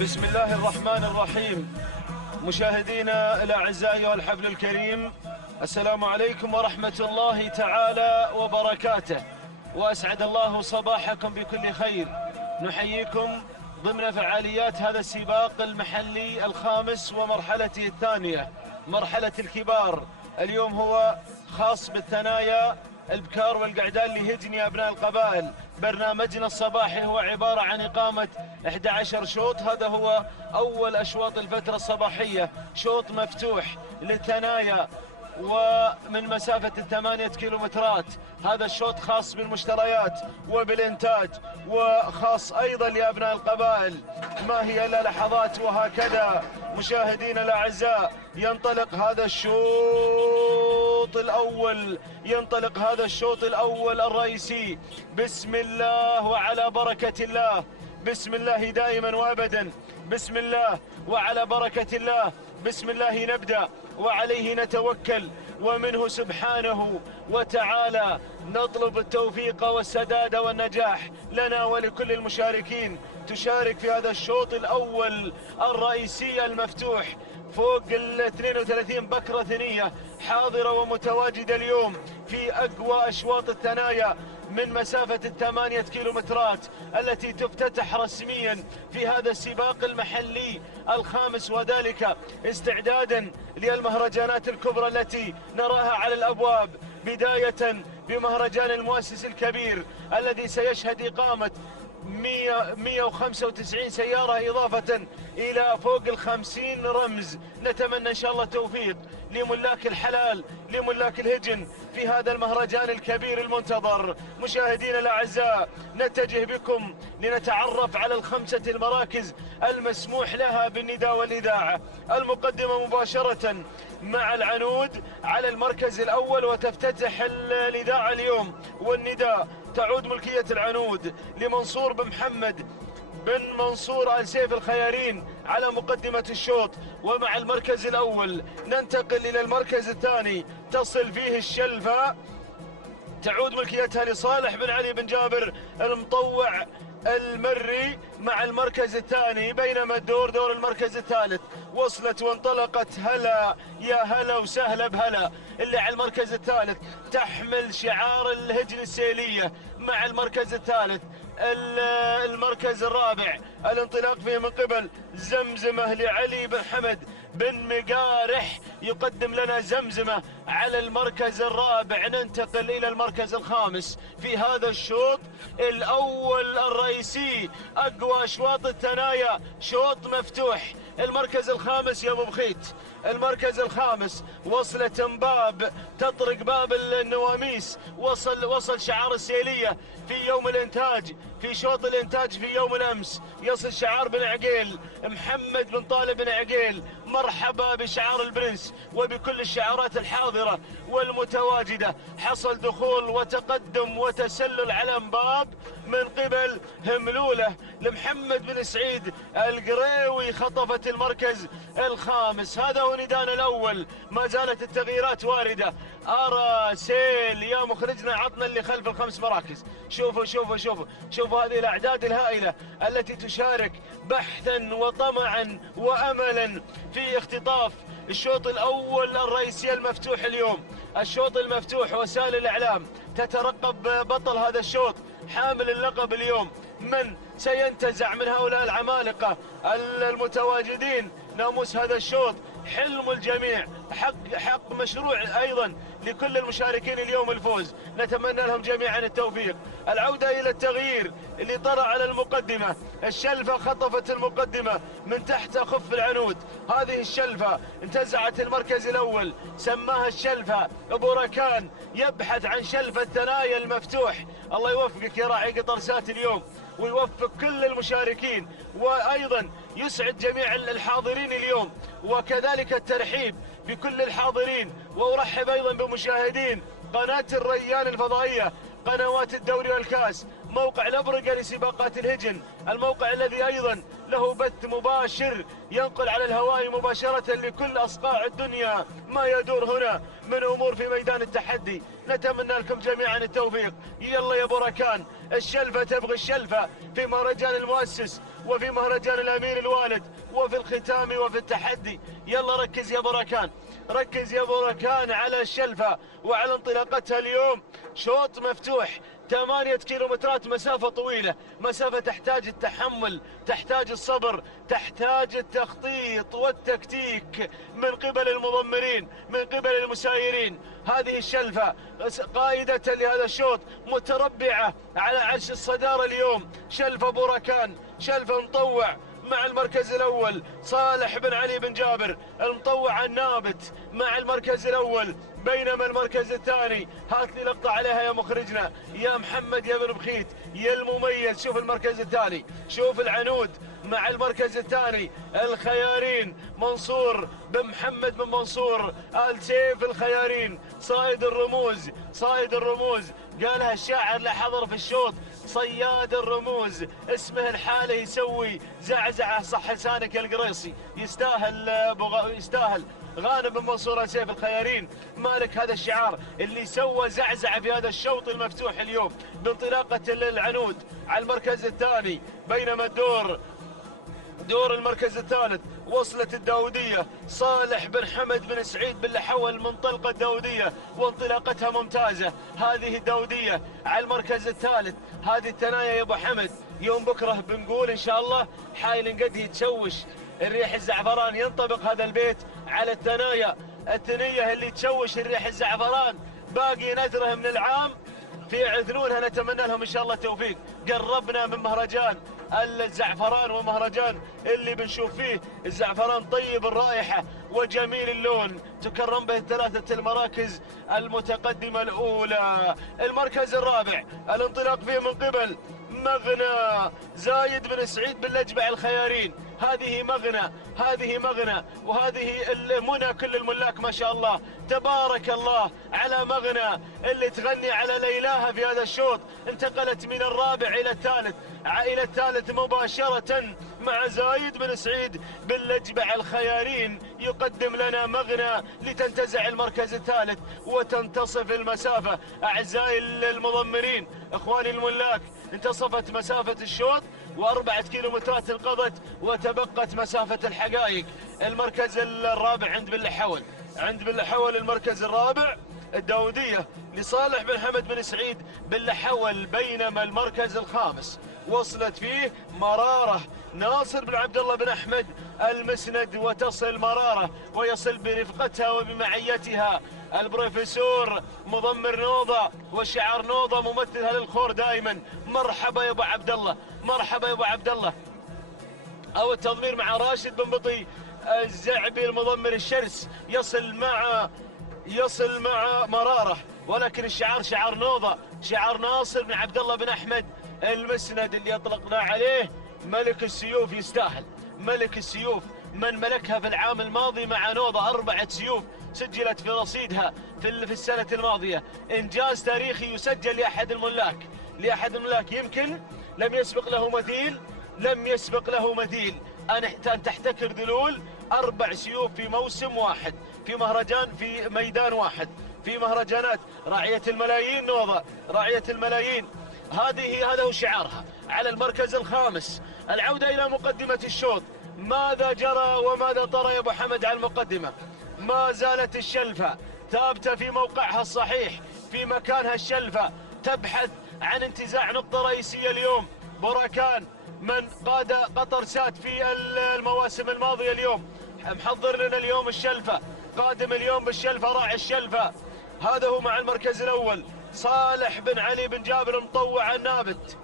بسم الله الرحمن الرحيم. مشاهدينا الأعزاء والحفل الكريم، السلام عليكم ورحمة الله تعالى وبركاته، وأسعد الله صباحكم بكل خير. نحييكم ضمن فعاليات هذا السباق المحلي الخامس ومرحلته الثانية، مرحلة الكبار. اليوم هو خاص بالثنايا البكار والقعدان لهجني أبناء القبائل. برنامجنا الصباحي هو عبارة عن إقامة 11 شوط. هذا هو أول أشواط الفترة الصباحية، شوط مفتوح للثنايا ومن مسافة 8 كيلومترات. هذا الشوط خاص بالمشتريات وبالإنتاج، وخاص أيضا لأبناء القبائل. ما هي إلا لحظات وهكذا مشاهدينا الأعزاء ينطلق هذا الشوط الأول، ينطلق هذا الشوط الأول الرئيسي. بسم الله وعلى بركة الله، بسم الله دائما وأبدا، بسم الله وعلى بركة الله، بسم الله نبدأ وعليه نتوكل، ومنه سبحانه وتعالى نطلب التوفيق والسداد والنجاح لنا ولكل المشاركين. تشارك في هذا الشوط الأول الرئيسي المفتوح فوق ال 32 بكرة ثنية حاضرة ومتواجدة اليوم في أقوى أشواط الثنايا من مسافة 8 كيلومترات التي تفتتح رسميا في هذا السباق المحلي الخامس، وذلك استعدادا للمهرجانات الكبرى التي نراها على الأبواب، بداية بمهرجان المؤسس الكبير الذي سيشهد إقامة 195 سيارة إضافة إلى فوق 50 رمز. نتمنى إن شاء الله التوفيق لملاك الحلال، لملاك الهجن في هذا المهرجان الكبير المنتظر. مشاهدينا الأعزاء، نتجه بكم لنتعرف على الخمسة المراكز المسموح لها بالنداء والإذاعة. المقدمة مباشرة مع العنود على المركز الأول، وتفتتح الإذاعة اليوم والنداء. تعود ملكية العنود لمنصور بن محمد بن منصور آل سيف الخيارين على مقدمة الشوط. ومع المركز الأول ننتقل إلى المركز الثاني، تصل فيه الشلفة، تعود ملكيتها لصالح بن علي بن جابر المطوع المري مع المركز الثاني، بينما دور المركز الثالث وصلت وانطلقت هلا يا هلا وسهلا بهلا اللي على المركز الثالث تحمل شعار الهجن السيلية. مع المركز الثالث المركز الرابع الانطلاق فيه من قبل زمزمة لعلي بن حمد بن مقارح، يقدم لنا زمزمة على المركز الرابع. ننتقل إلى المركز الخامس في هذا الشوط الأول الرئيسي، أقوى أشواط الثنايا، شوط مفتوح. المركز الخامس يا أبو بخيت، المركز الخامس وصلت مباب تطرق باب النواميس، وصل شعار السيلية في يوم الانتاج، في شوط الانتاج في يوم الامس. يصل شعار بن عقيل محمد بن طالب بن عقيل، مرحبا بشعار البرنس وبكل الشعارات الحاضرة والمتواجدة. حصل دخول وتقدم وتسلل على مباب من قبل هملولة لمحمد بن سعيد القريوي، خطفت المركز الخامس. هذا هو ندانا الأول، ما زالت التغييرات واردة. أرى سيل يا مخرجنا، عطنا اللي خلف الخمس مراكز. شوفوا شوفوا شوفوا شوفوا هذه الأعداد الهائلة التي تشارك بحثا وطمعا وأملا في اختطاف الشوط الأول الرئيسي المفتوح اليوم. الشوط المفتوح، وسائل الإعلام تترقب بطل هذا الشوط حامل اللقب اليوم. من سينتزع من هؤلاء العمالقة المتواجدين ناموس هذا الشوط؟ حلم الجميع، حق مشروع أيضا لكل المشاركين اليوم الفوز. نتمنى لهم جميعا التوفيق. العودة إلى التغيير اللي طرأ على المقدمة. الشلفة خطفت المقدمة من تحت أخف العنود. هذه الشلفة انتزعت المركز الأول، سماها الشلفة أبو ركان، يبحث عن شلفة ثنايا المفتوح. الله يوفقك يا راعي قطرسات اليوم، ويوفق كل المشاركين، وأيضا يسعد جميع الحاضرين اليوم، وكذلك الترحيب بكل الحاضرين. وأرحب أيضا بمشاهدين قناة الريان الفضائية، قنوات الدوري والكاس، موقع الأبرقة لسباقات الهجن، الموقع الذي أيضا له بث مباشر ينقل على الهواء مباشرة لكل أصقاع الدنيا ما يدور هنا من أمور في ميدان التحدي. نتمنى لكم جميعا التوفيق. يلا يا بركان، الشلفة تبغي الشلفة في مهرجان المؤسس، وفي مهرجان الأمير الوالد، وفي الختام، وفي التحدي. يلا ركز يا بركان، ركز يا بركان على الشلفة وعلى انطلاقتها اليوم. شوط مفتوح 8 كيلومترات، مسافة طويلة، مسافة تحتاج التحمل، تحتاج الصبر، تحتاج التخطيط والتكتيك من قبل المضمرين، من قبل المسايرين. هذه الشلفة قائدة لهذا الشوط، متربعة على عرش الصدارة اليوم. شلفة بركان، شلفة مطوع مع المركز الأول صالح بن علي بن جابر، المطوع النابت مع المركز الأول، بينما المركز الثاني، هات لي لقطة عليها يا مخرجنا يا محمد يا بن بخيت يا المميز. شوف المركز الثاني، شوف العنود مع المركز الثاني، الخيارين منصور بن محمد بن منصور آل سيف الخيارين، صائد الرموز، صائد الرموز قالها الشاعر اللي حضر في الشوط، صياد الرموز اسمه الحالة يسوي زعزعة صح لسانك يا القريصي. يستاهل غانم بن منصور آل سيف الخيارين، مالك هذا الشعار اللي سوى زعزعة في هذا الشوط المفتوح اليوم بانطلاقة العنود على المركز الثاني. بينما دور المركز الثالث وصلت الداودية، صالح بن حمد بن سعيد بن لحول منطلقة الداودية وانطلاقتها ممتازة. هذه الداودية على المركز الثالث. هذه الثنايا يا ابو حمد يوم بكرة بنقول ان شاء الله حايل قد يتشوش الريح الزعفران، ينطبق هذا البيت على الثنايا، الثنية اللي تشوش الريح الزعفران. باقي نذره من العام في عذلونها، نتمنى لهم ان شاء الله التوفيق. قربنا من مهرجان الزعفران، ومهرجان اللي بنشوف فيه الزعفران طيب الرائحة وجميل اللون، تكرم به الثلاثة المراكز المتقدمة الأولى. المركز الرابع الانطلاق فيه من قبل مغنى زايد بن سعيد بن لجبع الخيارين. هذه مغنى، وهذه منى كل الملاك ما شاء الله تبارك الله على مغنى اللي تغني على ليلاها في هذا الشوط. انتقلت من الرابع إلى الثالث مباشرة مع زايد بن سعيد بن لجبع الخيارين. يقدم لنا مغنى لتنتزع المركز الثالث وتنتصف المسافة. أعزائي المضمرين إخواني الملاك، انتصفت مسافة الشوط و4 كيلومترات انقضت وتبقت مسافة الحقائق. المركز الرابع عند بن لحول، المركز الرابع الداودية لصالح بن حمد بن سعيد بن لحول. بينما المركز الخامس وصلت فيه مرارة ناصر بن عبد الله بن أحمد المسند، وتصل مرارة ويصل برفقتها وبمعيتها البروفيسور مضمر نوضة وشعار نوضة ممثلها للخور دائما. مرحبا يا ابو عبد الله، مرحبا يا ابو عبد الله. او التضمير مع راشد بن بطي الزعبي المضمر الشرس، يصل مع مرارة، ولكن الشعار شعار نوضة، شعار ناصر بن عبد الله بن أحمد المسند اللي أطلقنا عليه ملك السيوف. يستاهل ملك السيوف، من ملكها في العام الماضي مع نوضة 4 سيوف سجلت في رصيدها في السنة الماضية. إنجاز تاريخي يسجل لأحد الملاك، يمكن لم يسبق له مثيل أن تحتكر ذلول 4 سيوف في موسم واحد، في مهرجان، في ميدان واحد، في مهرجانات راعية الملايين نوضة، راعية الملايين. هذا هو شعارها. على المركز الخامس العودة إلى مقدمة الشوط. ماذا جرى وماذا طرى يا ابو حمد على المقدمة؟ ما زالت الشلفة ثابتة في موقعها الصحيح، في مكانها. الشلفة تبحث عن انتزاع نقطة رئيسية اليوم. بركان من قاد قطر سات في المواسم الماضية اليوم محضر لنا اليوم الشلفة، قادم اليوم بالشلفة راعي الشلفة. هذا هو مع المركز الأول صالح بن علي بن جابر مطوع النابت.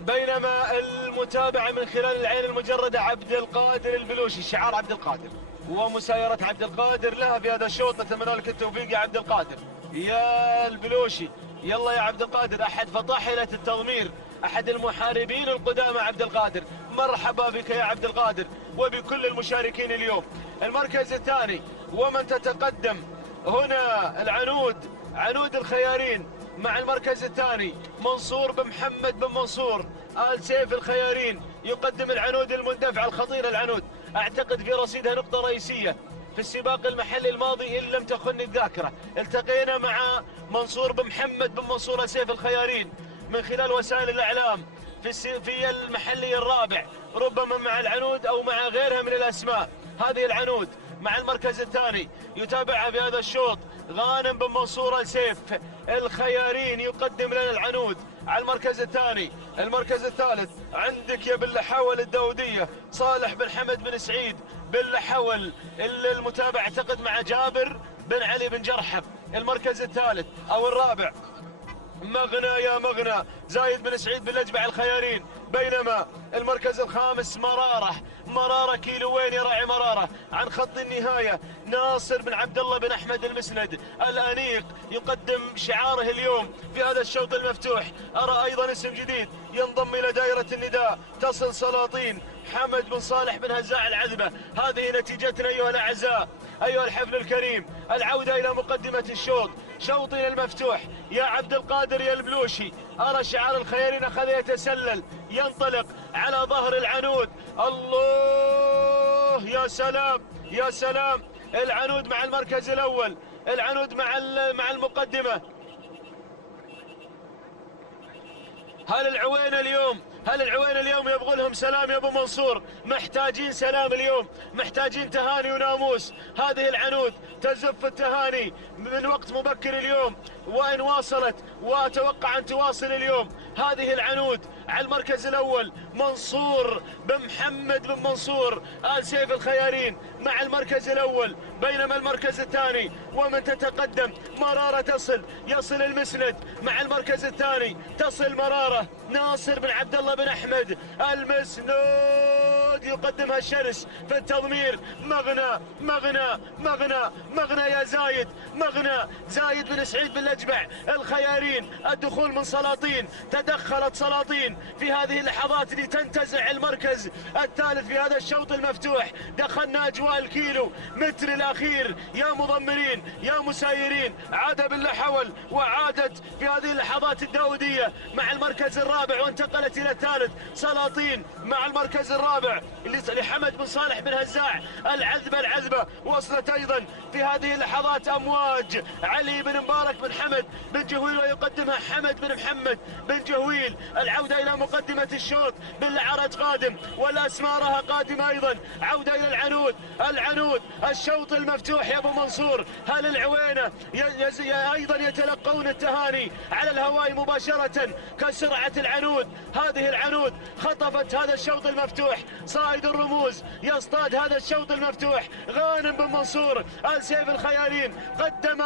بينما المتابعة من خلال العين المجردة عبد القادر البلوشي، شعار عبد القادر ومسايرة عبد القادر لها في هذا الشوط. نتمنى لك التوفيق يا عبد القادر يا البلوشي. يلا يا عبد القادر، أحد فطاحلة التضمير، أحد المحاربين القدامى عبد القادر. مرحبا بك يا عبد القادر وبكل المشاركين اليوم. المركز الثاني ومن تتقدم هنا العنود، عنود الخيارين مع المركز الثاني منصور بن محمد بن منصور آل سيف الخيارين. يقدم العنود المندفع الخطير. العنود أعتقد في رصيدها نقطة رئيسية في السباق المحلي الماضي إن لم تخن الذاكرة. التقينا مع منصور بن محمد بن منصور آل سيف الخيارين من خلال وسائل الإعلام في المحلي الرابع، ربما مع العنود أو مع غيرها من الأسماء. هذه العنود مع المركز الثاني يتابعها في هذا الشوط غانم بن منصور آل سيف الخيارين. يقدم لنا العنود على المركز الثاني. المركز الثالث عندك يا باللحاول الداودية صالح بن حمد بن سعيد باللحاول، المتابع اعتقد مع جابر بن علي بن جرحب. المركز الثالث أو الرابع مغنى يا مغنى زايد بن سعيد بن لجبع الخيارين. بينما المركز الخامس مرارة كيلوين يا راعي مرارة عن خط النهاية ناصر بن عبد الله بن أحمد المسند الأنيق يقدم شعاره اليوم في هذا الشوط المفتوح. أرى أيضا اسم جديد ينضم إلى دائرة النداء، تصل سلاطين حمد بن صالح بن هزاع العذبة. هذه نتيجتنا أيها الأعزاء، أيها الحفل الكريم. العودة إلى مقدمة الشوط، شوطنا المفتوح يا عبد القادر يا البلوشي. أرى شعار الخيارين أخذ يتسلل، ينطلق على ظهر العنود. الله يا سلام يا سلام. العنود مع المركز الأول، العنود مع المقدمة. هل العوين اليوم يبغوا لهم سلام يا ابو منصور؟ محتاجين سلام اليوم، محتاجين تهاني وناموس. هذه العنود تزف التهاني من وقت مبكر اليوم، وإن واصلت وأتوقع أن تواصل اليوم. هذه العنود على المركز الأول منصور بن محمد بن منصور آل سيف الخيارين مع المركز الأول. بينما المركز الثاني ومن تتقدم مرارة يصل المسند مع المركز الثاني. تصل مرارة ناصر بن عبد الله بن أحمد المسند يقدمها الشرس في التضمير. مغنى يا زايد، زايد بن سعيد بن لجبع الخيارين. الدخول من سلاطين، تدخلت سلاطين في هذه اللحظات لتنتزع المركز الثالث في هذا الشوط المفتوح. دخلنا أجواء الكيلو متر الأخير يا مضمرين يا مسايرين. عاد باللحول وعادت في هذه اللحظات الداودية مع المركز الرابع وانتقلت إلى الثالث. سلاطين مع المركز الرابع لحمد بن صالح بن هزاع العذبة. وصلت أيضا في هذه اللحظات أمواج علي بن مبارك بن حمد بن جهويل ويقدمها حمد بن محمد بن جهويل. العودة إلى مقدمة الشوط بالعرج قادم والأسمارها قادمة أيضا. عودة إلى العنود الشوط المفتوح يا أبو منصور. هل العوينة أيضا يتلقون التهاني على الهواء مباشرة كسرعة العنود؟ هذه العنود خطفت هذا الشوط المفتوح. صائد الرموز يصطاد هذا الشوط المفتوح. غانم بن منصور آل سيف الخيارين قدم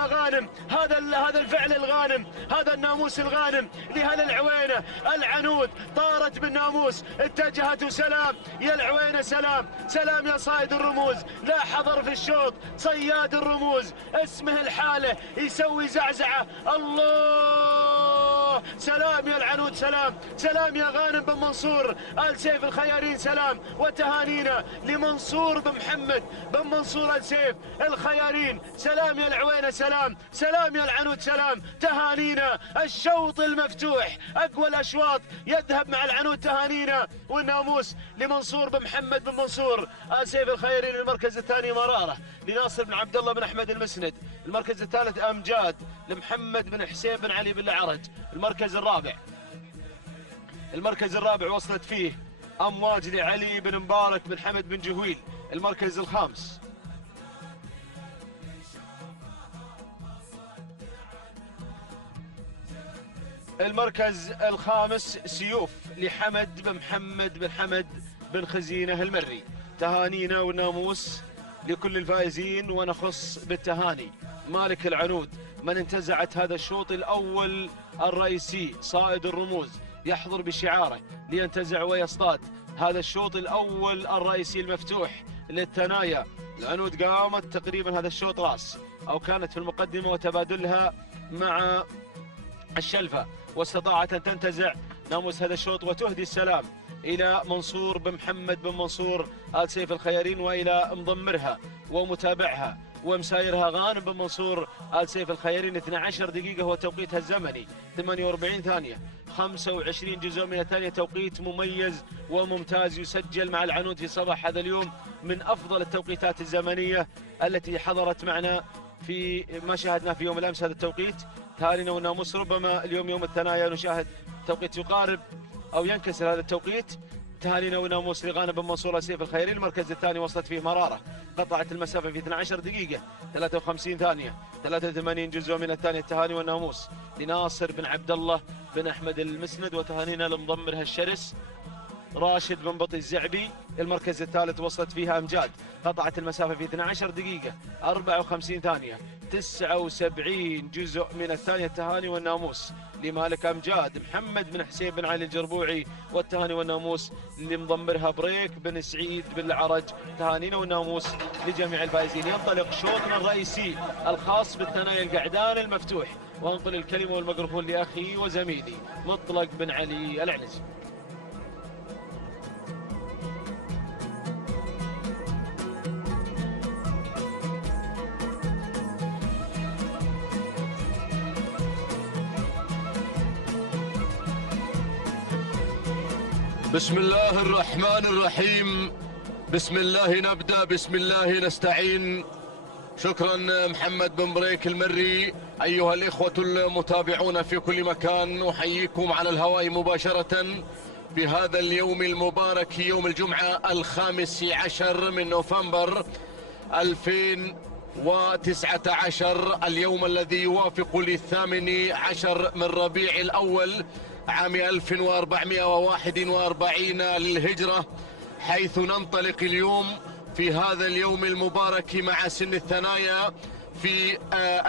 غانم هذا الفعل الغانم، هذا الناموس الغانم لهل العوينة. العنود طارت بالناموس، اتجهت. سلام يا العوينة، سلام يا صائد الرموز. لا حضر في الشوط، صياد الرموز اسمه الحالة يسوي زعزعة. الله سلام يا العنود، سلام يا غانم بن منصور آل سيف الخيارين. سلام وتهانينا لمنصور بن محمد بن منصور آل سيف الخيارين. سلام يا العوينة، سلام يا العنود، تهانينا. الشوط المفتوح أقوى الأشواط يذهب مع العنود تهانينا، والناموس لمنصور بن محمد بن منصور آل سيف الخيارين. المركز الثاني مرارة لناصر بن عبد الله بن أحمد المسند. المركز الثالث أمجاد لمحمد بن حسين بن علي بن العرج. المركز الرابع وصلت فيه أمواج لعلي بن مبارك بن حمد بن جهويل. المركز الخامس المركز الخامس سيوف لحمد بن محمد بن حمد بن خزينة المري. تهانينا والناموس لكل الفائزين، ونخص بالتهاني مالك العنود من انتزعت هذا الشوط الأول الرئيسي صائد الرموز، يحضر بشعاره لينتزع ويصطاد هذا الشوط الأول الرئيسي المفتوح للثنايا. العنود قامت تقريبا هذا الشوط راس أو كانت في المقدمة وتبادلها مع الشلفة، واستطاعت أن تنتزع ناموس هذا الشوط وتهدي السلام إلى منصور بن محمد بن منصور آل سيف الخيارين، وإلى مضمرها ومتابعها ومسايرها غانم بن منصور آل سيف الخيارين. 12 دقيقة هو توقيتها الزمني، 48 ثانية 25 جزء من الثانية. توقيت مميز وممتاز يسجل مع العنود في صباح هذا اليوم، من أفضل التوقيتات الزمنية التي حضرت معنا في ما شاهدناه في يوم الأمس. هذا التوقيت تهانينا والناموس، ربما اليوم يوم الثنايا نشاهد توقيت يقارب أو ينكسر هذا التوقيت. تهانينا وناموس لغانم بن منصور سيف الخيري. المركز الثاني وصلت فيه مرارة، قطعت المسافة في 12 دقيقة 53 ثانية 83 جزء من الثانية. التهاني والناموس لناصر بن عبد الله بن أحمد المسند، وتهانينا لمضمرها الشرس راشد بن بطي الزعبي. المركز الثالث وصلت فيها أمجاد، قطعت المسافة في 12 دقيقة 54 ثانية 79 جزء من الثانية. التهاني والناموس لمالك أمجاد محمد بن حسين بن علي الجربوعي، والتهاني والناموس لمضمرها بريك بن سعيد بن العرج. تهانينا والناموس لجميع الفائزين. ينطلق شوطنا الرئيسي الخاص بالثنايا القعدان المفتوح، وانقل الكلمة والميكروفون لأخي وزميلي مطلق بن علي العنزي. بسم الله الرحمن الرحيم، بسم الله نبدأ، بسم الله نستعين. شكرا محمد بن بريك المري. أيها الإخوة المتابعون في كل مكان، أحييكم على الهواء مباشرة في هذا اليوم المبارك، يوم الجمعة 15 من نوفمبر 2019، اليوم الذي يوافق 18 من ربيع الأول عام 1441 للهجرة، حيث ننطلق اليوم في هذا اليوم المبارك مع سن الثنايا في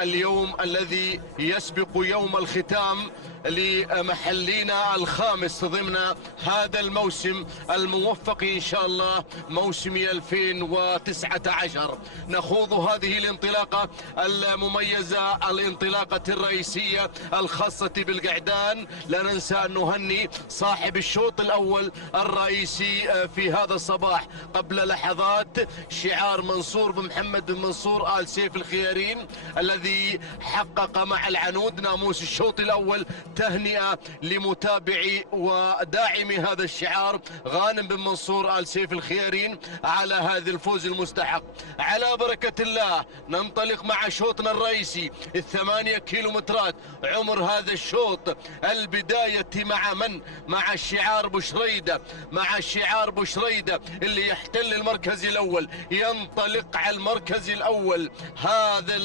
اليوم الذي يسبق يوم الختام لمحلينا الخامس ضمن هذا الموسم الموفق إن شاء الله، موسم 2019. نخوض هذه الانطلاقة المميزة، الانطلاقة الرئيسية الخاصة بالقعدان. لا ننسى أن نهني صاحب الشوط الأول الرئيسي في هذا الصباح قبل لحظات، شعار منصور بن محمد بن منصور آل سيف الخيارين الذي حقق مع العنود ناموس الشوط الأول. تهنئة لمتابعي وداعمي هذا الشعار غانم بن منصور آل سيف الخيارين على هذا الفوز المستحق. على بركة الله ننطلق مع شوطنا الرئيسي، 8 كيلومترات عمر هذا الشوط. البداية مع من؟ مع الشعار بشريدة، مع الشعار بشريدة اللي يحتل المركز الأول، ينطلق على المركز الأول. هذا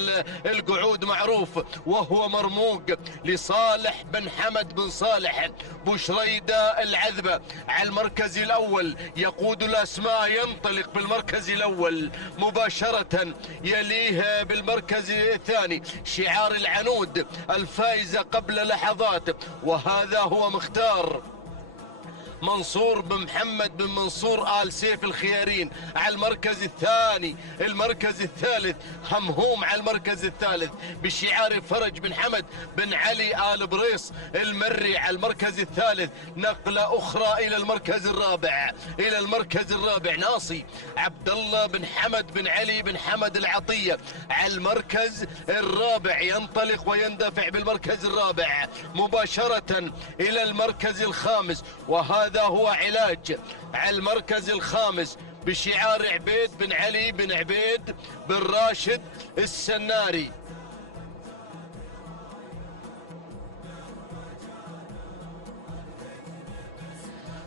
القعود معروف وهو مرموق لصالح بن حمد بن صالح بشريدة العذبة على المركز الأول، يقود الأسماء، ينطلق بالمركز الأول مباشرة. يليه بالمركز الثاني شعار العنود الفائزة قبل لحظات، وهذا هو مختار منصور بن محمد بن منصور آل سيف الخيارين على المركز الثاني. المركز الثالث همهوم على المركز الثالث بشعار فرج بن حمد بن علي آل بريص المري على المركز الثالث. نقلة أخرى إلى المركز الرابع، إلى المركز الرابع ناصي عبد الله بن حمد بن علي بن حمد العطية على المركز الرابع، ينطلق ويندفع بالمركز الرابع مباشرة إلى المركز الخامس، وهذا هو علاج على المركز الخامس بشعار عبيد بن علي بن عبيد بن راشد السناري.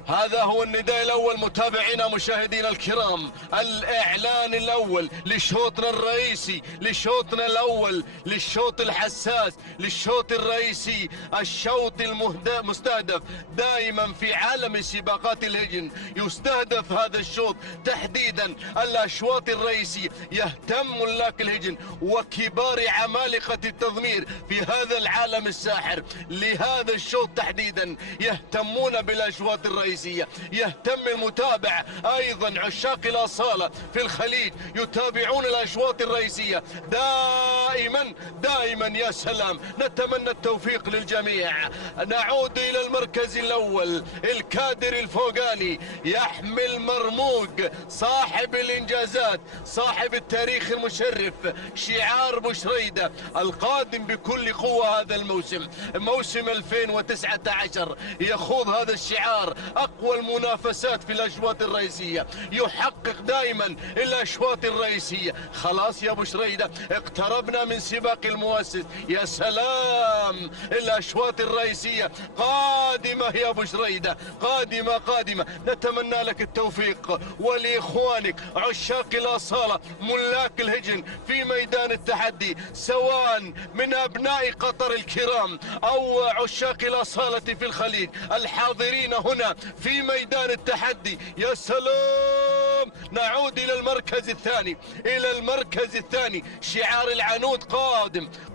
هذا هو النداء الأول متابعينا مشاهدينا الكرام، الإعلان الأول لشوطنا الرئيسي، لشوطنا الأول، للشوط الحساس، للشوط الرئيسي، الشوط المستهدف دائما في عالم سباقات الهجن. يستهدف هذا الشوط تحديدا الأشواط الرئيسية. يهتم ملاك الهجن وكبار عمالقة التضمير في هذا العالم الساحر لهذا الشوط تحديدا، يهتمون بالأشواط الرئيسية. يهتم المتابع أيضا عشاق الأصالة في الخليج يتابعون الأشواط الرئيسية دائما. يا سلام، نتمنى التوفيق للجميع. نعود إلى المركز الأول، الكادر الفوقاني يحمل مرموق صاحب الإنجازات، صاحب التاريخ المشرف، شعار بشريدة القادم بكل قوة هذا الموسم، موسم 2019. يخوض هذا الشعار أقوى المنافسات في الأشواط الرئيسية، يحقق دائما الأشواط الرئيسية. خلاص يا بشريدة، اقتربنا من سباق المؤسس. يا سلام، الأشواط الرئيسية قادمة يا بشريدة، قادمة. نتمنى لك التوفيق ولإخوانك عشاق الأصالة ملاك الهجن في ميدان التحدي، سواء من أبناء قطر الكرام أو عشاق الأصالة في الخليج الحاضرين هنا في ميدان التحدي. يا سلام، نعود إلى المركز الثاني، شعار العنود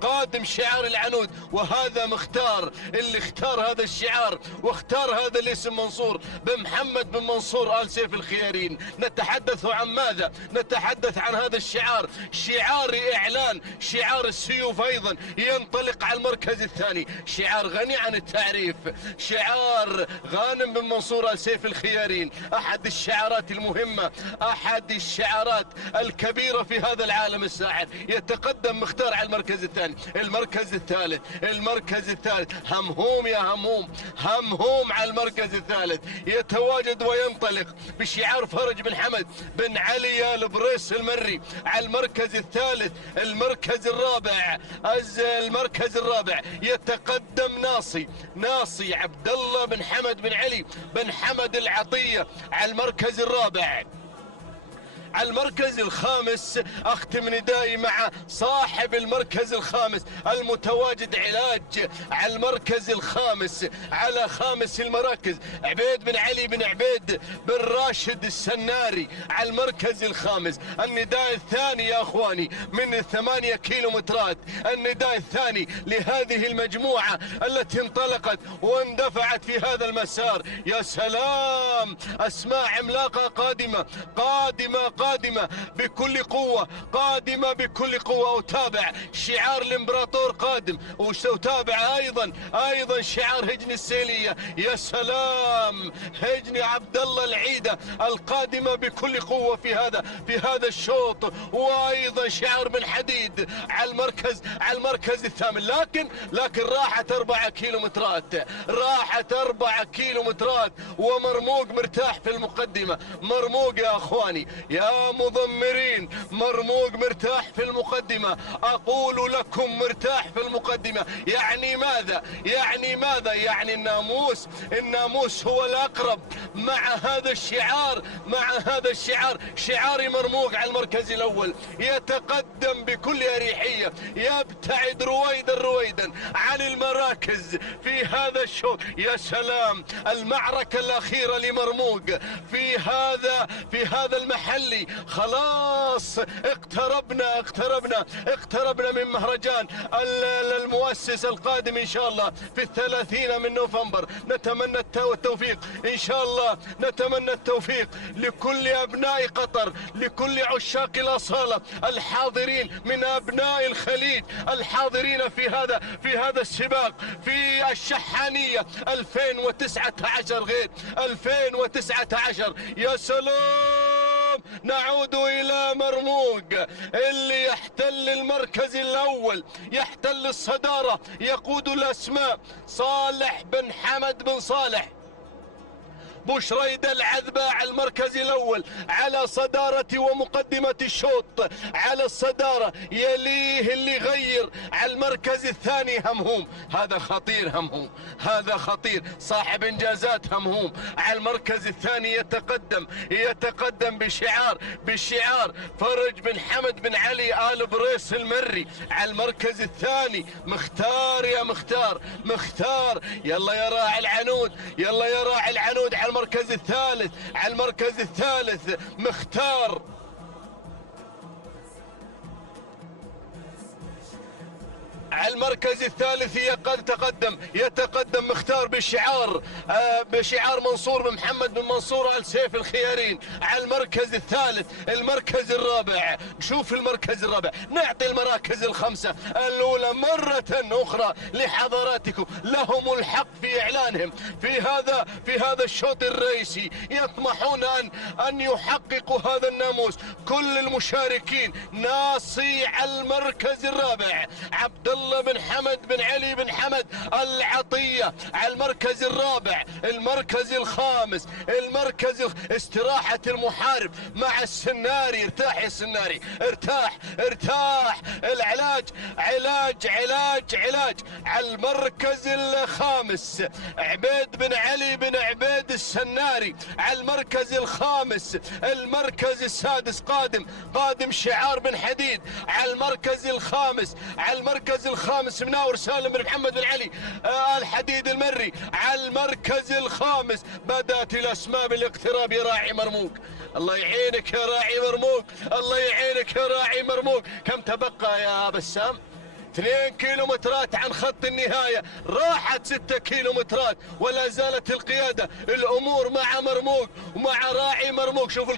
قادم شعار العنود. وهذا مختار، اللي اختار هذا الشعار واختار هذا الاسم منصور بن محمد بن منصور آل سيف الخيارين. نتحدث عن ماذا؟ نتحدث عن هذا الشعار، شعار إعلان، شعار السيوف أيضا ينطلق على المركز الثاني، شعار غني عن التعريف، شعار غانم بن منصور آل سيف الخيارين، أحد الشعارات المهمة، أحد الشعارات الكبيرة في هذا العالم الساحر. يتقدم مختار على المركز الثاني. المركز الثالث همهوم يا همهوم على المركز الثالث، يتواجد وينطلق بشعار فرج بن حمد بن علي البريس المري على المركز الثالث. المركز الرابع يتقدم ناصي عبد الله بن حمد بن علي بن حمد العطية على المركز الرابع. على المركز الخامس اختم ندائي مع صاحب المركز الخامس المتواجد علاج على المركز الخامس، على خامس المراكز عبيد بن علي بن عبيد بن راشد السناري على المركز الخامس. النداء الثاني يا اخواني من 8 كيلومترات، النداء الثاني لهذه المجموعة التي انطلقت واندفعت في هذا المسار. يا سلام، اسماء عملاقة قادمة بكل قوة، أتابع شعار الامبراطور قادم، وأتابع أيضا شعار هجن السيلية. يا سلام، هجن عبد الله العيدة القادمة بكل قوة في هذا الشوط، وأيضا شعار بن حديد على المركز الثامن. لكن راحت 4 كيلومترات، ومرموق مرتاح في المقدمة. مرموق يا اخواني يا مضمرين، مرموق مرتاح في المقدمة. أقول لكم مرتاح في المقدمة، يعني ماذا؟ يعني الناموس هو الأقرب مع هذا الشعار، شعار مرموق على المركز الأول. يتقدم بكل أريحية، يبتعد رويدا عن المراكز في هذا الشوط. يا سلام، المعركة الأخيرة لمرموق في هذا المحلي. خلاص اقتربنا من مهرجان المؤسس القادم إن شاء الله في 30 من نوفمبر. نتمنى التوفيق إن شاء الله، نتمنى التوفيق لكل أبناء قطر، لكل عشاق الأصالة الحاضرين من أبناء الخليج الحاضرين في هذا السباق في الشحانية 2019 غير 2019. يا سلام، نعود إلى مرموق اللي يحتل المركز الأول، يحتل الصدارة، يقود الأسماء صالح بن حمد بن صالح بوشريدة العذبة على المركز الأول على صدارة ومقدمة الشوط، على الصدارة، يليه اللي غير على المركز الثاني همهوم، هذا خطير همهوم، هذا خطير صاحب إنجازات همهوم. على المركز الثاني يتقدم بشعار فرج بن حمد بن علي آل بريس المري. على المركز الثاني مختار يا مختار، يلا يا راعي العنود، يلا يا راعي العنود. على المركز الثالث مختار. على المركز الثالث يتقدم مختار بشعار منصور بن محمد بن منصور آل سيف الخيارين. على المركز الثالث. المركز الرابع، نشوف المركز الرابع، نعطي المراكز الخمسة الأولى مرة أخرى لحضراتكم، لهم الحق في إعلانهم في هذا الشوط الرئيسي، يطمحون أن يحققوا هذا الناموس. كل المشاركين ناصي على المركز الرابع عبد الله بن حمد بن علي بن حمد العطية. على المركز الرابع. المركز الخامس، استراحة المحارب مع السناري. ارتاح يا السناري، ارتاح. العلاج علاج. على المركز الخامس عبيد بن علي بن عبيد السناري. على المركز الخامس. المركز السادس قادم شعار بن حديد. على المركز الخامس مناور سالم بن محمد بن علي الحديد المري. على المركز الخامس بدأت الأسماء بالاقتراب يا راعي مرموق. الله يعينك يا راعي مرموق، الله يعينك يا راعي مرموق. كم تبقى يا بسام؟ 2 كيلومترات عن خط النهاية، راحت 6 كيلومترات ولا زالت القيادة. الأمور مع مرموق ومع راعي مرموق. شوف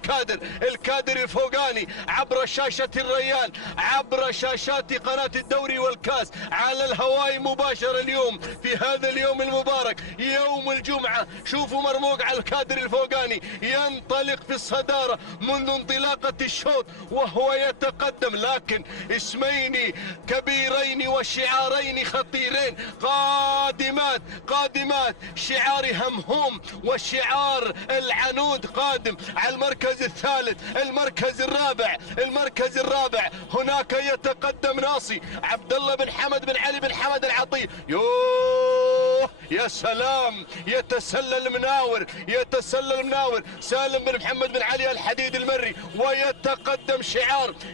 الكادر الفوقاني عبر شاشة الريان، عبر شاشات قناة الدوري والكاس، على الهواء مباشرة اليوم في هذا اليوم المبارك يوم الجمعة. شوفوا مرموق على الكادر الفوقاني ينطلق في الصدارة منذ انطلاقة الشوط وهو يتقدم، لكن اسمين كبيرين وشعارين خطيرين قادمات، شعار همهوم وشعار العنود قادم. على المركز الثالث. المركز الرابع هناك يتقدم ناصي عبد الله بن حمد بن علي بن حمد العطية. يا سلام، يتسلل مناور سالم بن محمد بن علي الحديد المري، ويتقدم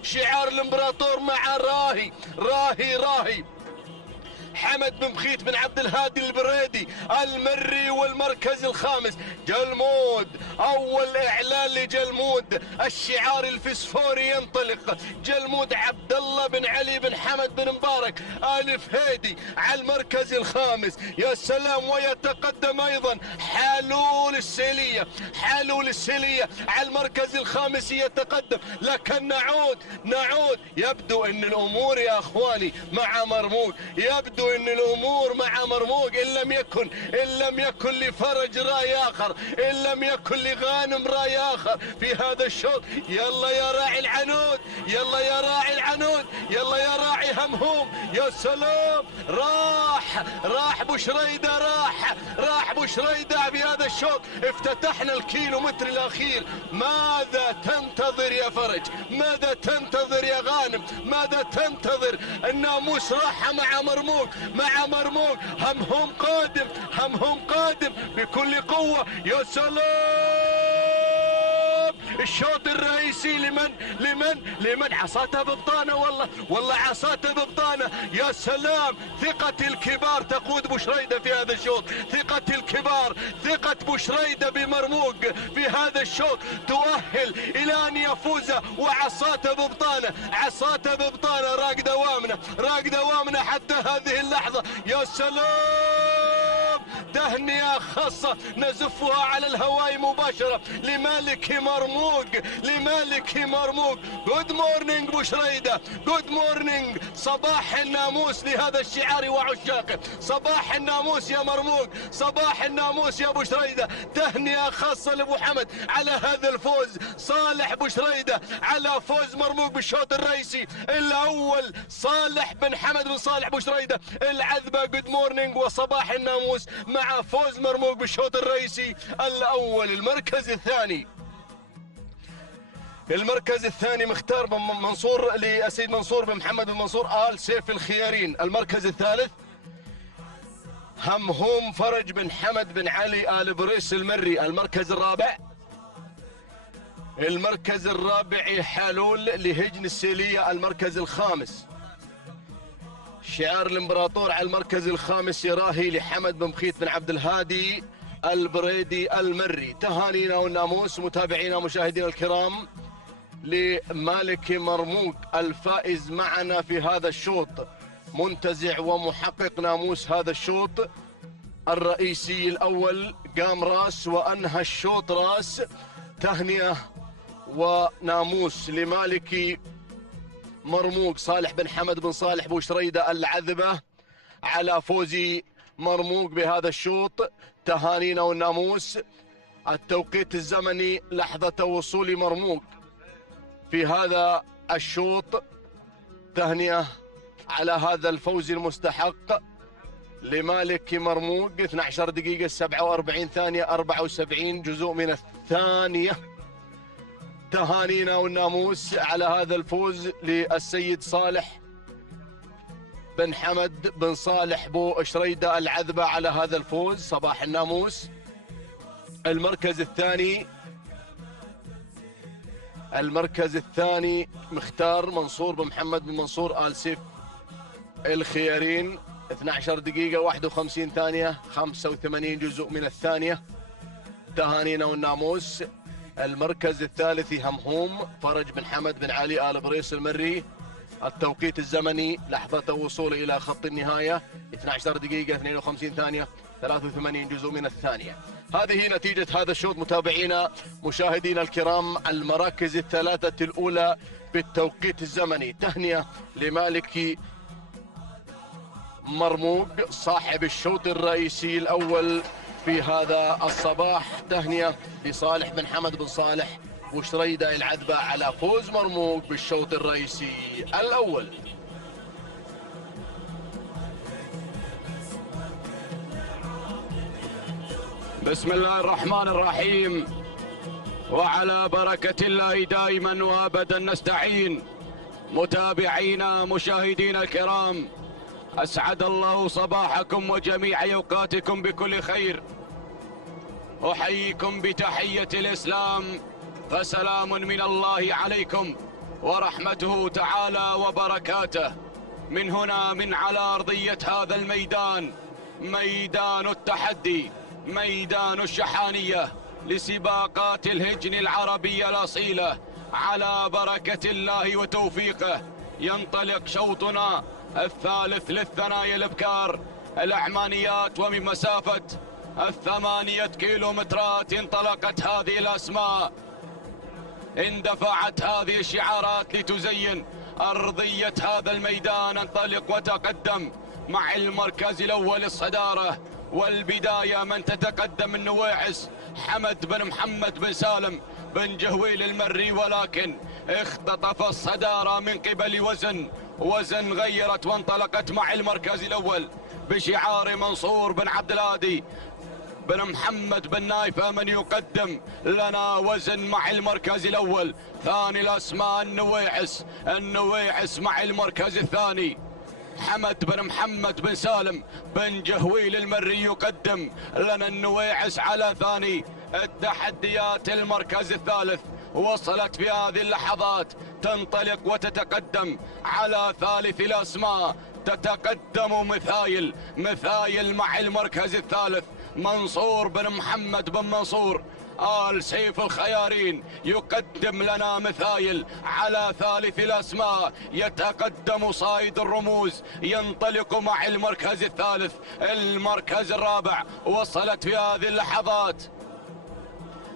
شعار الامبراطور مع راهي حمد بن بخيت بن عبد الهادي البريدي المري. والمركز الخامس جلمود، اول اعلان لجلمود، الشعار الفسفوري ينطلق. جلمود عبد الله بن علي بن حمد بن مبارك آل فهيدي على المركز الخامس. يا سلام، ويتقدم ايضا حالول السيلية على المركز الخامس يتقدم. لكن نعود يبدو ان الامور يا اخواني مع مرموق، يبدو ان الامور مع مرموق ان لم يكن لفرج راي اخر، ان لم يكن لغانم راي اخر في هذا الشوط. يلا يا راعي العنود، يلا يا راعي العنود، يلا يا راعي همهوم. يا سلام، راح بوشريدة، راح بوشريدة في هذا الشوط. افتتحنا الكيلومتر الاخير. ماذا تنتظر يا فرج؟ ماذا تنتظر يا غانم؟ ماذا تنتظر؟ الناموس راح مع مرموق، همهم قادم بكل قوة. يا سلام، الشوط الرئيسي لمن عصاته ببطانة، والله عصاته ببطانة. يا سلام، ثقة الكبار تقود بوشريدة في هذا الشوط، ثقة الكبار، ثقة بوشريدة بمرموق في هذا الشوط تؤهل إلى أن يفوز. وعصاته ببطانة، راق دوامنا حتى هذه اللحظة. يا سلام، تهنئة خاصة نزفها على الهواء مباشرة لمالك مرموق. جود مورنينج بوشريدة، جود مورنينج، صباح الناموس لهذا الشعار وعشاقه، صباح الناموس يا مرموق، صباح الناموس يا بوشريدة. تهنئة خاصة لابو حمد على هذا الفوز، صالح بوشريدة على فوز مرموق بالشوط الرئيسي الاول. صالح بن حمد بن صالح بوشريدة العذبة، جود مورنينج وصباح الناموس مع مع فوز مرموق بالشوط الرئيسي الأول. المركز الثاني مختار بن منصور للسيد منصور بن محمد بن منصور آل سيف الخيارين. المركز الثالث همهوم فرج بن حمد بن علي آل بريس المري. المركز الرابع حالول لهجن السيلية. المركز الخامس شعار الامبراطور على المركز الخامس يراهي لحمد بن مخيت بن عبد الهادي البريدي المري. تهانينا والناموس متابعينا مشاهدينا الكرام لمالك مرموق الفائز معنا في هذا الشوط، منتزع ومحقق ناموس هذا الشوط الرئيسي الأول. قام راس وأنهى الشوط راس. تهنئة وناموس لمالك مرموق صالح بن حمد بن صالح بوشريدة العذبة على فوز مرموق بهذا الشوط. تهانينا والناموس. التوقيت الزمني لحظة وصول مرموق في هذا الشوط. تهنئة على هذا الفوز المستحق لمالك مرموق. 12 دقيقة 47 ثانية 74 جزء من الثانية. تهانينا والناموس على هذا الفوز للسيد صالح بن حمد بن صالح بو شريدة العذبة على هذا الفوز. صباح الناموس. المركز الثاني مختار منصور بن محمد بن منصور آل سيف الخيارين. 12 دقيقة 51 ثانية 85 جزء من الثانية. تهانينا والناموس. المركز الثالث همهوم فرج بن حمد بن علي آل بريس المري. التوقيت الزمني لحظة وصوله إلى خط النهاية 12 دقيقة 52 ثانية 83 جزء من الثانية. هذه نتيجة هذا الشوط متابعينا مشاهدينا الكرام. المراكز الثلاثة الأولى بالتوقيت الزمني. تهنئة لمالك مرموق صاحب الشوط الرئيسي الأول في هذا الصباح. تهنئة لصالح بن حمد بن صالح وشريدة العذبة على فوز مرموق بالشوط الرئيسي الأول. بسم الله الرحمن الرحيم، وعلى بركة الله دائما وابدا نستعين. متابعينا مشاهدينا الكرام، أسعد الله صباحكم وجميع أوقاتكم بكل خير. أحييكم بتحية الإسلام، فسلام من الله عليكم ورحمته تعالى وبركاته. من هنا من على أرضية هذا الميدان، ميدان التحدي، ميدان الشحانية لسباقات الهجن العربية الأصيلة، على بركة الله وتوفيقه ينطلق شوطنا الثالث للثنايا الابكار الاعمانيات. ومن مسافة 8 كيلومترات انطلقت هذه الاسماء، اندفعت هذه الشعارات لتزين ارضية هذا الميدان. انطلق وتقدم مع المركز الاول الصدارة والبداية من تتقدم النواعس حمد بن محمد بن سالم بن جهويل المري، ولكن اختطف الصدارة من قبل وزن غيرت وانطلقت مع المركز الأول بشعار منصور بن عبد الهادي بن محمد بن نايفة. من يقدم لنا وزن مع المركز الأول. ثاني الأسماء النواعس مع المركز الثاني حمد بن محمد بن سالم بن جهويل المري يقدم لنا النواعس على ثاني التحديات. المركز الثالث وصلت في هذه اللحظات تنطلق وتتقدم على ثالث الأسماء. تتقدم مثايل مع المركز الثالث منصور بن محمد بن منصور آل سيف الخيارين يقدم لنا مثايل على ثالث الأسماء. يتقدم صايد الرموز ينطلق مع المركز الثالث. المركز الرابع وصلت في هذه اللحظات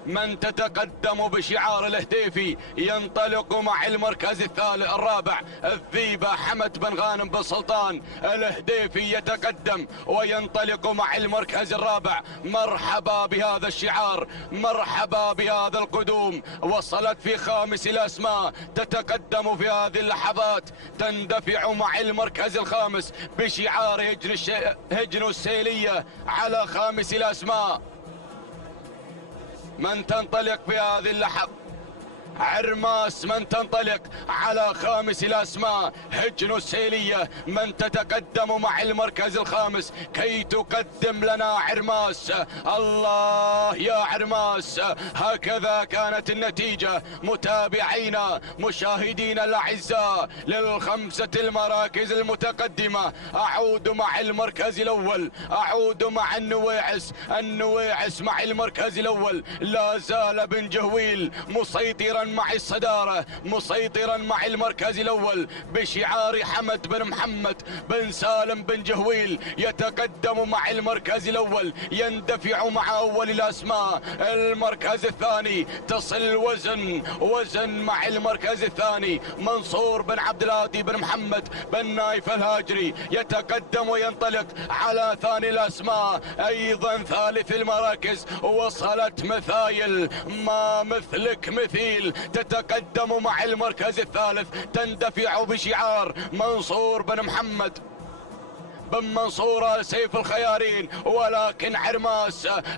من تتقدم بشعار الهديفي ينطلق مع المركز الرابع الذيبة حمد بن غانم بن سلطان. الهديفي يتقدم وينطلق مع المركز الرابع. مرحبا بهذا الشعار، مرحبا بهذا القدوم. وصلت في خامس الأسماء، تتقدم في هذه اللحظات، تندفع مع المركز الخامس بشعار هجن السيلية على خامس الأسماء. من تنطلق في هذه اللحظة؟ عرماس. من تنطلق على خامس الأسماء هجن السيلية. من تتقدم مع المركز الخامس كي تقدم لنا عرماس. الله يا عرماس، هكذا كانت النتيجة متابعينا مشاهدينا الأعزاء للخمسة المراكز المتقدمة. أعود مع المركز الأول، أعود مع النويعس. النويعس مع المركز الأول لا زال بن جهويل مسيطرا مع الصدارة، مسيطرا مع المركز الأول بشعار حمد بن محمد بن سالم بن جهويل. يتقدم مع المركز الأول، يندفع مع أول الأسماء. المركز الثاني تصل وزن مع المركز الثاني منصور بن عبد الهادي بن محمد بن نايف الهاجري. يتقدم وينطلق على ثاني الأسماء. أيضا ثالث المراكز وصلت مثايل ما مثلك مثيل، تتقدم مع المركز الثالث، تندفع بشعار منصور بن محمد بن منصور سيف الخيارين. ولكن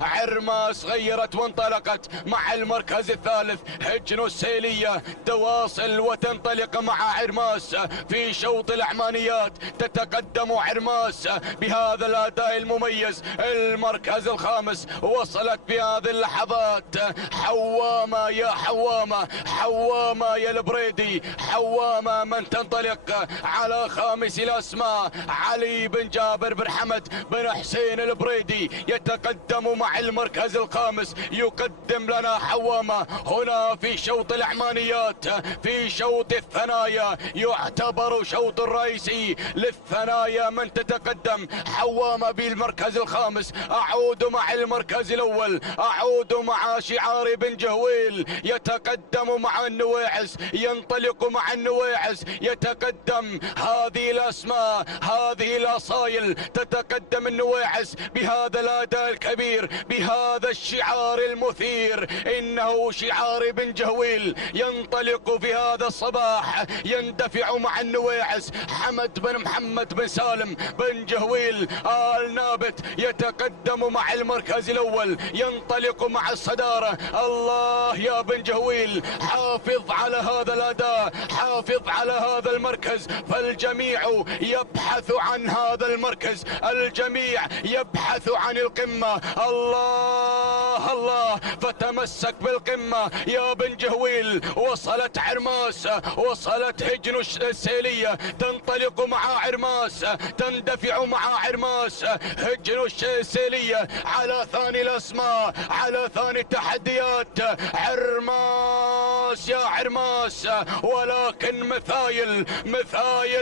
عرماس غيرت وانطلقت مع المركز الثالث هجن السيلية. تواصل وتنطلق مع عرماس في شوط العمانيات. تتقدم عرماس بهذا الأداء المميز. المركز الخامس وصلت بهذه اللحظات حوامة يا حوامة، حوامة يا البريدي، حوامة. من تنطلق على خامس الأسماء علي بن جابر بن حمد بن حسين البريدي. يتقدم مع المركز الخامس، يقدم لنا حوامة هنا في شوط العمانيات، في شوط الثنايا، يعتبر شوط الرئيسي للثنايا. من تتقدم حوامة بالمركز الخامس. أعود مع المركز الأول، أعود مع شعار بن جهويل. يتقدم مع النويعس، ينطلق مع النويعس. يتقدم هذه الأسماء، هذه الأصائل. تتقدم النويعس بهذا الأداء الكبير، بهذا الشعار المثير. إنه شعار بن جهويل. ينطلق في هذا الصباح، يندفع مع النويعس حمد بن محمد بن سالم بن جهويل آل نابت. يتقدم مع المركز الأول، ينطلق مع الصدارة. الله يا بن جهويل، حافظ على هذا الأداء، حافظ على هذا المركز، فالجميع يبحث عن هذا المركز، الجميع يبحث عن القمة. الله فتمسك بالقمة يا بن جهويل. وصلت عرماس، وصلت هجن السيلية. تنطلق مع عرماس، تندفع مع عرماس هجن السيلية على ثاني الأسماء، على ثاني التحديات. عرماس يا عرماس، ولكن مثايل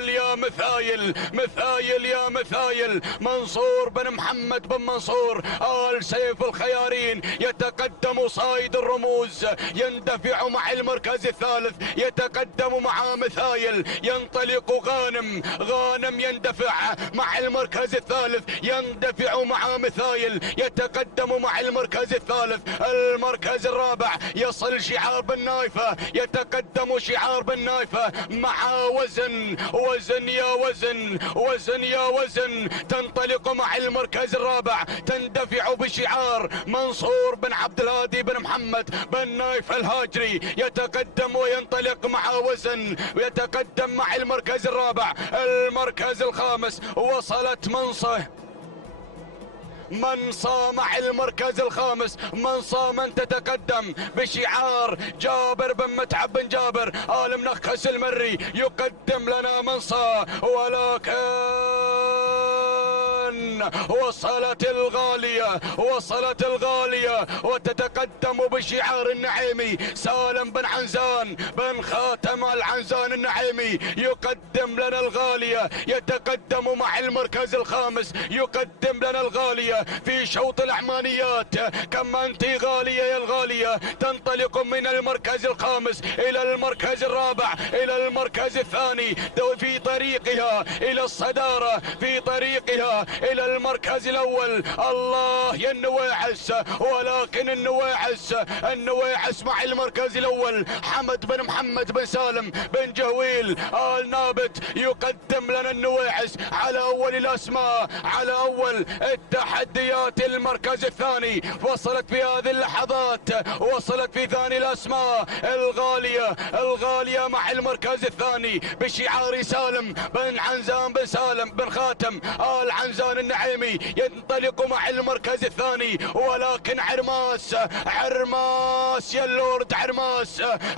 يا مثايل يا مثايل. منصور بن محمد بن منصور آل سيف الخيارين. يتقدم صايد الرموز، يندفع مع المركز الثالث. يتقدم مع مثايل. ينطلق غانم يندفع مع المركز الثالث، يندفع مع مثايل. يتقدم مع المركز الثالث. المركز الرابع يصل شعار بن نايفة. يتقدم شعار بن نايفة مع وزن يا وزن. تنطلق مع المركز الرابع، تندفع بشعار منصور بن عبد الهادي بن محمد بن نايف الهاجري. يتقدم وينطلق مع وزن، ويتقدم مع المركز الرابع. المركز الخامس وصلت منصة مع المركز الخامس. منصة من تتقدم بشعار جابر بن متعب بن جابر آل منخس المري. يقدم لنا منصة، ولكن وصلت الغالية، وصلت الغالية وتتقدم بشعار النعيمي. سالم بن عنزان بن خاتم العنزان النعيمي يقدم لنا الغالية، يتقدم مع المركز الخامس، يقدم لنا الغالية في شوط العمانيات. كما انت غالية يا الغالية، تنطلق من المركز الخامس الى المركز الرابع الى المركز الثاني في طريقها الى الصدارة، في طريقها الى المركز الاول. الله يا النواعس، ولكن النواعس مع المركز الاول حمد بن محمد بن سالم بن جهويل آل نابت يقدم لنا النواعس على اول الاسماء، على اول التحديات. المركز الثاني وصلت في هذه اللحظات، وصلت في ثاني الاسماء الغالية مع المركز الثاني بشعار سالم بن عنزان بن سالم بن خاتم آل عنزان النعيمي ينطلق مع المركز الثاني. ولكن عرماس يا اللورد،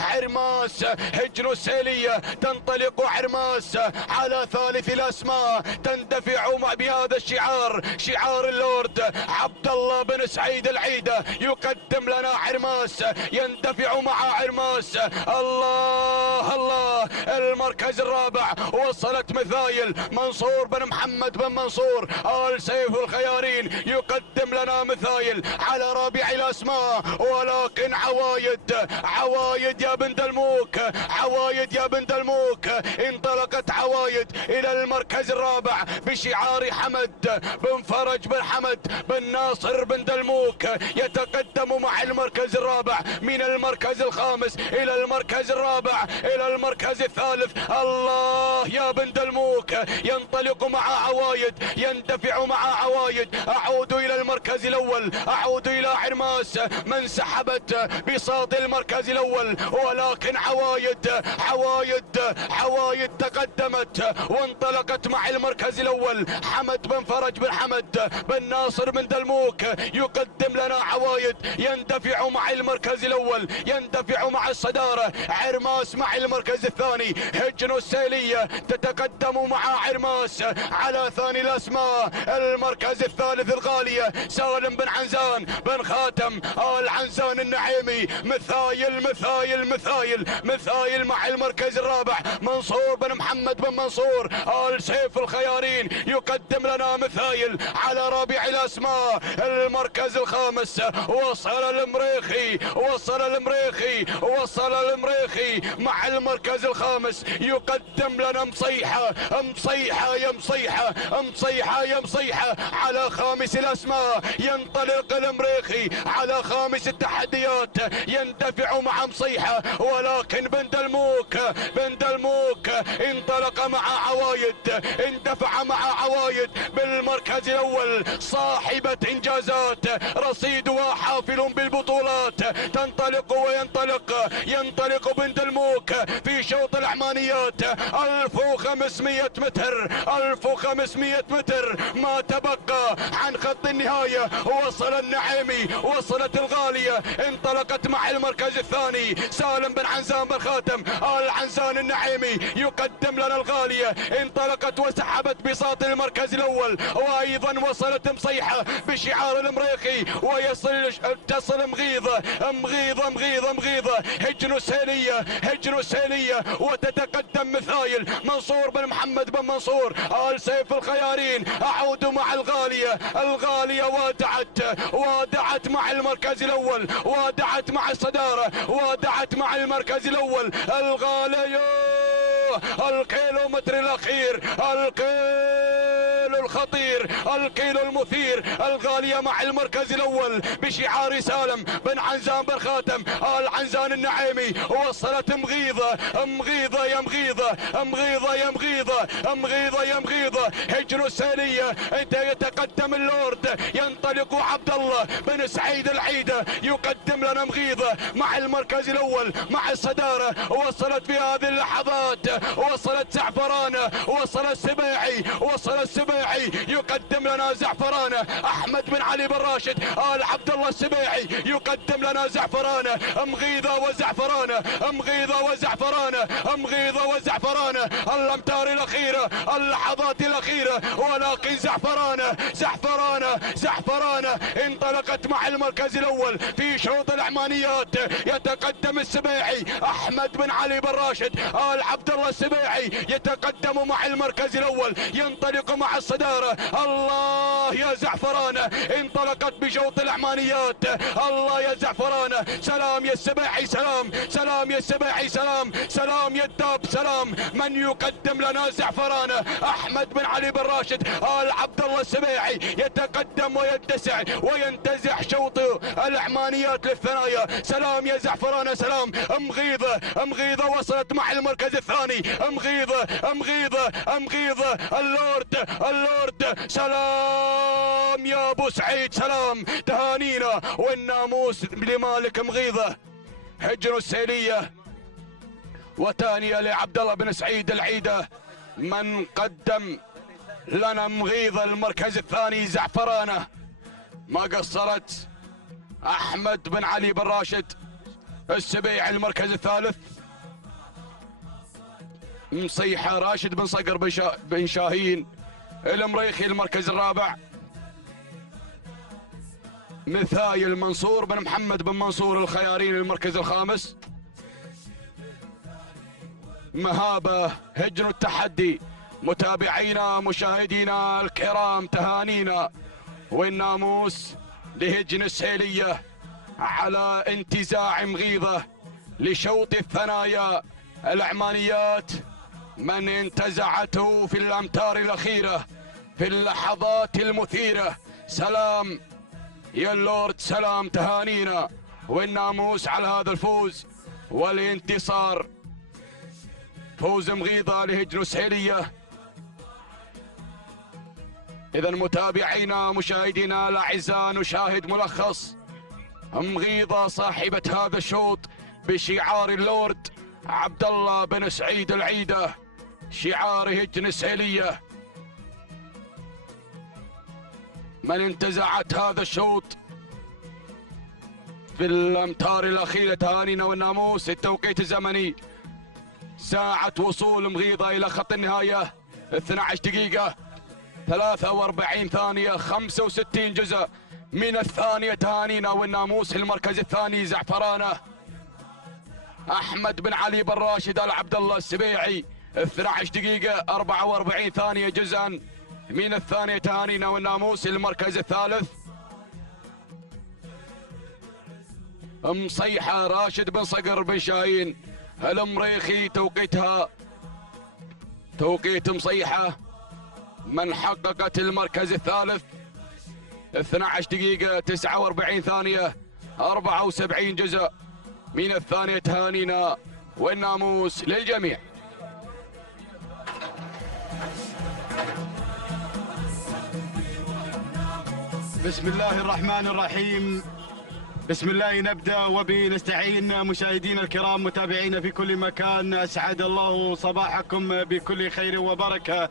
عرماس هجن السيلية، تنطلق عرماس على ثالث الاسماء، تندفع بهذا الشعار، شعار اللورد عبد الله بن سعيد العيدة. يقدم لنا عرماس، يندفع مع عرماس. الله المركز الرابع وصلت مثايل منصور بن محمد بن منصور آل سيف الخيارين يقدم لنا مثايل على رابع الاسماء. ولكن عوايد يا بن دلموك، عوايد يا بن دلموك، انطلقت عوايد الى المركز الرابع بشعار حمد بن فرج بن حمد بن ناصر بن دلموك، يتقدم مع المركز الرابع من المركز الخامس الى المركز الرابع الى المركز الثالث. الله يا بن دلموك، ينطلق مع عوايد، يندفع مع عوايد. اعود الى المركز الاول، اعود الى عرماس من سحبت بساط المركز الاول. ولكن عوايد تقدمت وانطلقت مع المركز الاول. حمد بن فرج بن حمد بن ناصر بن دلموك يقدم لنا عوايد، يندفع مع المركز الاول، يندفع مع الصدارة. عرماس مع المركز الثاني، هجن السيلية تتقدم مع عرماس على ثاني الاسماء. المركز الثالث الغالية سالم بن عنزان بن خاتم آل عنزان النعيمي، مثايل مع المركز الرابع منصور بن محمد بن منصور آل سيف الخيارين يقدم لنا مثايل على رابع الاسماء. المركز الخامس وصل المريخي مع المركز الخامس يقدم لنا مصيحة على خامس الاسماء. ينطلق المريخي على خامس التحديات، يندفع مع مصيحة. ولكن بن دلموك انطلق مع عوايد، اندفع مع عوايد بالمركز الاول. صاحبة انجازات رصيدها حافل بالبطولات، تنطلق ينطلق بن دلموك في شوط العمانيات 1500 متر ما تبقى عن خط النهاية. وصل النعيمي، وصلت الغالية، انطلقت مع المركز الثاني سالم بن عنزان بن خاتم آل عنزان النعيمي يقدم لنا الغالية. انطلقت وسحبت بساط المركز الاول، وايضا وصلت مصيحة بشعار المريخي، تصل مغيظة. هجن السيلية وتتقدم مثايل منصور بن محمد بن منصور آل سيف الخيارين. اعود مع الغالية وادعت مع المركز الاول، وادعت مع الصدارة، وادعت مع المركز الاول. الغالية الكيلومتر الاخير، الكيلو الخطير، الكيلو المثير. الغالية مع المركز الاول بشعار سالم بن عنزان بن خاتم آل عنزان النعيمي. وصلت مغيظة هجن السيلية. يتقدم اللورد، ينطلق عبد الله بن سعيد العيدة يقدم لنا مغيظة مع المركز الاول مع الصدارة. وصلت في هذه اللحظات، وصلت زعفرانة، وصل السبيعي السبيعي يقدم لنا زعفرانه. احمد بن علي بن راشد آل عبد الله السبيعي يقدم لنا زعفرانه. مغيضه وزعفرانه، مغيضه وزعفرانه، مغيضه وزعفرانه. الامتار الاخيره، اللحظات الاخيره، ولكن زعفرانه زعفرانه زعفرانه انطلقت مع المركز الاول في شوط العمانيات. يتقدم السبيعي احمد بن علي بن راشد آل عبد الله السبيعي يتقدم مع المركز الاول، ينطلق مع الصداره. الله يا زعفرانه، انطلقت بشوط العمانيات. الله يا زعفرانه، سلام يا السبيعي، سلام سلام يا السبيعي، سلام سلام يا الداب، سلام. من يقدم لنا زعفرانه؟ احمد بن علي بن راشد آل عبد الله السبيعي يتقدم ويتسع وينتزع شوط العمانيات للثنايا. سلام يا زعفرانه، سلام. مغيضه مغيضه وصلت مع المركز الثاني. مغيضه مغيضه مغيضه. اللورد اللورد، سلام يا ابو سعيد، سلام. تهانينا والناموس لمالك مغيضه. هجن السيليه وتانية لعبد الله بن سعيد العيده. من قدم لنا مغيضه المركز الثاني زعفرانه. ما قصرت احمد بن علي بن راشد السبيعي المركز الثالث. مصيحه راشد بن صقر بن شاهين المريخي المركز الرابع. مثايل منصور بن محمد بن منصور الخيارين المركز الخامس. مهابه هجن التحدي. متابعينا مشاهدينا الكرام، تهانينا والناموس لهجن السيليه على انتزاع مغيضه لشوط الثنايا العمانيات. من انتزعته في الامتار الاخيره في اللحظات المثيره. سلام يا اللورد، سلام. تهانينا والناموس على هذا الفوز والانتصار. فوز مغيضه لهجن السيليه. اذا متابعينا مشاهدينا الاعزاء نشاهد ملخص مغيضه صاحبه هذا الشوط بشعار اللورد عبد الله بن سعيد العيده، شعار هجن السيليه. من انتزعت هذا الشوط في الامتار الاخيره. تهانينا والناموس. التوقيت الزمني ساعه وصول مغيضه الى خط النهايه 12 دقيقه 43 ثانيه 65 جزء من الثانيه. تهانينا والناموس. المركز الثاني زعفرانه احمد بن علي بن راشد آل عبد الله السبيعي 12 دقيقه 44 ثانيه جزءا من الثانيه. تهانينا والناموس. المركز الثالث مصيحه راشد بن صقر بن شاهين المريخي، توقيتها توقيت مصيحه. من حققت المركز الثالث 12 دقيقه 49 ثانيه 74 جزء من الثانيه. تهانينا والناموس للجميع. بسم الله الرحمن الرحيم. بسم الله نبدأ وبه نستعين. مشاهدينا الكرام متابعينا في كل مكان، أسعد الله صباحكم بكل خير وبركة.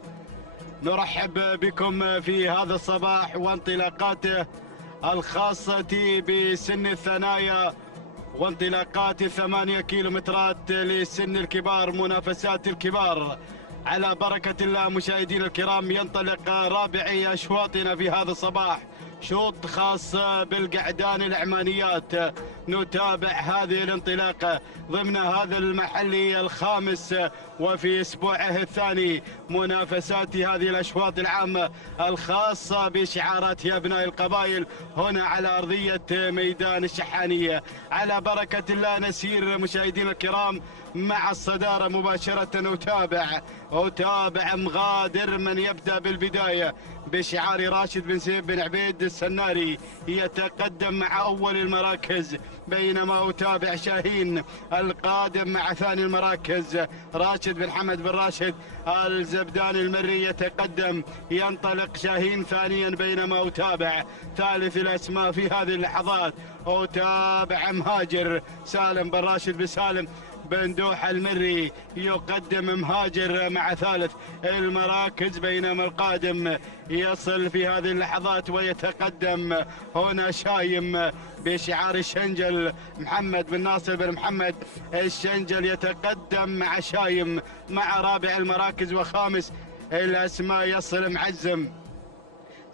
نرحب بكم في هذا الصباح وانطلاقاته الخاصة بسن الثنايا وانطلاقات 8 كيلومترات لسن الكبار، منافسات الكبار. على بركة الله مشاهدينا الكرام ينطلق رابعي أشواطنا في هذا الصباح، شوط خاص بالقعدان العمانيات. نتابع هذه الانطلاقة ضمن هذا المحلي الخامس وفي اسبوعه الثاني، منافسات هذه الاشواط العامة الخاصة بشعارات يا ابناء القبائل هنا على ارضية ميدان الشحانية. على بركة الله نسير مشاهدينا الكرام مع الصدارة مباشرة. أتابع مغادر من يبدأ بالبداية بشعار راشد بن سيف بن عبيد السناري يتقدم مع أول المراكز، بينما أتابع شاهين القادم مع ثاني المراكز. راشد بن حمد بن راشد الزبدان المري يتقدم، ينطلق شاهين ثانيا، بينما أتابع ثالث الأسماء في هذه اللحظات. أتابع مهاجر سالم بن راشد بن سالم بن دوحة المري يقدم مهاجر مع ثالث المراكز، بينما القادم يصل في هذه اللحظات ويتقدم هنا شايم بشعار الشنجل. محمد بن ناصر بن محمد الشنجل يتقدم مع شايم مع رابع المراكز، وخامس الأسماء يصل معزم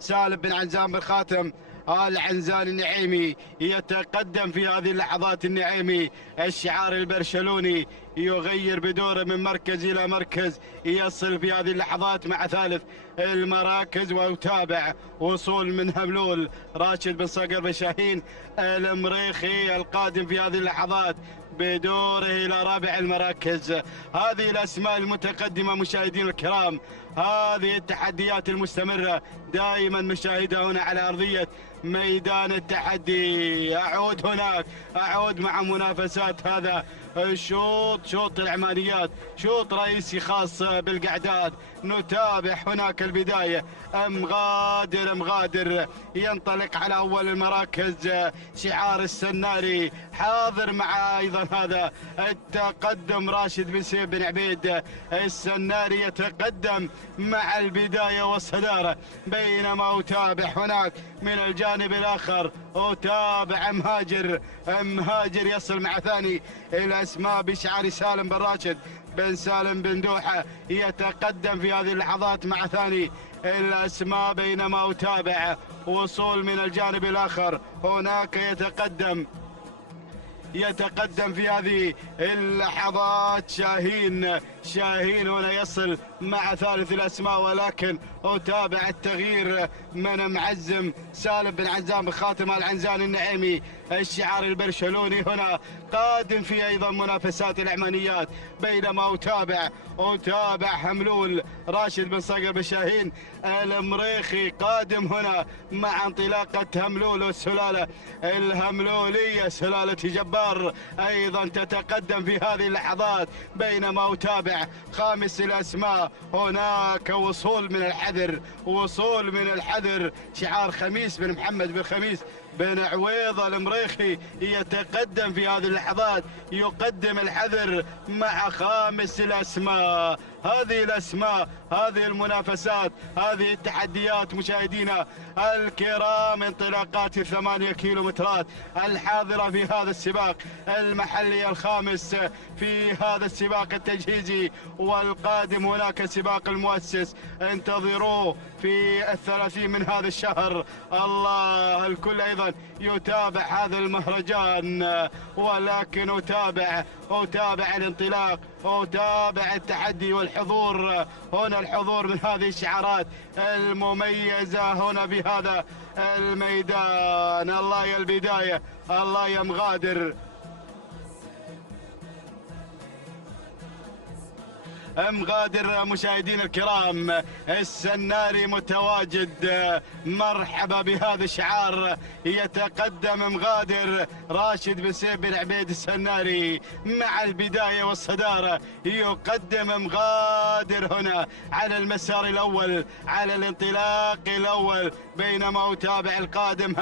سالم بن عنزان بن خاتم العنزان النعيمي يتقدم في هذه اللحظات. النعيمي الشعار البرشلوني يغير بدوره من مركز إلى مركز، يصل في هذه اللحظات مع ثالث المراكز، ويتابع وصول من هملول راشد بن صقر بن شاهين المريخي القادم في هذه اللحظات بدوره إلى رابع المراكز. هذه الأسماء المتقدمة مشاهدين الكرام، هذه التحديات المستمرة دائما نشاهدها هنا على أرضية ميدان التحدي. أعود مع منافسات هذا الشوط، شوط العمانيات، شوط رئيسي خاص بالقعداد. نتابع هناك البداية. مغادر ينطلق على أول المراكز، شعار السناري حاضر مع أيضا هذا التقدم. راشد بن سيف بن عبيد السناري يتقدم مع البداية والصدارة، بينما أتابع هناك من الجانب الآخر أتابع مهاجر يصل مع ثاني الأسماء بشعار سالم بن راشد بن سالم بن دوحة يتقدم في هذه اللحظات مع ثاني الأسماء، بينما أتابع وصول من الجانب الآخر هناك يتقدم في هذه اللحظات شاهين هنا يصل مع ثالث الأسماء، ولكن أتابع التغيير من معزم سالم بن عنزان بن خاتم العنزان النعيمي الشعار البرشلوني هنا قادم في أيضا منافسات العمانيات، بينما أتابع هملول راشد بن صقر بن شاهين المريخي قادم هنا مع انطلاقة هملول والسلالة الهملولية سلالة جبار أيضا تتقدم في هذه اللحظات، بينما أتابع خامس الأسماء هناك وصول من الحذر شعار خميس بن محمد بن خميس بن عويض المريخي يتقدم في هذه اللحظات، يقدم الحذر مع خامس الأسماء. هذه الأسماء، هذه المنافسات، هذه التحديات مشاهدينا الكرام، انطلاقات 8 كيلومترات الحاضرة في هذا السباق المحلي الخامس في هذا السباق التجهيزي، والقادم هناك سباق المؤسس انتظروه في 30 من هذا الشهر. الله، الكل أيضا يتابع هذا المهرجان، ولكن أتابع الانطلاق، أتابع التحدي والحضور. هنا الحضور من هذه الشعارات المميزة هنا بهذا الميدان. الله يا البداية، الله يا مغادر مشاهدين الكرام، السناري متواجد. مرحبا بهذا الشعار. يتقدم مغادر راشد بن سيف بن عبيد السناري مع البداية والصدارة. يقدم مغادر هنا على المسار الأول، على الانطلاق الأول، بينما أتابع القادم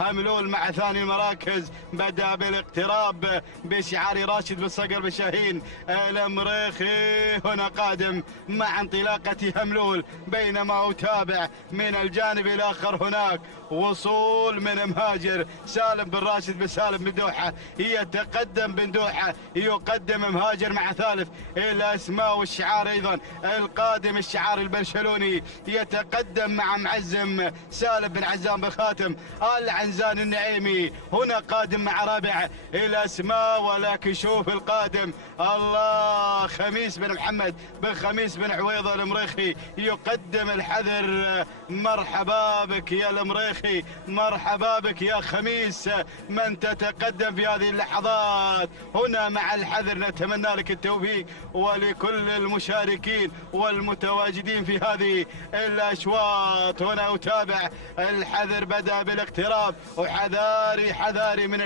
هملول مع ثاني المراكز. بدأ بالاقتراب بشعار راشد بن صقر بن شاهين المريخي هنا قادم مع انطلاقة هملول، بينما أتابع من الجانب الآخر هناك وصول من مهاجر سالم بن راشد بن سالم بن دوحة. يتقدم بن دوحة، يقدم مهاجر مع ثالث الأسماء والشعار أيضا القادم الشعار البرشلوني. يتقدم مع معزم سالم بن عزام بن خاتم العنزان النعيمي هنا قادم مع رابع الأسماء، ولكن شوف القادم، الله، خميس بن محمد بن خميس بن عويض المريخي يقدم الحذر. مرحبا بك يا المريخي، مرحبا بك يا خميس، من تتقدم في هذه اللحظات هنا مع الحذر. نتمنى لك التوفيق ولكل المشاركين والمتواجدين في هذه الأشواط. هنا أتابع الحذر بدأ بالاقتراب، وحذاري من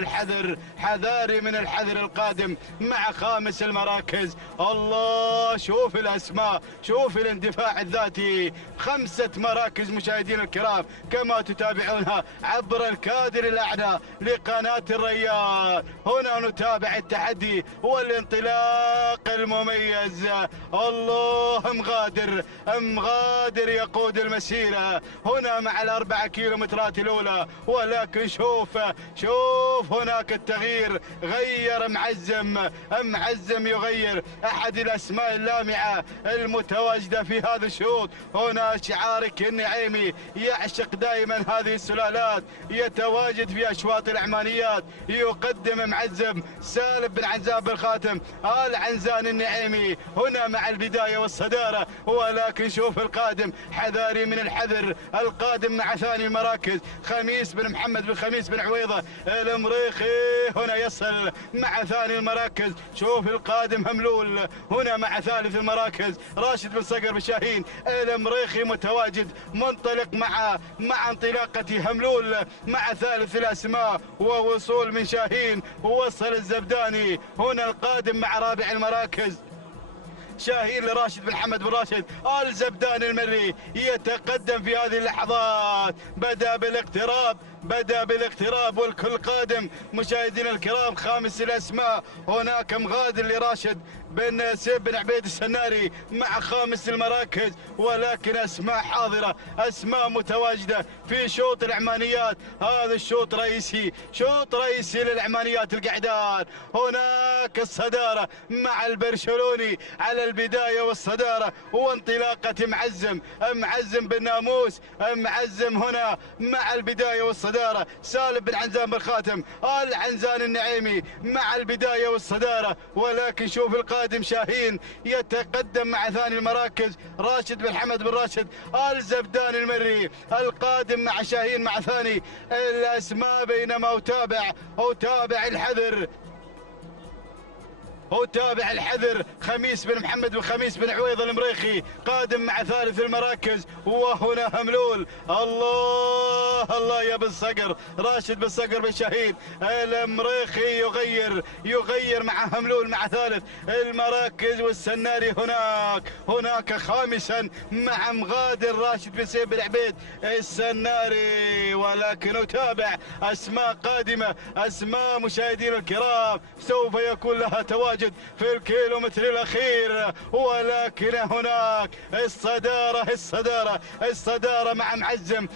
الحذر القادم مع خامس المراكز. الله، شوف الأسماء، شوف الاندفاع الذاتي. 5 مراكز مشاهدين الكرام كما تتابع تتابعونها عبر الكادر الأعلى لقناة الريان. هنا نتابع التحدي والانطلاق المميز. الله مغادر يقود المسيرة هنا مع ال4 كيلومترات الأولى، ولكن شوف هناك التغيير. غير معزم يغير أحد الأسماء اللامعة المتواجدة في هذا الشوط. هنا شعارك النعيمي يعشق دائما هذه السلالات، يتواجد في أشواط العمانيات. يقدم معزم سالم بن عنزان بالخاتم آل عنزان النعيمي هنا مع البداية والصدارة، ولكن شوف القادم حذاري من الحذر. القادم مع ثاني المراكز خميس بن محمد بن خميس بن عويضة المريخي هنا يصل مع ثاني المراكز. شوف القادم هملول هنا مع ثالث المراكز راشد بن صقر بن شاهين المريخي متواجد منطلق مع انطلاقة هملول مع ثالث الأسماء ووصول من شاهين. ووصل الزبداني هنا القادم مع رابع المراكز شاهين لراشد بن حمد بن راشد آل زبدان المري يتقدم في هذه اللحظات. بدأ بالاقتراب والكل قادم. مشاهدينا الكرام خامس الأسماء هناك مغادر لراشد بن سيب بن عبيد السناري مع خامس المراكز، ولكن أسماء حاضرة، أسماء متواجدة في شوط العمانيات. هذا الشوط شوط رئيسي للعمانيات القعدان. هناك الصدارة مع البرشلوني على البداية والصدارة وانطلاقة معزم بن ناموس. معزم هنا مع البداية والصدارة. سالم بن عنزان بالخاتم آل عنزان النعيمي مع البداية والصدارة، ولكن شوف القادم شاهين يتقدم مع ثاني المراكز راشد بن حمد بن راشد آل زبدان المري. القادم مع شاهين مع ثاني الأسماء، بينما أتابع الحذر خميس بن محمد وخميس بن عويض المريخي قادم مع ثالث المراكز. وهنا هملول الله يا بن صقر راشد بن صقر بن شاهين المريخي يغير مع هملول مع ثالث المراكز. والسناري هناك خامسا مع مغادر راشد بن سيف بن عبيد السناري. ولكن أتابع أسماء قادمة، أسماء مشاهدين الكرام سوف يكون لها تواجد في الكيلومتر الأخير. ولكن هناك الصدارة مع معزم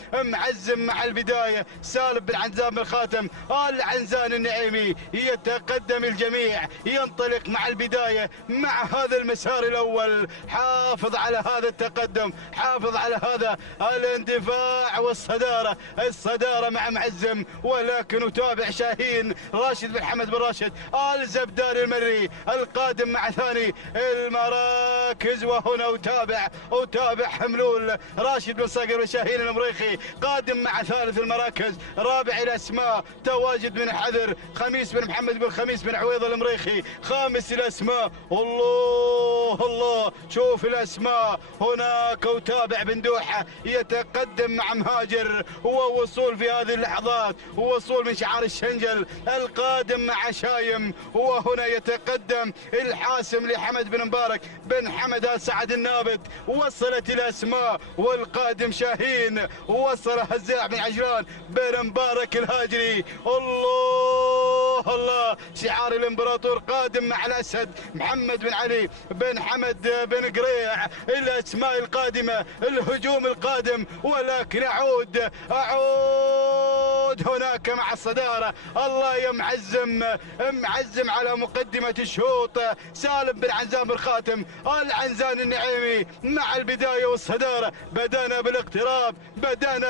مع البداية سالم بن عنزان بالخاتم آل عنزان النعيمي. يتقدم الجميع، ينطلق مع البداية مع هذا المسار الأول. حافظ على هذا التقدم، حافظ على هذا الاندفاع والصدارة مع معزم. ولكن أتابع شاهين راشد بن حمد بن راشد آل زبدان المري القادم مع ثاني المراكز. وهنا أتابع حملول راشد بن صقر بن شاهين المريخي قادم مع ثالث المراكز. رابع الأسماء تواجد من الحذر خميس بن محمد بن خميس بن عويض المريخي. خامس الأسماء الله شوف الأسماء هناك. أتابع بن دوحة يتقدم مع مهاجر، ووصول في هذه اللحظات ووصول من شعار الشنجل القادم مع شايم. وهنا يتقدم الحاسم لحمد بن مبارك بن حمد آل سعد النابت. وصلت الأسماء والقادم شاهين. وصل هزاع بن عجلان بن مبارك الهاجري. الله شعار الامبراطور قادم مع الأسد محمد بن علي بن حمد بن قريع. الأسماء القادمة، الهجوم القادم. ولكن أعود هناك مع الصدارة. الله يا معزم على مقدمة الشوط سالم بن عنزان بالخاتم آل عنزان النعيمي مع البداية والصدارة. بدأنا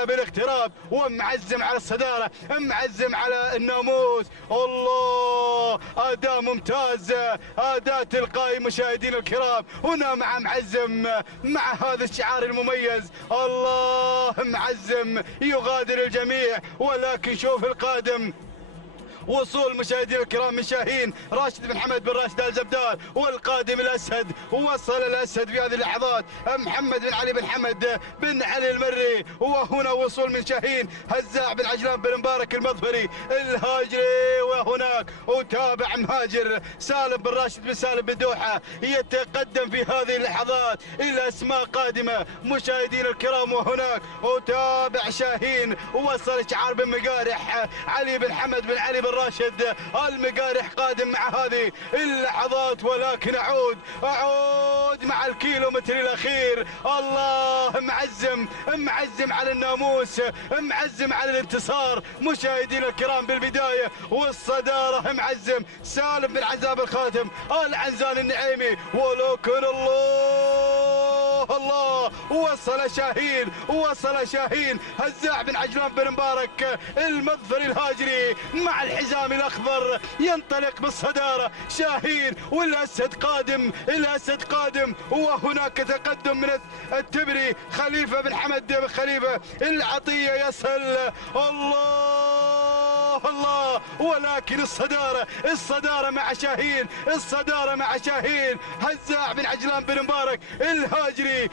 بالاقتراب ومعزم على الصدارة، معزم على الناموس. الله أداء ممتاز، أداء تلقائي مشاهدين الكرام. هنا مع معزم مع هذا الشعار المميز. الله معزم يغادر الجميع. ولكن شوف القادم وصول مشاهدينا الكرام من شاهين راشد بن حمد بن راشد الزبدان، والقادم الأسد. وصل الأسد في هذه اللحظات محمد بن علي بن حمد بن علي المري. وهنا وصول من شاهين هزاع بن عجلان بن مبارك المظفري الهاجري. وهناك وتابع مهاجر سالم بن راشد بن سالم بن دوحة يتقدم في هذه اللحظات إلى أسماء قادمة مشاهدينا الكرام. وهناك وتابع شاهين ووصل شعار بن مقارح علي بن حمد بن علي بن راشد المقارح قادم مع هذه اللحظات. ولكن أعود مع الكيلومتر الأخير. الله معزم على الناموس، معزم على الانتصار مشاهدينا الكرام. بالبداية والصدارة معزم سالم بن عزاب الخاتم العنزان النعيمي. ولكن الله وصل شاهين هزاع بن عجلان بن مبارك المظفري الهاجري مع الحزام الأخضر ينطلق بالصدارة شاهين. والأسد قادم وهناك تقدم من التبري خليفة بن حمد بن خليفة العطية يصل. الله ولكن الصدارة مع شاهين هزاع بن عجلان بن مبارك الهاجري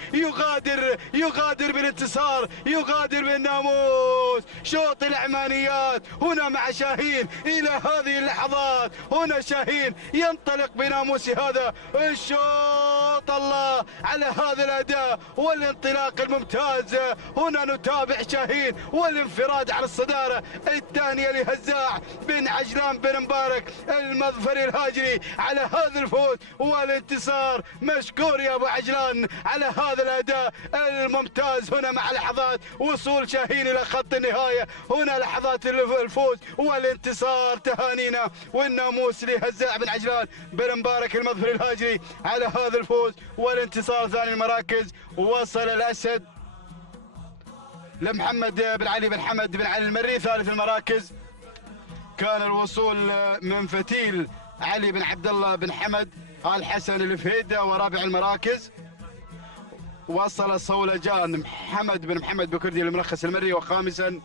يغادر بالانتصار، يغادر بالناموس. شوط العمانيات هنا مع شاهين إلى هذه اللحظات. هنا شاهين ينطلق بناموس هذا الشوط. الله على هذا الأداء والانطلاق الممتاز. هنا نتابع شاهين والانفراد على الصدارة الثانية لهزاع بن عجلان بن مبارك المظفري الهاجري على هذا الفوز والانتصار. مشكور يا ابو عجلان على هذا الاداء الممتاز. هنا مع لحظات وصول شاهين الى خط النهاية. هنا لحظات الفوز والانتصار. تهانينا والناموس لهزاع بن عجلان بن مبارك المظفري الهاجري على هذا الفوز والانتصار. ثاني المراكز وصل الأسد لمحمد بن علي بن حمد بن علي المري. ثالث المراكز كان الوصول من فتيل علي بن عبد الله بن حمد الحسن الفهيدة. ورابع المراكز وصل الصولجان محمد بن محمد بكردي الملخص المري. وخامسا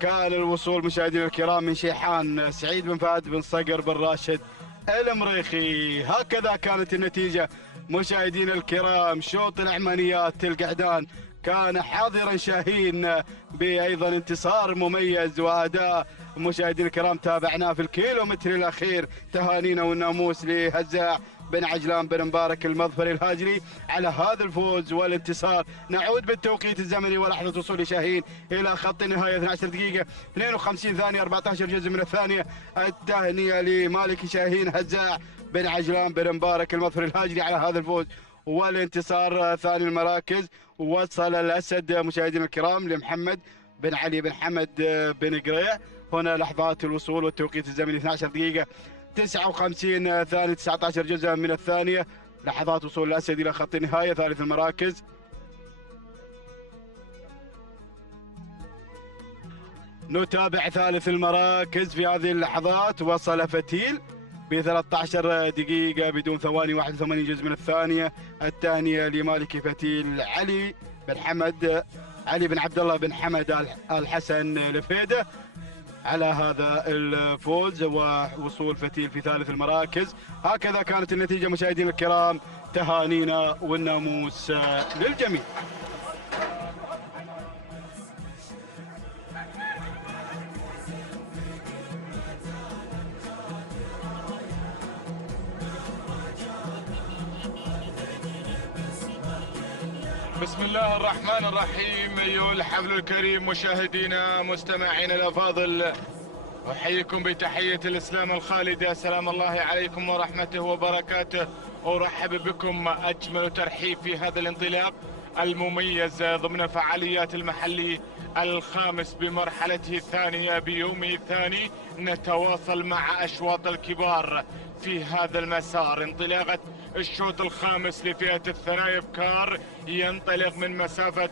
كان الوصول مشاهدينا الكرام من شيحان سعيد بن فهد بن صقر بن راشد المريخي. هكذا كانت النتيجة مشاهدينا الكرام. شوط العمانيات القعدان كان حاضرا شاهين بأيضا انتصار مميز وأداء مشاهدينا الكرام تابعناه في الكيلومتر الأخير. تهانينا والناموس لهزاع بن عجلان بن مبارك المظفري الهاجري على هذا الفوز والانتصار. نعود بالتوقيت الزمني ولحظة وصول شاهين إلى خط النهاية 12 دقيقة 52 ثانية 14 جزء من الثانية. التهنئة لمالك شاهين هزاع بن عجلان بن مبارك المظفري الهاجري على هذا الفوز والانتصار. ثاني المراكز وصل الأسد مشاهدينا الكرام لمحمد بن علي بن حمد بن قريع. هنا لحظات الوصول والتوقيت الزمني 12 دقيقة 59 ثانية 19 جزء من الثانية. لحظات وصول الأسد إلى خط النهاية. ثالث المراكز نتابع ثالث المراكز في هذه اللحظات. وصل فتيل ب 13 دقيقة بدون ثواني 81 جزء من الثانية. الثانية لمالك فتيل علي بن عبد الله بن حمد الحسن الفهيدة على هذا الفوز ووصول فتيل في ثالث المراكز. هكذا كانت النتيجة مشاهدينا الكرام. تهانينا والناموس للجميع. بسم الله الرحمن الرحيم. أيها الحفل الكريم مشاهدينا مستمعينا الأفاضل، أحييكم بتحية الإسلام الخالدة. سلام الله عليكم ورحمته وبركاته. أرحب بكم أجمل ترحيب في هذا الانطلاق المميز ضمن فعاليات المحلي الخامس بمرحلته الثانية بيومه الثاني. نتواصل مع أشواط الكبار في هذا المسار. انطلاقة الشوط الخامس لفئة الثنايا بكار ينطلق من مسافة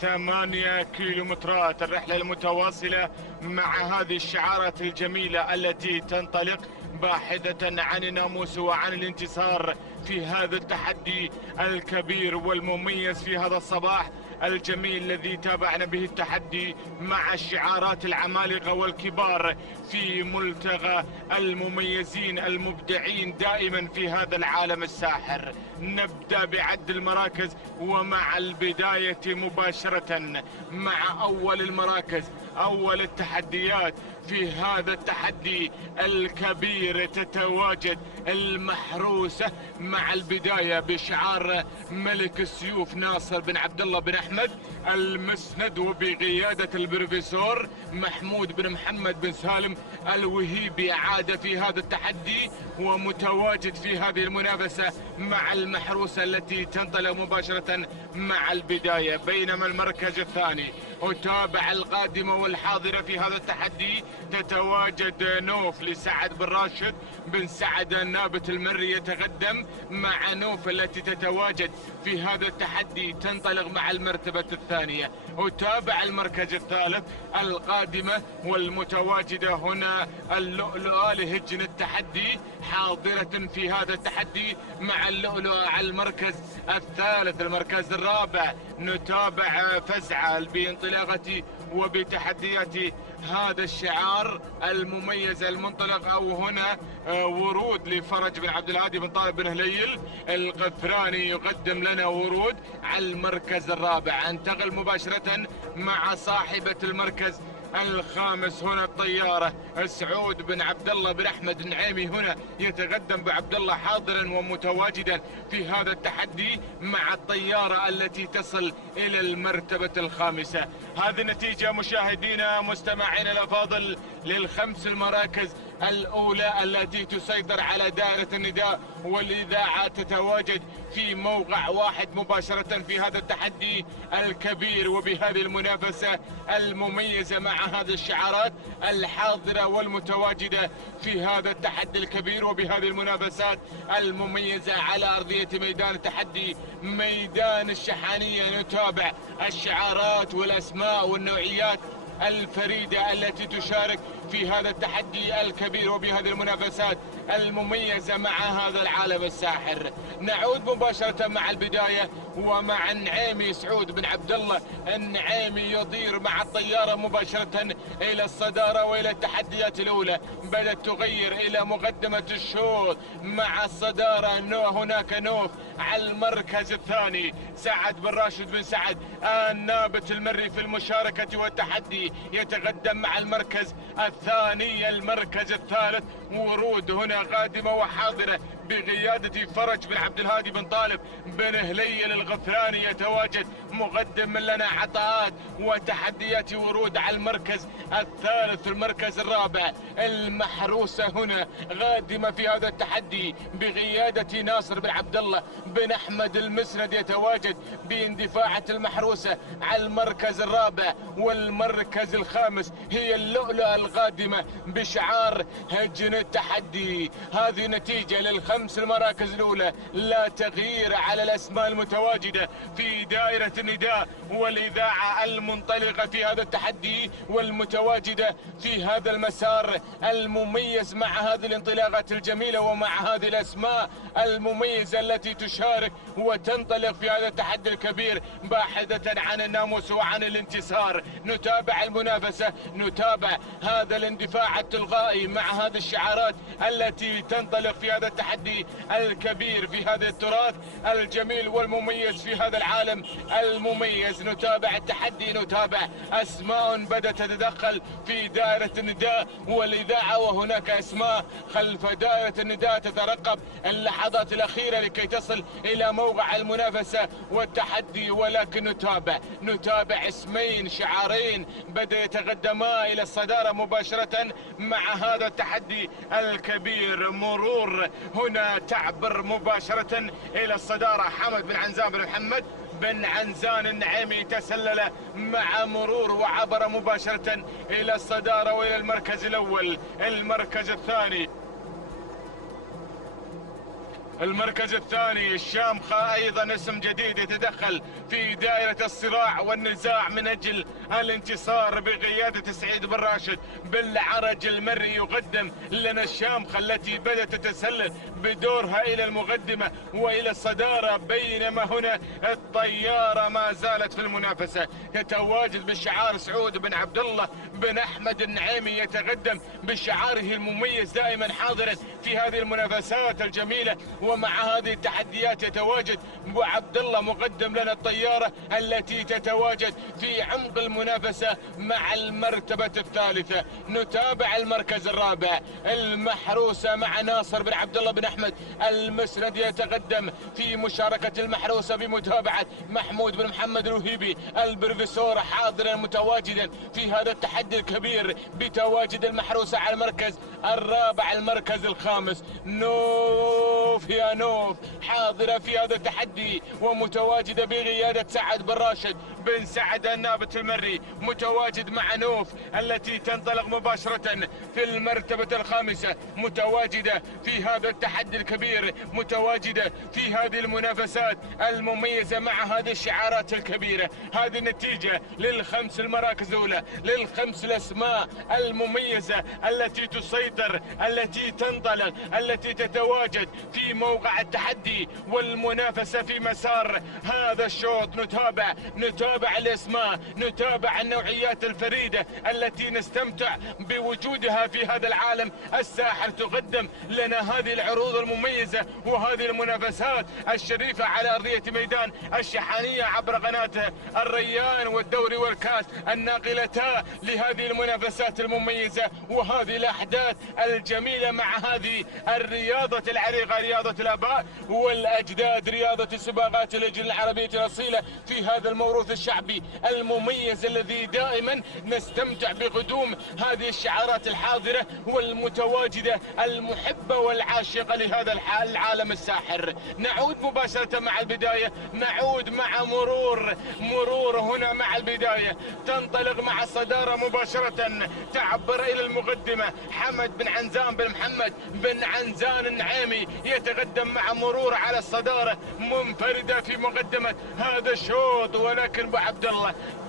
8 كيلومترات. الرحلة المتواصلة مع هذه الشعارات الجميلة التي تنطلق باحثة عن الناموس وعن الانتصار في هذا التحدي الكبير والمميز في هذا الصباح الجميل الذي تابعنا به التحدي مع الشعارات العمالقة والكبار في ملتقى المميزين المبدعين دائما في هذا العالم الساحر. نبدأ بعد المراكز ومع البداية مباشرة مع أول المراكز، أول التحديات في هذا التحدي الكبير. تتواجد المحروسة مع البداية بشعار ملك السيوف ناصر بن عبد الله بن أحمد المسند، وبقيادة البروفيسور محمود بن محمد بن سالم الوهيبي. عاد في هذا التحدي ومتواجد في هذه المنافسة مع المحروسة التي تنطلق مباشرة مع البداية. بينما المركز الثاني أتابع القادمة والحاضرة في هذا التحدي. تتواجد نوف لسعد بن راشد بن سعد النابت المري يتقدم مع نوف التي تتواجد في هذا التحدي تنطلق مع المرتبة الثانية. أتابع المركز الثالث القادمة والمتواجدة هنا اللؤلؤة لهجن التحدي حاضرة في هذا التحدي مع اللؤلؤة على المركز الثالث. المركز الرابع نتابع فزعة بانطلاقة وبتحديات هذا الشعار المميز المنطلق، أو هنا ورود لفرج بن عبد الهادي بن طالب بن هليل القفراني يقدم لنا ورود على المركز الرابع. انتقل مباشرة مع صاحبة المركز الخامس هنا الطيارة سعود بن عبد الله بن أحمد النعيمي، هنا يتقدم بعبد الله حاضرا ومتواجدا في هذا التحدي مع الطيارة التي تصل إلى المرتبة الخامسة. هذه النتيجة مشاهدينا مستمعينا الأفاضل للخمس المراكز الأولى التي تسيطر على دائرة النداء والإذاعة. تتواجد في موقع واحد مباشرة في هذا التحدي الكبير وبهذه المنافسة المميزة مع هذه الشعارات الحاضرة والمتواجدة في هذا التحدي الكبير وبهذه المنافسات المميزة على أرضية ميدان التحدي ميدان الشحانية. نتابع الشعارات والأسماء والنوعيات الفريدة التي تشارك في هذا التحدي الكبير وبهذه المنافسات المميزة مع هذا العالم الساحر. نعود مباشرة مع البداية ومع النعيمي سعود بن عبد الله النعيمي يطير مع الطيارة مباشرة إلى الصدارة وإلى التحديات الأولى. بدأت تغير إلى مقدمة الشوط مع الصدارة. هناك نوف على المركز الثاني سعد بن راشد بن سعد النابت المري في المشاركة والتحدي يتقدم مع المركز الثاني. المركز الثالث ورود هنا قادمة وحاضرة بقيادة فرج بن عبد الهادي بن طالب بن هليل الغفراني يتواجد مقدم لنا عطاءات وتحديات ورود على المركز الثالث. المركز الرابع المحروسة هنا قادمة في هذا التحدي بقيادة ناصر بن عبد الله بن أحمد المسند يتواجد باندفاعة المحروسة على المركز الرابع. والمركز الخامس هي اللؤلؤة القادمة بشعار هجن التحدي. هذه نتيجة للخمس المراكز الأولى، لا تغيير على الأسماء المتواجدة في دائرة النداء والإذاعة المنطلقة في هذا التحدي والمتواجدة في هذا المسار المميز مع هذه الانطلاقات الجميلة ومع هذه الأسماء المميزة التي تشارك وتنطلق في هذا التحدي الكبير باحثة عن الناموس وعن الانتصار. نتابع المنافسة، نتابع هذا الاندفاع التلقائي مع هذه الشعارات التي تنطلق في هذا التحدي الكبير في هذا التراث الجميل والمميز في هذا العالم المميز. نتابع التحدي، نتابع أسماء بدأت تتدخل في دائرة النداء والإذاعة، وهناك أسماء خلف دائرة النداء تترقب اللحظات الأخيرة لكي تصل إلى موقع المنافسة والتحدي. ولكن نتابع اسمين شعارين بدأ يتقدما إلى الصدارة مباشرة مع هذا التحدي الكبير. مرور هنا تعبر مباشرة إلى الصدارة حمد بن عنزان بن محمد بن عنزان النعيمي تسلل مع مرور وعبر مباشرة إلى الصدارة وإلى المركز الأول. المركز الثاني المركز الثاني الشامخة، أيضا اسم جديد يتدخل في دائرة الصراع والنزاع من أجل الانتصار بقيادة سعيد بن راشد. بالعرج المري يقدم لنا الشامخة التي بدأت تتسلل بدورها إلى المقدمة وإلى الصدارة، بينما هنا الطيارة ما زالت في المنافسة، تتواجد بشعار سعود بن عبد الله بن أحمد النعيمي، يتقدم بشعاره المميز دائما حاضرا في هذه المنافسات الجميلة. ومع هذه التحديات يتواجد ابو عبد الله مقدم لنا الطيارة التي تتواجد في عمق المنافسة مع المرتبة الثالثة. نتابع المركز الرابع المحروسة مع ناصر بن عبد الله بن احمد المسند، يتقدم في مشاركة المحروسة بمتابعة محمود بن محمد الوهيبي البروفيسور حاضرا متواجدا في هذا التحدي الكبير بتواجد المحروسة على المركز الرابع. المركز الخامس نوف يا نوف حاضرة في هذا التحدي ومتواجدة بقيادة سعد بن راشد بن سعد النابت المري، متواجد مع نوف التي تنطلق مباشرة في المرتبة الخامسة، متواجدة في هذا التحدي الكبير، متواجدة في هذه المنافسات المميزة مع هذه الشعارات الكبيرة. هذه النتيجة للخمس المراكز الأولى، للخمس الأسماء المميزة التي تسيطر، التي تنطلق، التي تتواجد في موقع التحدي والمنافسة في مسار هذا الشوط. نتابع الاسماء، نتابع النوعيات الفريدة التي نستمتع بوجودها في هذا العالم الساحر. تقدم لنا هذه العروض المميزة وهذه المنافسات الشريفة على أرضية ميدان الشحانية عبر قناة الريان والدوري والكاس، الناقلتا لهذه المنافسات المميزة وهذه الأحداث الجميلة مع هذه الرياضة العريقة، رياضة الآباء والأجداد، رياضة سباقات الأجيال العربية الأصيلة في هذا الموروث الشعبي المميز الذي دائما نستمتع بقدوم هذه الشعارات الحاضرة والمتواجدة المحبة والعاشقة لهذا العالم الساحر. نعود مباشرة مع البداية، نعود مع مرور هنا مع البداية، تنطلق مع الصدارة مباشرة، تعبر إلى المقدمة حمد بن عنزان بن محمد بن عنزان النعيمي، يتقدم مع مرور على الصدارة منفردة في مقدمة هذا الشوط. ولكن ابو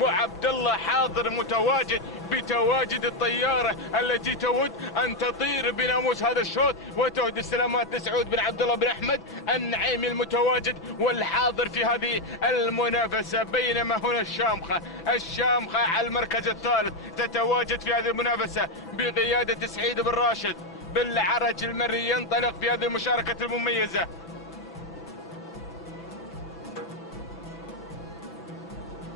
عبد الله حاضر متواجد بتواجد الطيارة التي تود أن تطير بناموس هذا الشوط وتهدي السلامات لسعود بن عبد الله بن أحمد النعيمي المتواجد والحاضر في هذه المنافسة. بينما هنا الشامخة على المركز الثالث تتواجد في هذه المنافسة بقيادة سعيد بن راشد بالعرج المري، ينطلق في هذه المشاركة المميزة.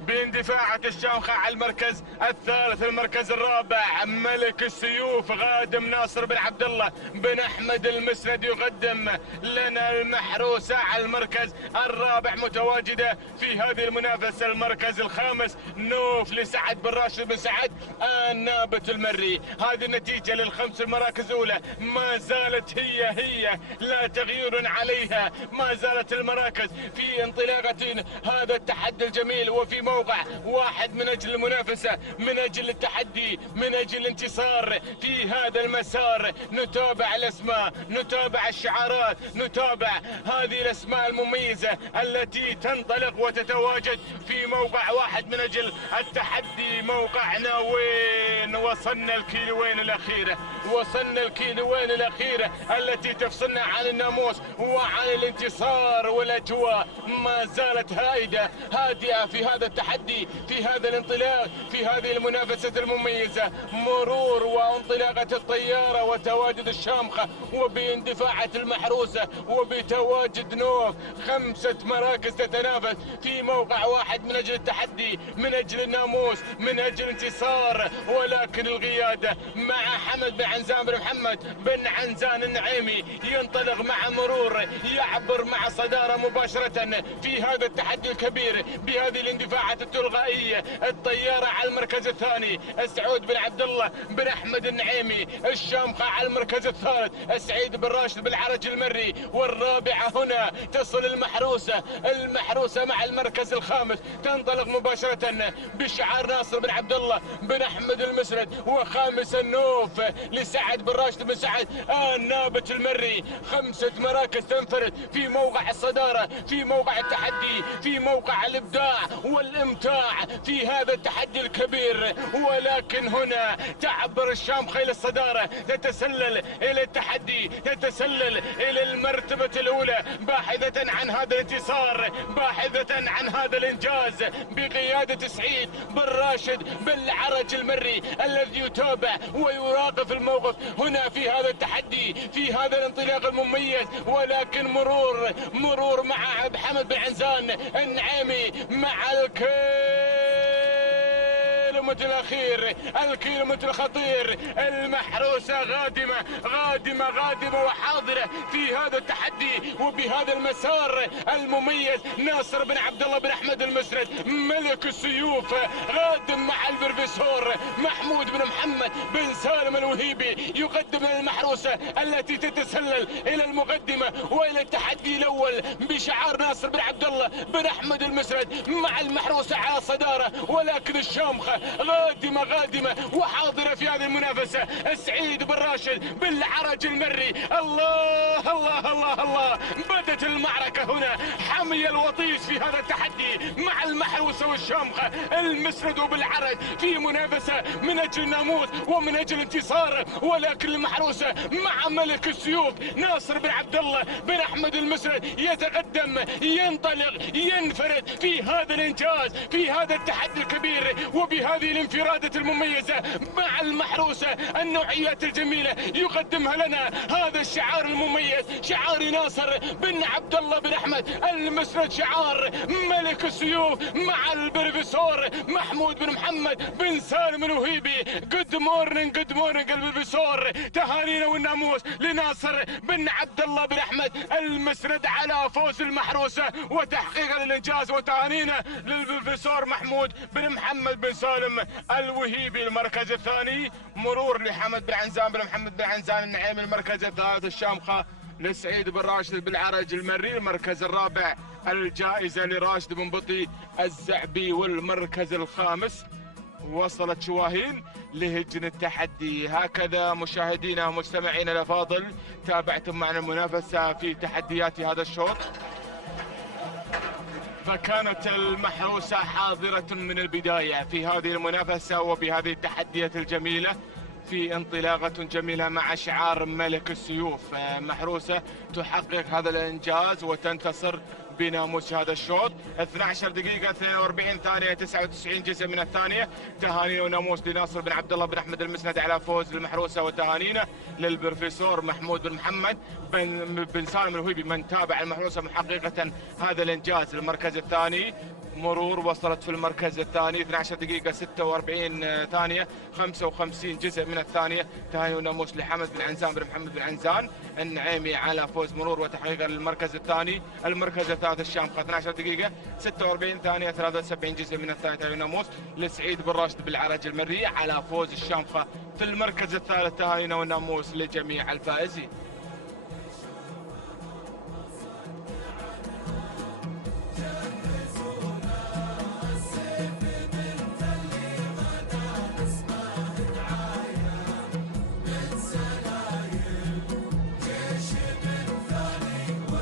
باندفاعة الشامخة على المركز الثالث. المركز الرابع ملك السيوف غادم ناصر بن عبد الله بن احمد المسند، يقدم لنا المحروسة على المركز الرابع، متواجدة في هذه المنافسة. المركز الخامس نوف لسعد بن راشد بن سعد النابت المري. هذه النتيجة للخمس المراكز الأولى، ما زالت هي لا تغيير عليها، ما زالت المراكز في انطلاقة هذا التحدي الجميل وفي موقع واحد من أجل المنافسة، من أجل التحدي، من أجل الانتصار في هذا المسار. نتابع الأسماء، نتابع الشعارات، نتابع هذه الأسماء المميزة التي تنطلق وتتواجد في موقع واحد من أجل التحدي. موقعنا وين؟ وصلنا الكيلوين الأخيرة، وصلنا الكيلوين الأخيرة التي تفصلنا عن الناموس وعن الانتصار، والأجواء ما زالت هادئة في هذا التحدي، في هذا الانطلاق، في هذه المنافسة المميزة. مرور وانطلاقة الطيارة وتواجد الشامخة وباندفاعة المحروسة وبتواجد نوف، 5 مراكز تتنافس في موقع واحد من أجل التحدي، من أجل الناموس، من أجل الانتصار. ولكن القيادة مع حمد بن عنزان بن محمد بن عنزان النعيمي، ينطلق مع مرور، يعبر مع صدارة مباشرة في هذا التحدي الكبير بهذه الاندفاعات الدفعة التلغائية الطيارة على المركز الثاني سعود بن عبد الله بن أحمد النعيمي. الشامخة على المركز الثالث سعيد بن راشد بالعرج المري. والرابعة هنا تصل المحروسة مع المركز الخامس تنطلق مباشرة بشعار ناصر بن عبد الله بن أحمد المسرد. وخامس النوف لسعد بن راشد بن سعد النابت المري. 5 مراكز تنفرد في موقع الصدارة، في موقع التحدي، في موقع الإبداع والإمتاع في هذا التحدي الكبير. ولكن هنا تعبر الشامخة إلى الصدارة، تتسلل إلى التحدي، تتسلل إلى المرتبة الأولى باحثة عن هذا الانتصار، باحثة عن هذا الإنجاز بقيادة سعيد بن راشد بالعرج المري الذي يتابع ويراقب الموقف هنا في هذا التحدي، في هذا الانطلاق المميز. ولكن مرور مع محمد بن عنزان النعيمي مع الكيلومتر الأخير، الكيلومتر الخطير. المحروسة غادمة وحاضرة في هذا التحدي وبهذا المسار المميز. ناصر بن عبد الله بن أحمد المسرد ملك السيوف غادم مع البروفيسور محمود بن محمد بن سالم الوهيبي يقدم المحروسة التي تتسلل إلى المقدمة وإلى التحدي الأول بشعار ناصر بن عبد الله بن أحمد المسرد مع المحروسة على الصدارة. ولكن الشامخة غادمة وحاضرة في هذه المنافسة. سعيد بن راشد بالعرج المري. الله بدت المعركة هنا، حمي الوطيس في هذا التحدي مع المحروسة والشامخة. المسرد بالعرج في منافسة من أجل الناموس ومن أجل الانتصار. ولكن المحروسة مع ملك السيوف ناصر بن عبد الله بن أحمد المسرد يتقدم، ينطلق، ينفرد في هذا الإنجاز، في هذا التحدي الكبير وبهذه الانفرادة المميزة مع المحروسة. النوعيات الجميلة يقدمها لنا هذا الشعار المميز، شعار ناصر بن عبد الله بن أحمد المسرد، شعار ملك السيوف مع البروفيسور محمود بن محمد بن سالم الوهيبي. جود مورنينج البروفيسور. تهانينا والناموس لناصر بن عبد الله بن أحمد المسرد على فوز المحروسة وتحقيق الإنجاز. وتهانينا للبروفيسور محمود بن محمد بن سالم الوهيبي. المركز الثاني مرور لحمد بن عنزان بن محمد بن عنزان النعيمي. المركز الثالث الشامخة لسعيد بن راشد بالعرج المري. المركز الرابع الجائزة لراشد بن بطي الزعبي. والمركز الخامس وصلت شواهين لهجن التحدي. هكذا مشاهدينا ومستمعينا الأفاضل تابعتم معنا المنافسة في تحديات هذا الشوط. فكانت المحروسة حاضرة من البداية في هذه المنافسة وبهذه التحديات الجميلة في انطلاقة جميلة مع شعار ملك السيوف. محروسة تحقق هذا الإنجاز وتنتصر بناموس هذا الشوط. 12 دقيقة 42 ثانية 99 جزء من الثانية. تهانينا وناموس لناصر بن عبد الله بن أحمد المسند على فوز المحروسة. وتهانينا للبروفيسور محمود بن محمد بن سالم الوهيبي من تابع المحروسة محققة هذا الإنجاز. المركز الثاني مرور وصلت في المركز الثاني 12 دقيقة 46 ثانية 55 جزء من الثانية. تهاني وناموس لحمد بن عنزان بن محمد بن عنزان النعيمي على فوز مرور وتحقيق المركز الثاني. المركز الثالث الشامخة 12 دقيقة 46 ثانية 73 جزء من الثانية. تهاني وناموس لسعيد بن راشد بالعرج المري على فوز الشامخة في المركز الثالث. تهاني وناموس لجميع الفائزين.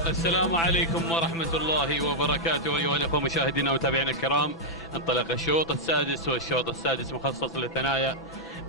السلام عليكم ورحمة الله وبركاته أيها الأخوة مشاهدينا ومتابعينا الكرام. انطلق الشوط السادس، والشوط السادس مخصص للثنايا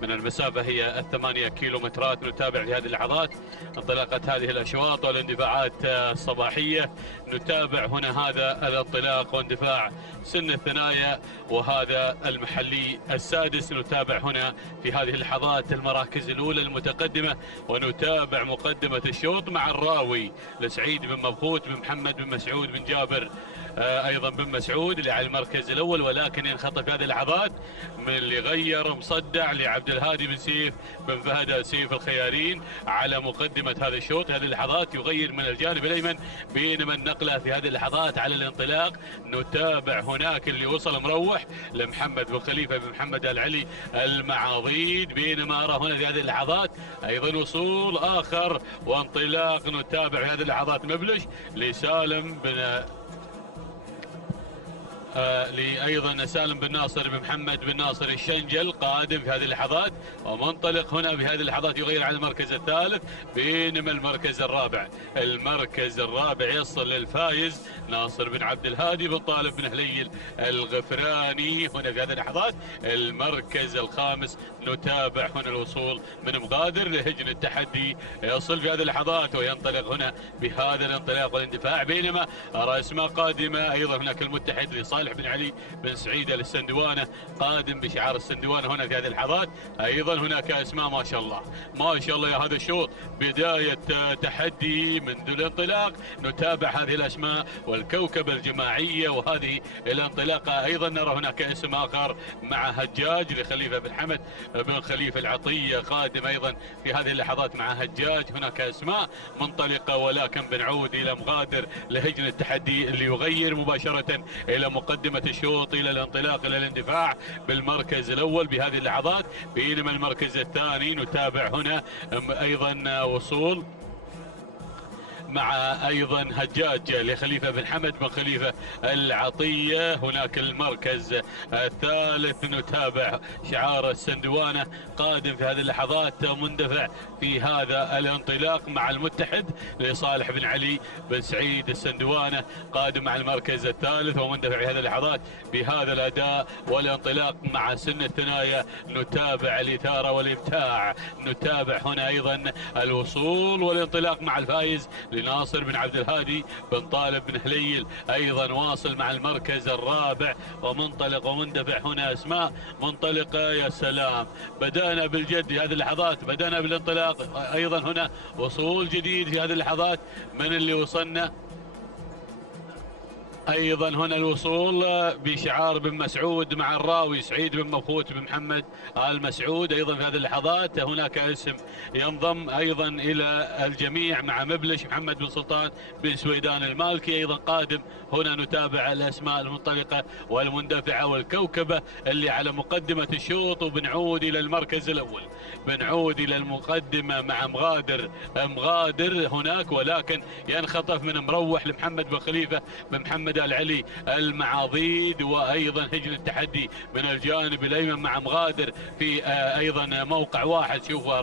من المسافة هي 8 كيلومترات. نتابع في هذه اللحظات انطلاقة هذه الأشواط والاندفاعات الصباحية. نتابع هنا هذا الانطلاق واندفاع سن الثنايا وهذا المحلي السادس. نتابع هنا في هذه اللحظات المراكز الأولى المتقدمة، ونتابع مقدمة الشوط مع الراوي لسعيد بن مبخوت بن محمد بن مسعود بن جابر ايضا بن مسعود اللي على المركز الاول، ولكن ينخطف في هذه اللحظات من اللي غير مصدع لعبد الهادي بن سيف بن فهد سيف الخيارين على مقدمه هذا الشوط. هذه اللحظات يغير من الجانب الايمن، بينما النقله في هذه اللحظات على الانطلاق نتابع هناك اللي وصل مروح لمحمد بن خليفه بن محمد العلي المعاضيد، بينما ارى هنا في هذه اللحظات ايضا وصول اخر وانطلاق نتابع في هذه اللحظات مبلش لسالم بن ايضا سالم بن ناصر بن محمد بن ناصر الشنجل قادم في هذه اللحظات ومنطلق هنا في هذه اللحظات يغير على المركز الثالث، بينما المركز الرابع يصل للفايز ناصر بن عبد الهادي بن طالب بن هليل الغفراني هنا في هذه اللحظات. المركز الخامس نتابع هنا الوصول من مغادر لهجن التحدي يصل في هذه اللحظات وينطلق هنا بهذا الانطلاق والاندفاع، بينما ارى اسماء قادمه ايضا هناك المتحد لصالح بن علي بن سعيد السندوانه قادم بشعار السندوانه هنا في هذه اللحظات. ايضا هناك اسماء ما شاء الله ما شاء الله يا هذا الشوط بدايه تحدي منذ الانطلاق. نتابع هذه الاسماء والكوكبه الجماعيه وهذه الانطلاقه. ايضا نرى هناك اسم اخر مع هجاج لخليفه بن حمد بن خليفه العطيه قادم ايضا في هذه اللحظات مع هجاج. هناك اسماء منطلقه، ولكن بنعود الى مغادر لهجن التحدي اللي يغير مباشره الى مقدمه الشوط الى الانطلاق الى الاندفاع بالمركز الاول بهذه اللحظات، بينما المركز الثاني نتابع هنا ايضا وصول مع ايضا هجاج لخليفه بن حمد بن خليفه العطيه. هناك المركز الثالث نتابع شعار السندوانه قادم في هذه اللحظات مندفع في هذا الانطلاق مع المتحد لصالح بن علي بن سعيد السندوانه قادم مع المركز الثالث ومندفع في هذه اللحظات بهذا الاداء والانطلاق مع سن الثنايا. نتابع الاثاره والابداع، نتابع هنا ايضا الوصول والانطلاق مع الفايز ناصر بن عبد الهادي بن طالب بن هليل ايضا واصل مع المركز الرابع ومنطلق ومندفع. هنا اسماء منطلقه يا سلام، بدانا بالجد في هذه اللحظات، بدانا بالانطلاق. ايضا هنا وصول جديد في هذه اللحظات من اللي وصلنا. ايضا هنا الوصول بشعار بن مسعود مع الراوي سعيد بن مبخوت بن محمد آل مسعود. ايضا في هذه اللحظات هناك اسم ينضم ايضا الى الجميع مع مبلش محمد بن سلطان بن سويدان المالكي ايضا قادم. هنا نتابع الاسماء المنطلقه والمندفعه والكوكبه اللي على مقدمه الشوط، وبنعود الى المركز الاول، بنعود الى المقدمه مع مغادر هناك، ولكن ينخطف من مروح لمحمد بن خليفه بن محمد العلي المعاضيد. وايضا هجن التحدي من الجانب الايمن مع مغادر في ايضا موقع واحد. شوفوا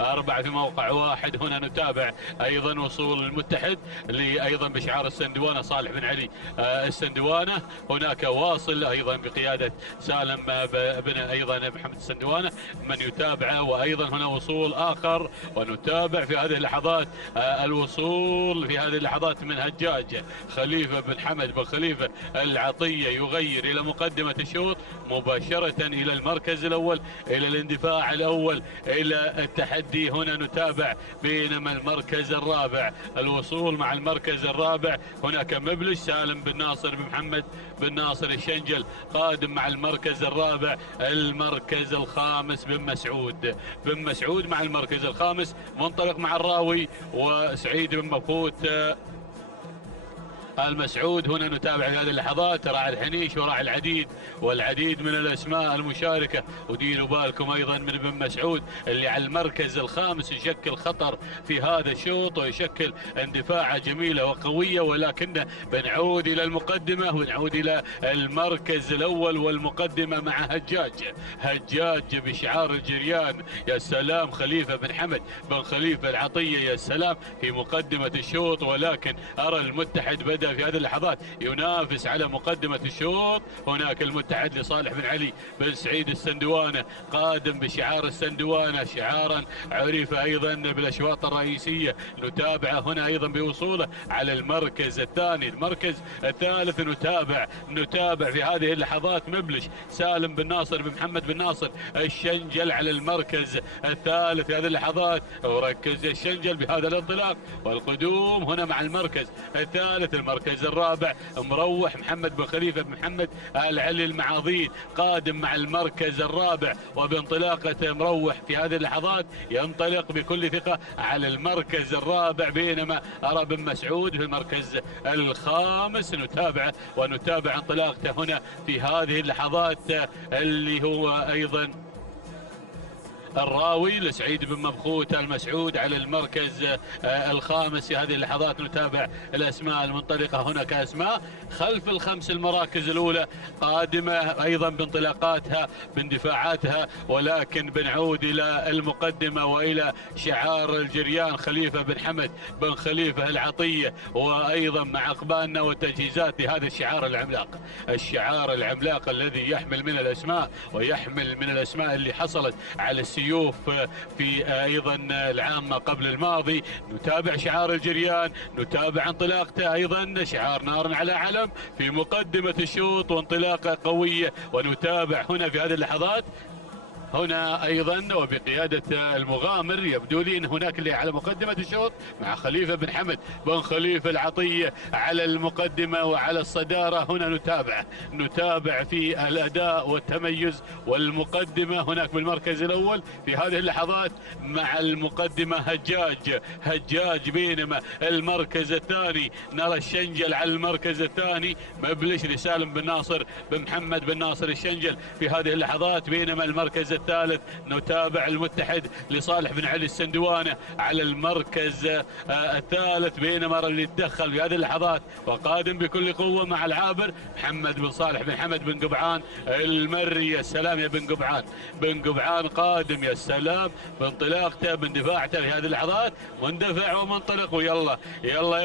اربعه في موقع واحد. هنا نتابع ايضا وصول المتحد اللي ايضا بشعار السندوانه صالح بن علي السندوانه. هناك واصل ايضا بقياده سالم بن ايضا محمد السندوانه من يتابعه. وايضا هنا وصول اخر ونتابع في هذه اللحظات الوصول في هذه اللحظات من هجاج خليفه بن حمد بن خليفه العطيه يغير الى مقدمه الشوط مباشره الى المركز الاول الى الاندفاع الاول الى التحدي. هنا نتابع بينما المركز الرابع الوصول مع المركز الرابع هناك مبلش سالم بن ناصر بن محمد بن ناصر الشنجل قادم مع المركز الرابع. المركز الخامس بن مسعود مع المركز الخامس منطلق مع الراوي وسعيد بن مبخوت المسعود. هنا نتابع في هذه اللحظات راعي الحنيش وراعي العديد والعديد من الاسماء المشاركه. وديروا بالكم ايضا من بن مسعود اللي على المركز الخامس يشكل خطر في هذا الشوط ويشكل اندفاعه جميله وقويه، ولكن بنعود الى المقدمه ونعود الى المركز الاول والمقدمه مع هجاج بشعار الجريان. يا سلام، خليفه بن حمد بن خليفه العطيه يا سلام في مقدمه الشوط، ولكن ارى المتحد بدأ في هذه اللحظات ينافس على مقدمة الشوط. هناك المتحد لصالح بن علي بن سعيد السندوانة قادم بشعار السندوانة، شعارا عرف أيضا بالأشواط الرئيسية. نتابع هنا أيضا بوصوله على المركز الثاني. المركز الثالث نتابع في هذه اللحظات مبلش سالم بن ناصر بن محمد بن ناصر الشنجل على المركز الثالث في هذه اللحظات. وركز الشنجل بهذا الانطلاق والقدوم هنا مع المركز الثالث. المركز الرابع مروح محمد بن خليفة بن محمد العلي المعاضيد قادم مع المركز الرابع، وبانطلاقة مروح في هذه اللحظات ينطلق بكل ثقة على المركز الرابع، بينما أرى بن مسعود في المركز الخامس. نتابع انطلاقته هنا في هذه اللحظات اللي هو أيضا الراوي لسعيد بن مبخوت المسعود على المركز الخامس في هذه اللحظات. نتابع الأسماء المنطلقة هنا كأسماء خلف الخمس المراكز الأولى قادمة أيضا بانطلاقاتها باندفاعاتها، ولكن بنعود إلى المقدمة وإلى شعار الجريان خليفة بن حمد بن خليفة العطية، وأيضا مع أقبالنا وتجهيزات لهذا الشعار العملاق الذي يحمل من الأسماء ويحمل من الأسماء اللي حصلت على السيوف في أيضا العام قبل الماضي. نتابع شعار الجريان، نتابع انطلاقته أيضا شعار نار على علم في مقدمة الشوط وانطلاقة قوية. ونتابع هنا في هذه اللحظات هنا أيضا وبقيادة المغامر يبدو لي أن هناك اللي على مقدمة الشوط مع خليفة بن حمد بن خليفة العطية على المقدمة وعلى الصدارة. هنا نتابع في الأداء والتميز والمقدمة هناك بالمركز الأول في هذه اللحظات مع المقدمة هجاج، بينما المركز الثاني نرى الشنجل على المركز الثاني مبلش لسالم بن ناصر بن محمد بن ناصر الشنجل في هذه اللحظات، بينما المركز الثالث نتابع المتحد لصالح بن علي السندوانة على المركز الثالث، بينما اللي تدخل في هذه اللحظات وقادم بكل قوة مع العابر محمد بن صالح بن حمد بن قبعان المري. يا سلام يا بن قبعان قادم، يا سلام بانطلاقته باندفاعته في هذه اللحظات، مندفع ومنطلق. ويلا يا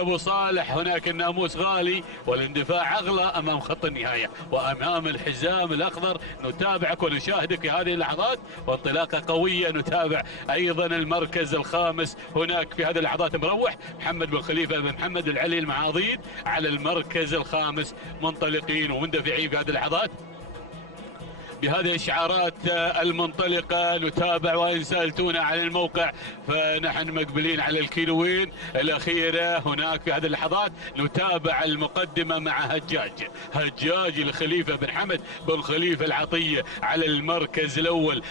ابو صالح هناك الناموس غالي والاندفاع اغلى امام خط النهاية وامام الحزام الاخضر. نتابعك ونشاهدك في هذه اللحظات وانطلاقة قوية. نتابع ايضا المركز الخامس هناك في هذه اللحظات مروح محمد بن خليفة بن محمد العلي المعاضيد على المركز الخامس منطلقين ومندفعين في هذه اللحظات بهذه الشعارات المنطلقة. نتابع وإن سألتونا عن الموقع فنحن مقبلين على الكيلوين الأخيرة هناك في هذه اللحظات. نتابع المقدمة مع هجاج لخليفة بن حمد بن خليفة العطية على المركز الأول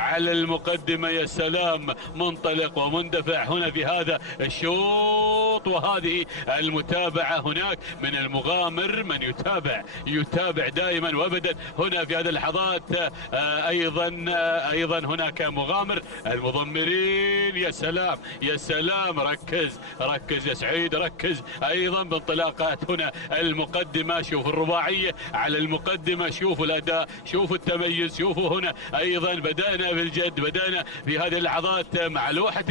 على المقدمة. يا سلام منطلق ومندفع هنا في هذا الشوط. وهذه المتابعة هناك من المغامر من يتابع دائما وابدا هنا في هذه اللحظات. ايضا هناك مغامر المضمرين. يا سلام ركز يا سعيد، ركز ايضا بانطلاقات هنا المقدمة. شوفوا الرباعية على المقدمة، شوفوا الاداء، شوفوا التميز، شوفوا هنا ايضا بدأنا بالجد، بدأنا في هذه اللحظات مع لوحة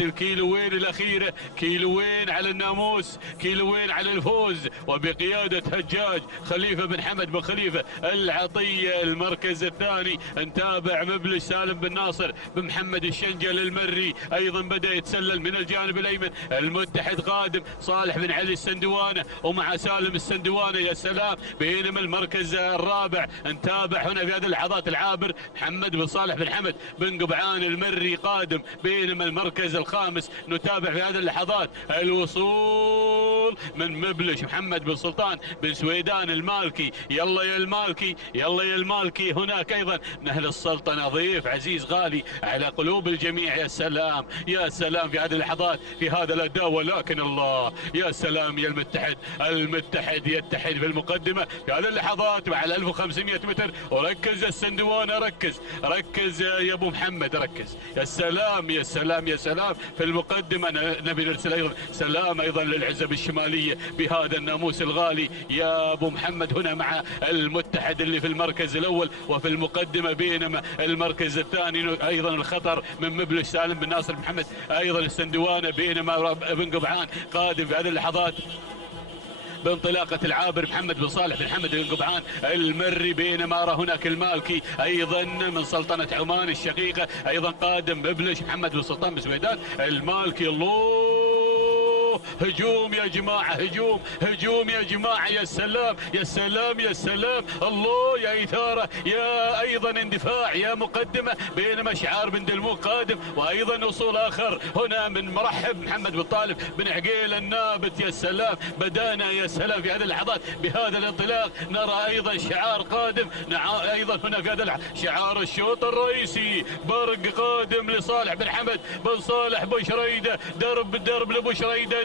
الكيلوين الاخيرة، كيلوين على الناموس، كيلوين على الفوز، وبقيادة هجاج خليفة بن حمد بن خليفة العطية. المركز الثاني نتابع مبلش سالم بن ناصر بن محمد الشنجل المري ايضا بدأ يتسلل من الجانب الايمن. المتحد قادم صالح بن علي السندوانة ومع سالم السندوانة. يا سلام. بينما المركز الرابع نتابع هنا في هذه اللحظات العابر محمد بن صالح بن حمد بن قبعان المري قادم. بينما المركز الخامس نتابع في هذه اللحظات الوصول من مبلش محمد بن سلطان بن سويدان المالكي. يلا يا المالكي هناك ايضا نهل السلطنة ضيف عزيز غالي على قلوب الجميع. يا سلام في هذه اللحظات في هذا الاداء. ولكن الله يا سلام يا المتحد يتحد في المقدمة في هذه اللحظات مع 1500 متر. وركز السندوانة، ركز يا ابو محمد، ركز. يا سلام في المقدمة. نبي نرسل ايضا سلام ايضا للعزب الشمالية بهذا الناموس الغالي يا ابو محمد هنا مع المتحد اللي في المركز الأول وفي المقدمة، بينما المركز الثاني أيضا الخطر من مبلش سالم بن ناصر محمد أيضا السندوانة، بينما بن قبعان قادم في هذه اللحظات بانطلاقة العابر محمد بن صالح بن حمد بن قبعان المري، بينما أرى هناك المالكي أيضا من سلطنة عمان الشقيقة أيضا قادم ببلش محمد بن سلطان بن سويدان المالكي. الله، هجوم يا جماعة، هجوم يا جماعة، يا سلام يا سلام يا سلام، الله يا إثارة، يا أيضا اندفاع، يا مقدمة، بينما شعار بن دلموك قادم، وأيضا وصول آخر هنا من مرحب محمد بن طالب بن عقيل النابت. يا سلام، بدأنا يا سلام في هذه اللحظات بهذا الانطلاق. نرى أيضا شعار قادم، أيضا هناك هذا شعار الشوط الرئيسي، برق قادم لصالح بن حمد بن صالح بن شريدة، درب لبو شريدة،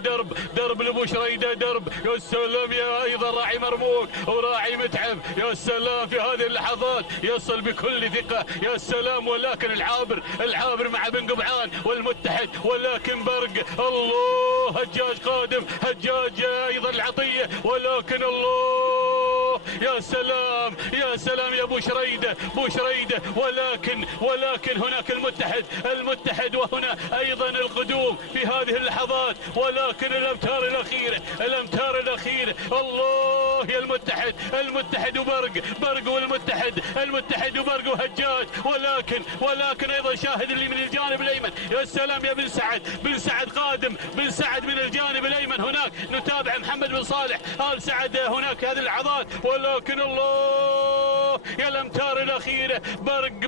درب لبو شريدة، درب. يا سلام، يا أيضا راعي مرموق وراعي متعب، يا سلام في هذه اللحظات يصل بكل ثقة، يا سلام. ولكن العابر مع بن قبعان والمتحد، ولكن برق، الله، هجاج قادم، هجاج أيضا العطية، ولكن الله، يا سلام يا سلام يا بو شريدة، ولكن هناك المتحد، وهنا أيضا القدوم في هذه اللحظات، ولكن الأمتار الأخيرة، الله يا المتحد وبرق والمتحد وبرق وهجاج، ولكن أيضا شاهد اللي من الجانب الأيمن، يا سلام يا بن سعد قادم، بن سعد من الجانب الأيمن، هناك نتابع محمد بن صالح آل سعد هناك هذه اللحظات، ولكن الله يا الأمتار الأخيرة، برق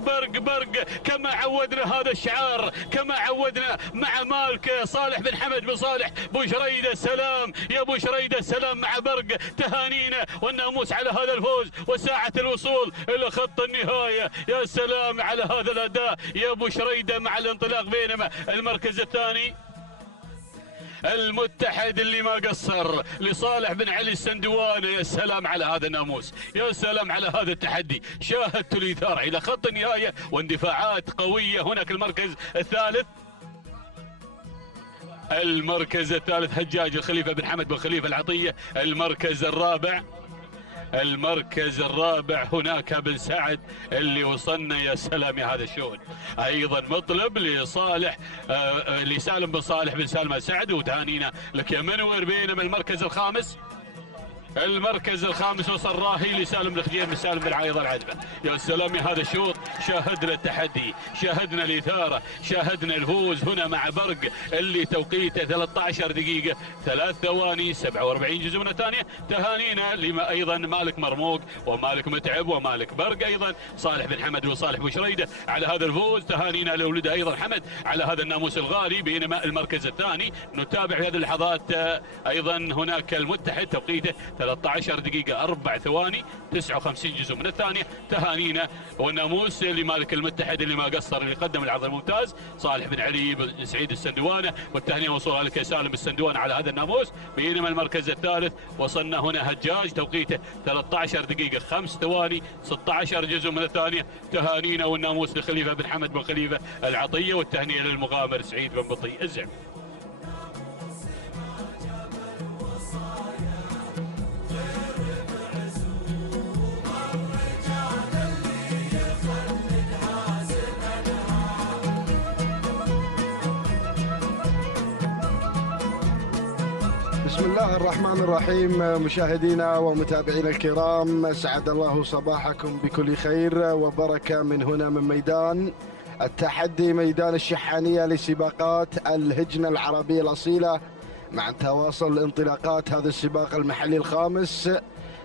كما عودنا هذا الشعار، كما عودنا مع مالك صالح بن حمد بن صالح بو شريدة. سلام يا بو شريدة، سلام مع برق، تهانينا والناموس على هذا الفوز وساعة الوصول إلى خط النهاية. يا سلام على هذا الأداء يا بو شريدة مع الانطلاق، بينما المركز الثاني المتحد اللي ما قصر لصالح بن علي السندواني. يا سلام على هذا الناموس، يا سلام على هذا التحدي، شاهدت الإثارة إلى خط النهاية واندفاعات قوية. هناك المركز الثالث هجاج الخليفة بن حمد بن خليفة العطية. المركز الرابع هناك بن سعد اللي وصلنا. يا سلام يا هذا الشغل، ايضا مطلب لصالح لسالم بن صالح بن سالم السعد، وتهانينا لك يا منور. بينما المركز الخامس وصل راهي لسالم الخديم بن سالم بن عايض العذبة. يا سلام يا هذا الشوط، شاهدنا التحدي، شاهدنا الإثارة، شاهدنا الفوز هنا مع برق اللي توقيته 13 دقيقة 3 ثواني 47 جزء من الثانية. تهانينا لما أيضا مالك مرموق ومالك متعب ومالك برق، أيضا صالح بن حمد وصالح بن شريدة على هذا الفوز. تهانينا لولده أيضا حمد على هذا الناموس الغالي. بينما المركز الثاني نتابع في هذه اللحظات أيضا هناك المتحد توقيته 13 دقيقة 4 ثواني 59 جزء من الثانية. تهانينا والناموس لمالك المتحد اللي ما قصر، اللي قدم العرض الممتاز صالح بن علي بن سعيد السندوانة، والتهنئة وصولها لك سالم السندوانة على هذا الناموس. بينما المركز الثالث وصلنا هنا هجاج توقيته 13 دقيقة 5 ثواني 16 جزء من الثانية. تهانينا والناموس لخليفة بن حمد بن خليفة العطية، والتهنئة للمغامر سعيد بن بطي الزعم. بسم الله الرحمن الرحيم. مشاهدينا ومتابعينا الكرام، اسعد الله صباحكم بكل خير وبركة من هنا من ميدان التحدي، ميدان الشحانية لسباقات الهجنة العربية الأصيلة، مع تواصل انطلاقات هذا السباق المحلي الخامس،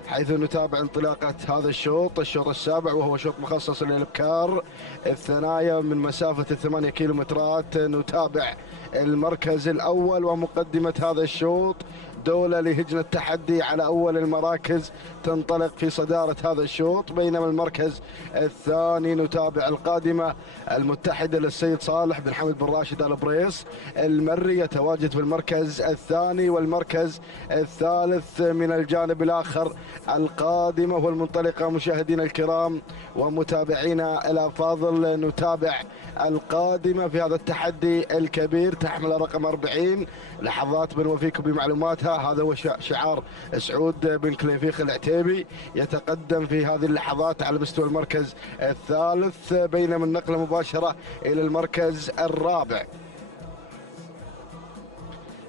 حيث نتابع انطلاقة هذا الشوط السابع، وهو شوط مخصص للإبكار الثنايا من مسافة 8 كيلومترات. نتابع المركز الأول ومقدمة هذا الشوط دولة لهجنة التحدي على أول المراكز تنطلق في صدارة هذا الشوط. بينما المركز الثاني نتابع القادمة المتحدة للسيد صالح بن حمد بن راشد آل بريس المري، يتواجد في المركز الثاني. والمركز الثالث من الجانب الآخر القادمة والمنطلقة. مشاهدينا الكرام ومتابعينا الأفاضل، نتابع القادمة في هذا التحدي الكبير، تحمل رقم 40. لحظات بنوفيكم بمعلوماتها هذا هو شعار سعود بن كليفيخ العتيبي، يتقدم في هذه اللحظات على مستوى المركز الثالث، بينما النقلة مباشرة إلى المركز الرابع.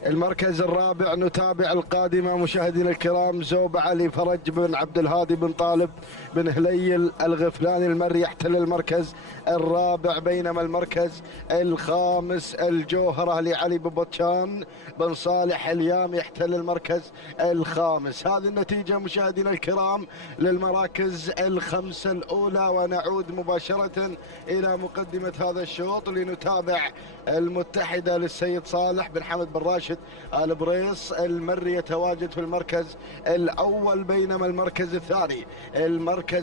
المركز الرابع نتابع القادمة مشاهدينا الكرام، زوبعة لفرج بن عبد الهادي بن طالب بن هليل الغفلاني المري يحتل المركز الرابع، بينما المركز الخامس الجوهرة لعلي بن بطشان بن صالح اليام يحتل المركز الخامس. هذه النتيجة مشاهدينا الكرام للمراكز الخمسة الأولى، ونعود مباشرة إلى مقدمة هذا الشوط لنتابع المتحدة للسيد صالح بن حمد بن راشد آل بريص المري يتواجد في المركز الأول، بينما المركز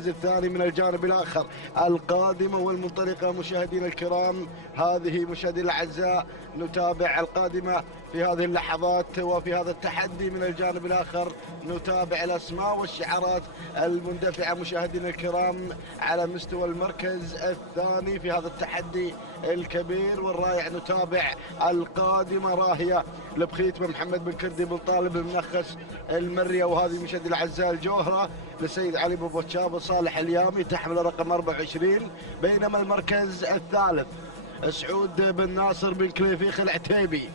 الثاني من الجانب الآخر القادمة والمنطلقة مشاهدينا الكرام. هذه مشاهدينا الأعزاء نتابع القادمة في هذه اللحظات وفي هذا التحدي. من الجانب الآخر نتابع الأسماء والشعارات المندفعة مشاهدينا الكرام على مستوى المركز الثاني في هذا التحدي الكبير والرائع. نتابع القادمة راهية لبخيت بن محمد بن كردي بن طالب المنخس المرية، وهذه مشاهدينا الأعزاء الجوهرة لسيد علي بن بطشان صالح اليامي تحمل رقم 24، بينما المركز الثالث سعود بن ناصر بن كليفيخ العتيبي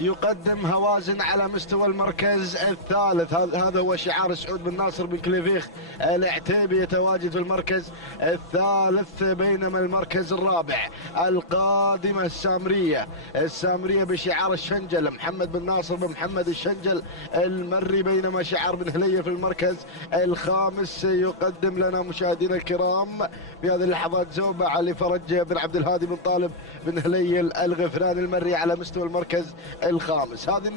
يقدم هوازن على مستوى المركز الثالث. هذا هو شعار سعود بن ناصر بن كليفيخ العتيبي يتواجد في المركز الثالث، بينما المركز الرابع القادمة السامرية بشعار الشنجل محمد بن ناصر بن محمد الشنجل المري، بينما شعار بن هلية في المركز الخامس. يقدم لنا مشاهدينا الكرام في هذه اللحظات زوبعة لفرج بن عبد الهادي بن طالب بن هليل الغفراني المري على مستوى المركز الخامس. هذه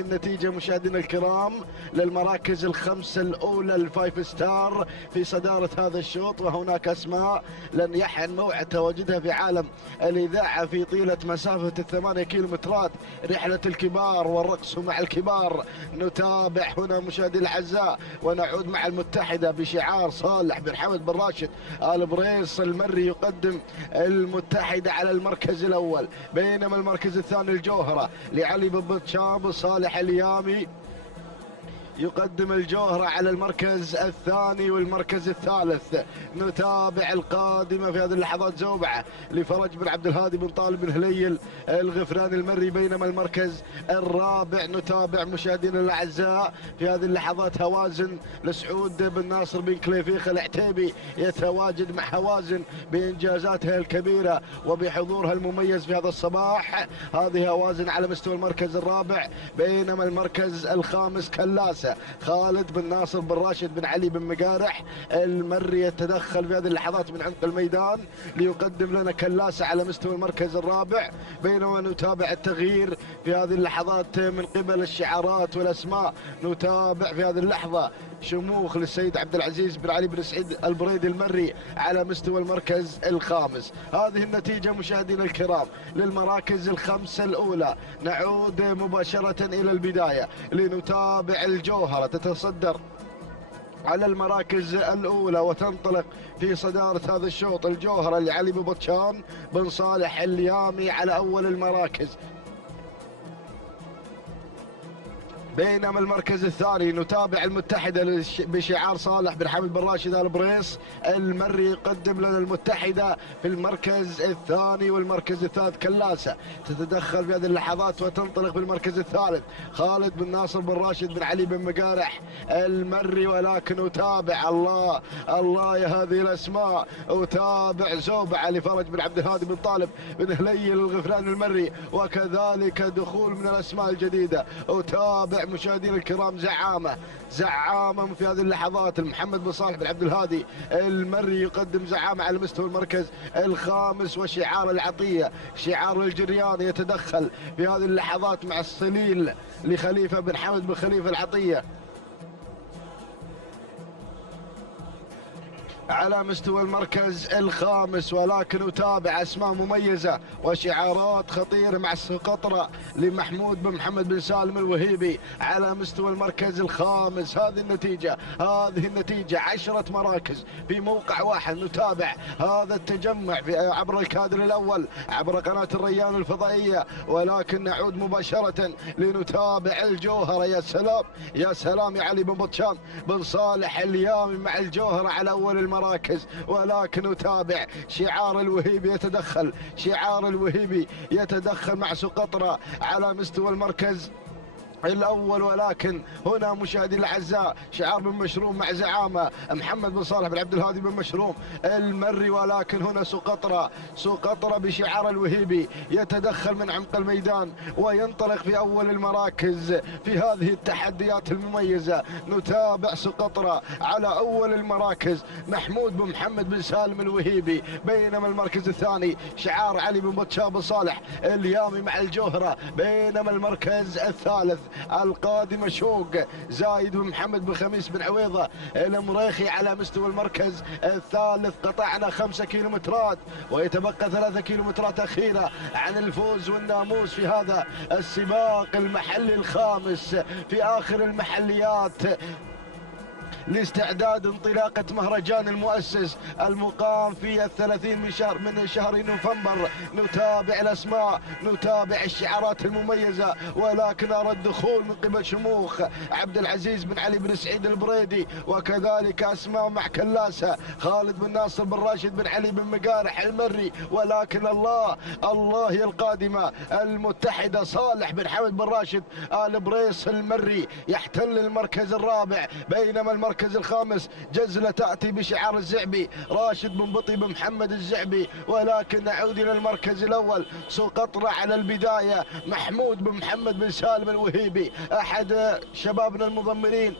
النتيجة مشاهدينا الكرام للمراكز الخمسة الأولى الفايف ستار في صدارة هذا الشوط، وهناك أسماء لن يحن موعد تواجدها في عالم الإذاعة في طيلة مسافة 8 كيلومترات، رحلة الكبار والرقص مع الكبار. نتابع هنا مشاهدينا الأعزاء ونعود مع المتحدة بشعار صالح بن حمد بن راشد آل بريص المري يقدم المتحدة على المركز الأول، بينما المركز الثاني الجوهرة لعلي بن بطشان صالح اليامي يقدم الجوهرة على المركز الثاني والمركز الثالث. نتابع القادمة في هذه اللحظات زوبعة لفرج بن عبد الهادي بن طالب بن هليل الغفراني المري، بينما المركز الرابع نتابع مشاهدينا الأعزاء في هذه اللحظات هوازن لسعود بن ناصر بن كليفيخ العتيبي يتواجد مع هوازن بإنجازاتها الكبيرة وبحضورها المميز في هذا الصباح. هذه هوازن على مستوى المركز الرابع، بينما المركز الخامس كلاسة خالد بن ناصر بن راشد بن علي بن مقارح المري يتدخل في هذه اللحظات من عمق الميدان ليقدم لنا كلاسة على مستوى المركز الرابع، بينما نتابع التغيير في هذه اللحظات من قبل الشعارات والأسماء. نتابع في هذه اللحظة شموخ للسيد عبد العزيز بن علي بن سعيد البريدي المري على مستوى المركز الخامس. هذه النتيجة مشاهدينا الكرام للمراكز الخمسة الأولى. نعود مباشرة إلى البداية لنتابع الجوهرة تتصدر على المراكز الأولى وتنطلق في صدارة هذا الشوط الجوهرة لعلي بن بطشان بن صالح اليامي على أول المراكز، بينما المركز الثاني نتابع المتحدة بشعار صالح بن حمد بن راشد آل بريص المري يقدم لنا المتحدة في المركز الثاني والمركز الثالث كلاسة تتدخل في هذه اللحظات وتنطلق في المركز الثالث خالد بن ناصر بن راشد بن علي بن مقارح المري. ولكن أتابع الله يا هذه الأسماء، أتابع زوبعة لفرج بن عبد الهادي بن طالب بن هليل الغفراني المري، وكذلك دخول من الأسماء الجديدة. أتابع مشاهدينا الكرام زعامة في هذه اللحظات محمد بن صالح بن عبد الهادي المري يقدم زعامة على مستوى المركز الخامس، وشعار العطية شعار الجريان يتدخل في هذه اللحظات مع الصليل لخليفة بن حمد بن خليفة العطية. على مستوى المركز الخامس، ولكن نتابع اسماء مميزه وشعارات خطيره مع السقطره لمحمود بن محمد بن سالم الوهيبي على مستوى المركز الخامس. هذه النتيجه 10 مراكز في موقع واحد. نتابع هذا التجمع عبر الكادر الاول عبر قناه الريان الفضائيه، ولكن نعود مباشره لنتابع الجوهره. يا سلام يا سلام يا علي بن بطشام بن صالح اليامي مع الجوهره على اول المراكز، ولكن نتابع شعار الوهيبي يتدخل مع سقطرى على مستوى المركز الأول. ولكن هنا مشاهدي الأعزاء شعار بن مشروم مع زعامة محمد بن صالح بن عبد الهادي بن مشروم المري، ولكن هنا سقطرى بشعار الوهيبي يتدخل من عمق الميدان وينطلق في أول المراكز في هذه التحديات المميزة. نتابع سقطرى على أول المراكز محمود بن محمد بن سالم الوهيبي، بينما المركز الثاني شعار علي بن بطشاب صالح اليامي مع الجوهرة، بينما المركز الثالث القادم شوق زايد بن محمد بن خميس بن عويضة المريخي على مستوى المركز الثالث. قطعنا 5 كيلومترات ويتبقى 3 كيلومترات أخيرة عن الفوز والناموس في هذا السباق المحلي الخامس في آخر المحليات لاستعداد انطلاقة مهرجان المؤسس المقام في 30 من شهر نوفمبر. نتابع الأسماء، نتابع الشعارات المميزة، ولكن أرى الدخول من قبل شموخ عبد العزيز بن علي بن سعيد البريدي، وكذلك أسماء مع كلاسة خالد بن ناصر بن راشد بن علي بن مقارح المري، ولكن الله هي القادمة المتحدة صالح بن حمد بن راشد آل بريص المري يحتل المركز الرابع، بينما المركز الخامس جزلة تأتي بشعار الزعبي راشد بن بطي بن محمد الزعبي. ولكن نعود إلى المركز الأول سقطرى على البداية محمود بن محمد بن سالم الوهيبي أحد شبابنا المضمرين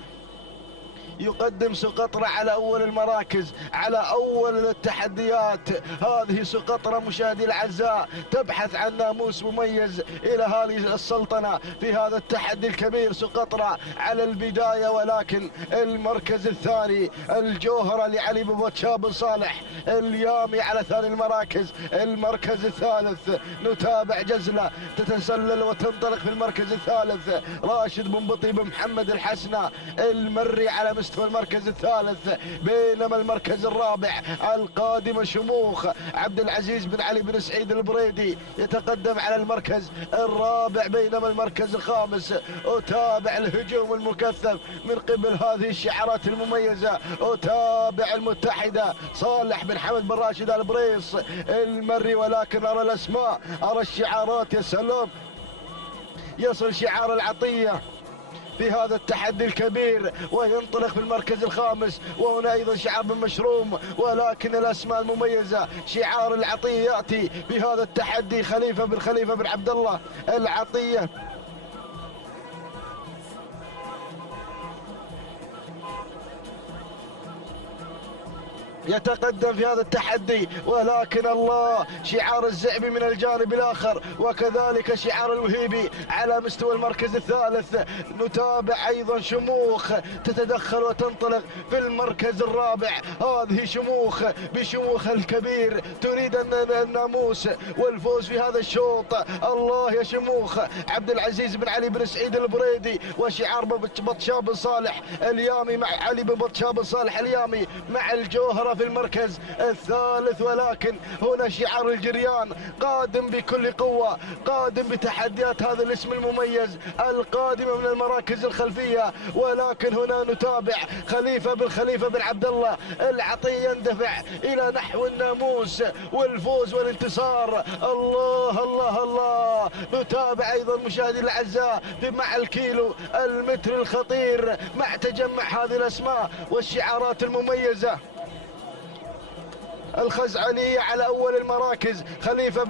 يقدم سقطرى على أول المراكز على أول التحديات. هذه سقطرى مشاهدي الأعزاء تبحث عن ناموس مميز إلى هذه السلطنة في هذا التحدي الكبير. سقطرى على البداية، ولكن المركز الثاني الجوهرة لعلي بن بطشاب بن صالح اليامي على ثاني المراكز. المركز الثالث نتابع جزلة تتسلل وتنطلق في المركز الثالث راشد بن بطي بن محمد الحسنة المري على مستوى المركز الثالث، بينما المركز الرابع القادم شموخ عبد العزيز بن علي بن سعيد البريدي يتقدم على المركز الرابع، بينما المركز الخامس أتابع الهجوم المكثف من قبل هذه الشعارات المميزة. أتابع المتحدة صالح بن حمد بن راشد البريص المري، ولكن أرى الأسماء، أرى الشعارات. يا سلام، يصل شعار العطية في هذا التحدي الكبير وينطلق في المركز الخامس، وهنا ايضا شعار بن مشروم، ولكن الاسماء المميزه شعار العطيه ياتي في هذا التحدي خليفه بن عبد الله العطيه. يتقدم في هذا التحدي، ولكن الله شعار الزعبي من الجانب الآخر، وكذلك شعار الوهيبي على مستوى المركز الثالث. نتابع أيضا شموخ تتدخل وتنطلق في المركز الرابع. هذه شموخ بشموخ الكبير تريد الناموس والفوز في هذا الشوط. الله يا شموخ عبد العزيز بن علي بن سعيد البريدي وشعار بطشاب بن صالح اليامي مع علي بن بطشاب بن صالح اليامي مع الجوهرة في المركز الثالث. ولكن هنا شعار الجريان قادم بكل قوة، قادم بتحديات هذا الاسم المميز القادمة من المراكز الخلفية. ولكن هنا نتابع خليفة بن عبد الله العطية يندفع إلى نحو الناموس والفوز والانتصار. الله الله الله. نتابع أيضا مشاهدي الأعزاء مع الكيلو المتر الخطير مع تجمع هذه الأسماء والشعارات المميزة. الخزعلي على أول المراكز. خليفة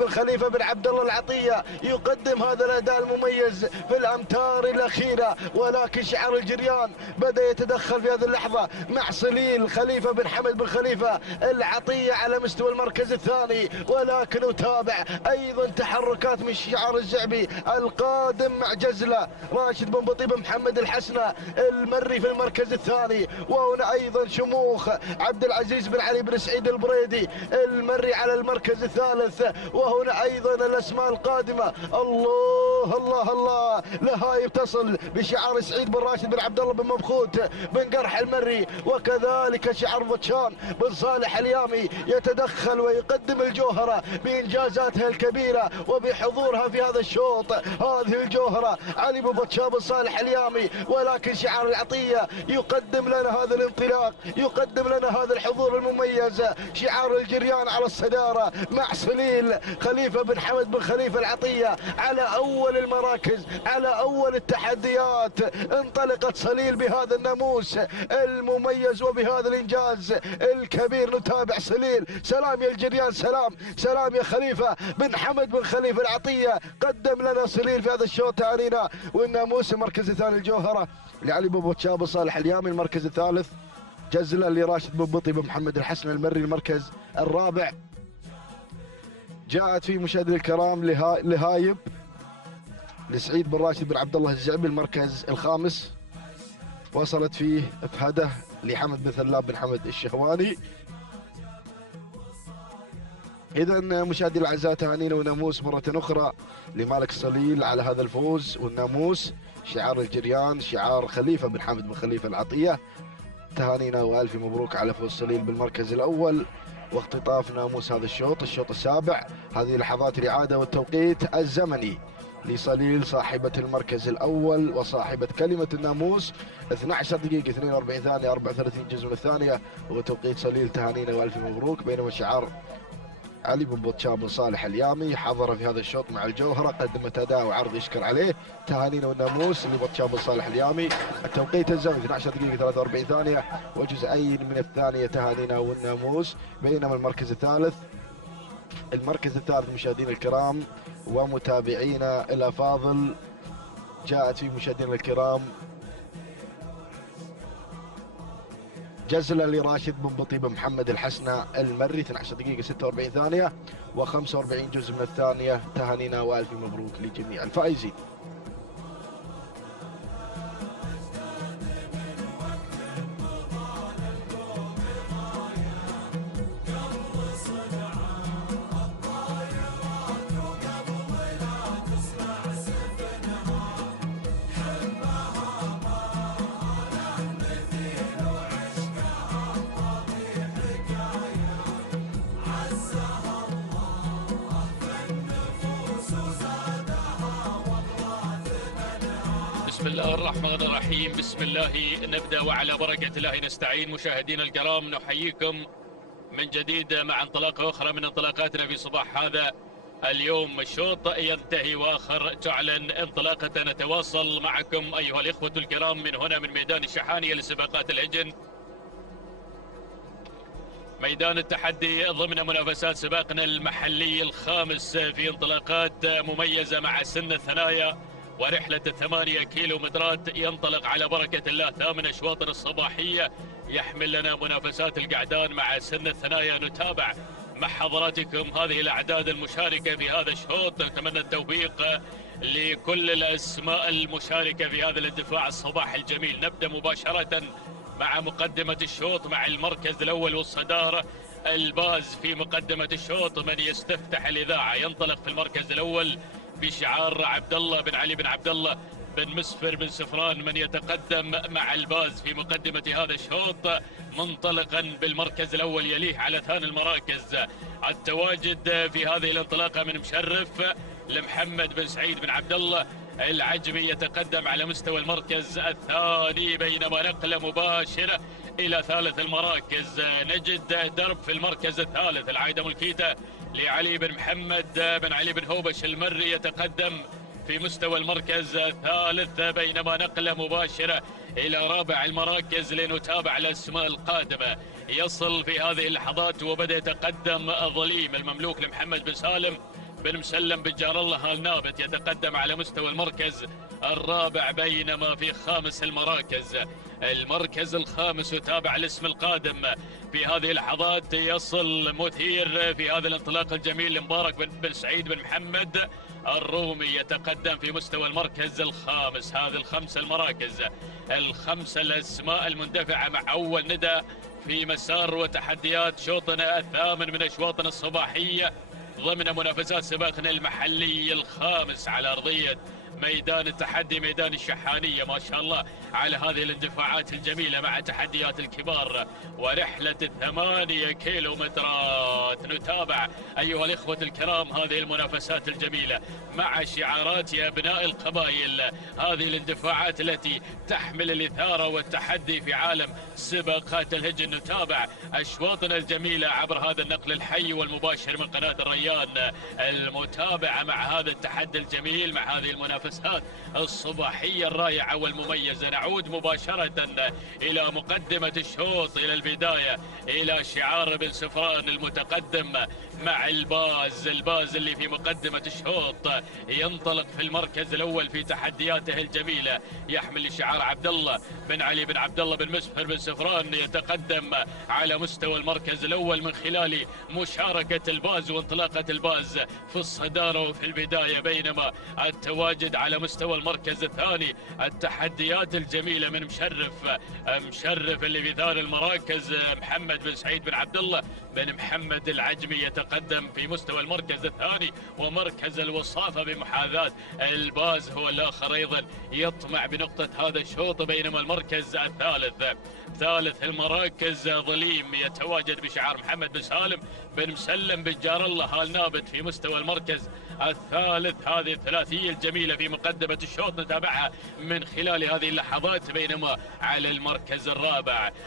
بن عبد الله العطية يقدم هذا الأداء المميز في الأمتار الأخيرة، ولكن شعار الجريان بدأ يتدخل في هذه اللحظة مع صليل خليفة بن حمد بن خليفة العطية على مستوى المركز الثاني، ولكن نتابع أيضا تحركات من شعار الزعبي القادم مع جزلة راشد بن بطيب محمد الحسنة المري في المركز الثاني، وهنا أيضا شموخ عبد العزيز بن علي بن سعيد البريدي المري على المركز الثالث، وهنا أيضا الأسماء القادمة. الله الله الله، لهايب تصل بشعار سعيد بن راشد بن عبد الله بن مبخوت بن قرح المري، وكذلك شعار فتشان بن صالح اليامي يتدخل ويقدم الجوهرة بإنجازاتها الكبيرة وبحضورها في هذا الشوط. هذه الجوهرة علي بن فتشان بن صالح اليامي، ولكن شعار العطية يقدم لنا هذا الانطلاق، يقدم لنا هذا الحضور المميز. شعار الجريان على الصدارة مع صليل خليفة بن حمد بن خليفة العطية على أول المراكز، على أول التحديات. انطلقت صليل بهذا الناموس المميز وبهذا الإنجاز الكبير. نتابع صليل. سلام يا الجريان، سلام يا خليفة بن حمد بن خليفة العطية. قدم لنا صليل في هذا الشوط تعنينا. والناموس المركز الثاني الجوهرة لعلي بن فتشان صالح اليامي، المركز الثالث جزلة لراشد بن بطي بن محمد الحسن المري، المركز الرابع جاءت في مشاهدينا الكرام لهايب لسعيد بن راشد بن عبد الله الزعبي، المركز الخامس وصلت فيه افهده لحمد بن ثلاب بن حمد الشهواني. إذا مشاهدي الأعزاء تهانينا وناموس مرة أخرى لمالك صليل على هذا الفوز. والناموس شعار الجريان شعار خليفة بن حمد بن خليفة العطية. تهانينا وألف مبروك على فوز صليل بالمركز الأول واختطاف ناموس هذا الشوط السابع. هذه لحظات الإعادة والتوقيت الزمني لصليل صاحبة المركز الأول وصاحبة كلمة الناموس. 12 دقيقة 42 ثانية 34 جزء من الثانية هو توقيت صليل. تهانينا وألف مبروك. بينما شعار علي بن فتشان بن صالح اليامي حضر في هذا الشوط مع الجوهرة، قدمت أداء وعرض يشكر عليه. تهانينا والناموس لفتشان بن صالح اليامي. التوقيت الزمني 12 دقيقة 43 ثانية وجزئين من الثانية. تهانينا والناموس. بينما المركز الثالث مشاهدينا الكرام ومتابعينا الأفاضل جاءت في مشاهدينا الكرام جزلة لراشد بن بطي بن محمد الحسنة المري 12 دقيقة 46 ثانية و45 جزء من الثانية. تهانينا وألف مبروك لجميع الفائزين. بسم الله الرحمن الرحيم. بسم الله نبدأ وعلى بركة الله نستعين. مشاهدينا الكرام نحييكم من جديد مع انطلاقة أخرى من انطلاقاتنا في صباح هذا اليوم. الشوط ينتهي وآخر تعلن انطلاقة. نتواصل معكم أيها الإخوة الكرام من هنا من ميدان الشحانية لسباقات الهجن، ميدان التحدي ضمن منافسات سباقنا المحلي الخامس في انطلاقات مميزة مع سن الثنايا ورحلة 8 كيلومترات. ينطلق على بركة الله 8 أشواط الصباحية يحمل لنا منافسات القعدان مع سن الثنايا. نتابع مع حضراتكم هذه الأعداد المشاركة في هذا الشوط. نتمنى التوفيق لكل الأسماء المشاركة في هذا الاندفاع الصباح الجميل. نبدأ مباشرة مع مقدمة الشوط مع المركز الأول والصدارة. الباز في مقدمة الشوط من يستفتح الإذاعة. ينطلق في المركز الأول بشعار عبد الله بن علي بن عبد الله بن مسفر بن سفران من يتقدم مع الباز في مقدمة هذا الشوط منطلقا بالمركز الأول. يليه على ثاني المراكز التواجد في هذه الانطلاقة من مشرف لمحمد بن سعيد بن عبد الله العجمي يتقدم على مستوى المركز الثاني، بينما نقلة مباشرة إلى ثالث المراكز نجد درب في المركز الثالث. العايدة ملكيته لعلي بن محمد بن علي بن هوبش المري يتقدم في مستوى المركز الثالث، بينما نقلة مباشرة إلى رابع المراكز لنتابع الأسماء القادمة. يصل في هذه اللحظات وبدأ يتقدم ظليم المملوك لمحمد بن سالم بن مسلم بن جار الله آل نابت، يتقدم على مستوى المركز الرابع، بينما في خامس المركز الخامس يتابع الاسم القادم في هذه اللحظات. يصل مثير في هذا الانطلاق الجميل لمبارك بن سعيد بن محمد الرومي، يتقدم في مستوى المركز الخامس. هذه المراكز الخمسة الأسماء المندفعة مع أول ندى في مسار وتحديات شوطنا الثامن من أشواطنا الصباحية ضمن منافسات سباقنا المحلي الخامس على أرضية ميدان التحدي، ميدان الشحانية. ما شاء الله على هذه الاندفاعات الجميلة مع تحديات الكبار ورحلة 8 كيلومترات. نتابع أيها الإخوة الكرام هذه المنافسات الجميلة مع شعارات يا أبناء القبائل، هذه الاندفاعات التي تحمل الإثارة والتحدي في عالم سباقات الهجن. نتابع أشواطنا الجميلة عبر هذا النقل الحي والمباشر من قناة الريان المتابعة مع هذا التحدي الجميل، مع هذه المنافسات الصباحية الرائعة والمميزة. نعود مباشرة إلى مقدمة الشوط، إلى البداية، إلى شعار بن سفران المتقدم مع الباز اللي في مقدمة الشوط، ينطلق في المركز الأول في تحدياته الجميلة، يحمل شعار عبد الله بن علي بن عبد الله بن مسفر بن سفران، يتقدم على مستوى المركز الأول من خلال مشاركة الباز وانطلاقة الباز في الصدارة وفي البداية، بينما التواجد على مستوى المركز الثاني التحديات الجميلة من مشرف اللي في ثاني المراكز محمد بن سعيد بن عبد الله بن محمد العجمي، يتقدم في مستوى المركز الثاني ومركز الوصافة بمحاذاة الباز هو الآخر أيضا يطمع بنقطة هذا الشوط، بينما المركز ثالث المراكز ظليم يتواجد بشعار محمد بن سالم بن مسلم بن جار الله آل نابت في مستوى المركز الثالث. هذه الثلاثية الجميلة في مقدمة الشوط نتابعها من خلال هذه اللحظات، بينما على المركز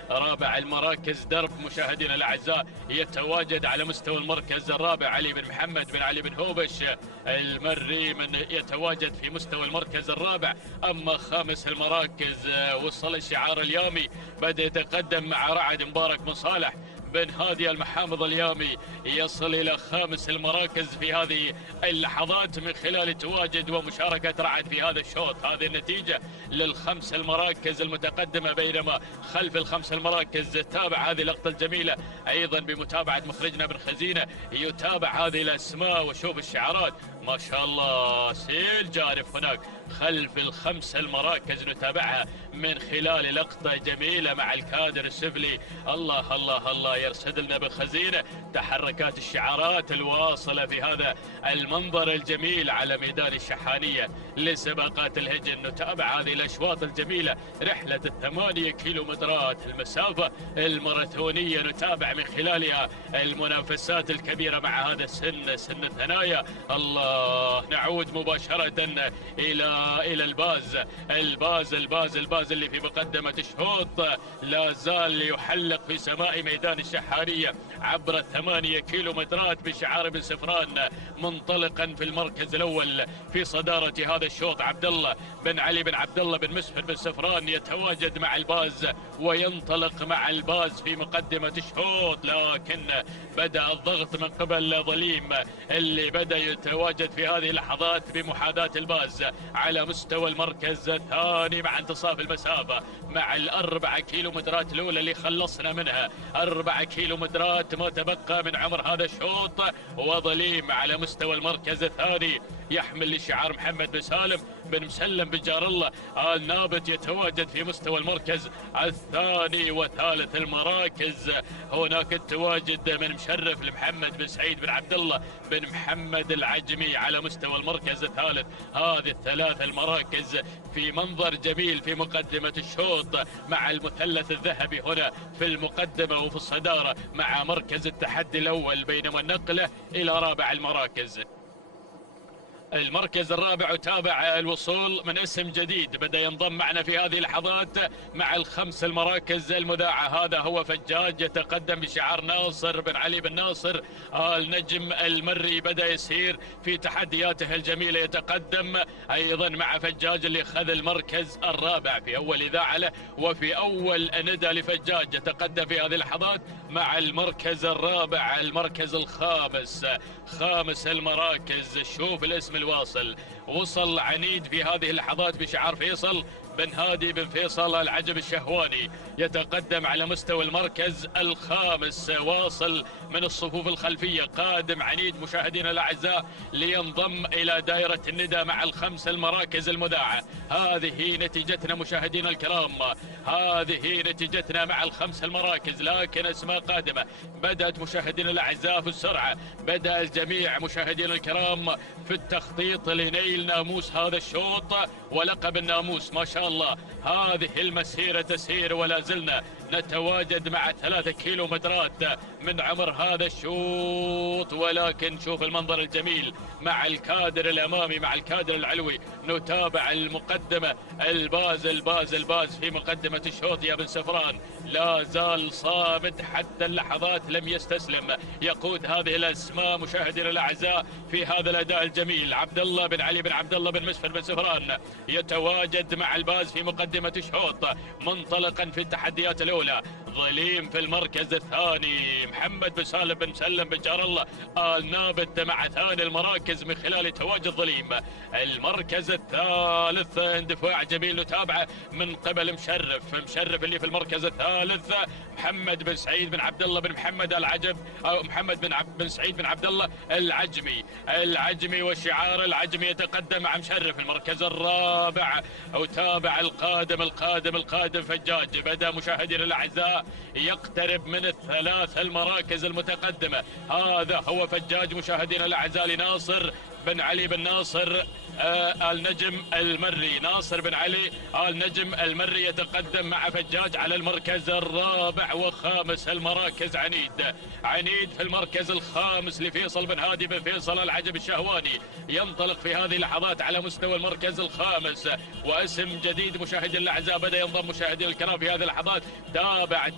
رابع المراكز درب مشاهدينا الأعزاء، يتواجد على مستوى المركز الرابع علي بن محمد بن علي بن هوبش المري من يتواجد في مستوى المركز الرابع. أما خامس المراكز وصل الشعار اليامي، بدأ يتقدم مع رعد مبارك بن صالح بن هادي المحامض اليامي، يصل إلى خامس المراكز في هذه اللحظات من خلال تواجد ومشاركة رعد في هذا الشوط. هذه النتيجة للخمس المراكز المتقدمة، بينما خلف الخمس المراكز تابع هذه اللقطة الجميلة أيضا بمتابعة مخرجنا بن خزينة، يتابع هذه الأسماء وشوف الشعارات ما شاء الله سيل جارف هناك خلف الخمس المراكز، نتابعها من خلال لقطة جميلة مع الكادر السفلي. الله الله الله يرصد لنا بخزينة تحركات الشعارات الواصلة في هذا المنظر الجميل على ميدان الشحانية لسباقات الهجن. نتابع هذه الأشواط الجميلة، رحلة 8 كيلومترات، المسافة الماراثونية، نتابع من خلالها المنافسات الكبيرة مع هذا سن الثنايا. الله، نعود مباشرة إلى الباز اللي في مقدمة الشوط لا زال يحلق في سماء ميدان الشحانية عبر 8 كيلومترات بشعار بن سفران، منطلقا في المركز الأول في صدارة هذا الشوط عبد الله بن علي بن عبد الله بن مسفر بن سفران، يتواجد مع الباز وينطلق مع الباز في مقدمة الشوط، لكن بدأ الضغط من قبل ظليم اللي بدأ يتواجد في هذه اللحظات بمحاذاة الباز على مستوى المركز الثاني مع انتصاف المسافة مع ال4 كيلومترات الأولى اللي خلصنا منها. 4 كيلومترات ما تبقى من عمر هذا الشوط، وظليم على مستوى المركز الثاني يحمل شعار محمد بن سالم بن مسلم بن جار الله آل نابت، يتواجد في مستوى المركز الثاني وثالث المراكز. هناك التواجد من مشرف لمحمد بن سعيد بن عبد الله بن محمد العجمي على مستوى المركز الثالث. هذه الثلاث المراكز في منظر جميل في مقدمة الشوط مع المثلث الذهبي هنا في المقدمة وفي الصدارة مع مركز التحدي الأول، بينما النقلة إلى رابع المراكز. المركز الرابع وتابع الوصول من اسم جديد بدأ ينضم معنا في هذه اللحظات مع الخمس المراكز المذاعة. هذا هو فجاج يتقدم بشعار ناصر بن علي بن ناصر. النجم المري بدأ يسير في تحدياته الجميلة، يتقدم أيضا مع فجاج اللي أخذ المركز الرابع في أول إذاعة له وفي أول ندى لفجاج. يتقدم في هذه اللحظات مع المركز الرابع، المركز الخامس، خامس المراكز. شوف الاسم الواصل، وصل عنيد في هذه اللحظات بشعار فيصل بن هادي بن فيصل العجب الشهواني. يتقدم على مستوى المركز الخامس، واصل من الصفوف الخلفية، قادم عنيد مشاهدينا الأعزاء لينضم إلى دائرة الندى مع الخمس المراكز المذاعة. هذه نتيجتنا مشاهدينا الكرام، هذه نتيجتنا مع الخمس المراكز، لكن أسماء قادمة. بدأت مشاهدينا الأعزاء في السرعة، بدأ الجميع مشاهدينا الكرام في التخطيط لنيل ناموس هذا الشوط ولقب الناموس. ما شاء الله هذه المسيرة تسير ولا زلنا نتواجد مع 3 كيلومترات من عمر هذا الشوط، ولكن شوف المنظر الجميل مع الكادر الأمامي مع الكادر العلوي. نتابع المقدمة، الباز في مقدمة الشوط يا بن سفران لا زال صامد حتى اللحظات، لم يستسلم. يقود هذه الأسماء مشاهدينا الأعزاء في هذا الأداء الجميل. عبد الله بن علي بن عبد الله بن مسفر بن سفران يتواجد مع الباز في مقدمة الشوط منطلقا في التحديات الأولى. ظليم في المركز الثاني، محمد بن سالم بن مسلم بن جار الله آل نابت مع ثاني المراكز من خلال تواجد ظليم. المركز الثالث اندفاع جميل نتابعه من قبل مشرف اللي في المركز الثالث، محمد بن سعيد بن عبد الله بن محمد العجب، او محمد بن سعيد بن عبد الله العجمي والشعار العجمي. يتقدم مع مشرف المركز الرابع. وتابع القادم فجاج. بدأ مشاهدينا الأعزاء يقترب من ال3 المراكز المتقدمة. هذا هو فجاج مشاهدينا الأعزاء لناصر بن علي بن ناصر النجم المري. ناصر بن علي النجم المري يتقدم مع فجاج على المركز الرابع وخامس المراكز. عنيد في المركز الخامس لفيصل بن هادي بن فيصل العجب الشهواني. ينطلق في هذه اللحظات على مستوى المركز الخامس، واسم جديد مشاهدي الأعزاء بدأ ينضم مشاهدي الكرام في هذه اللحظات.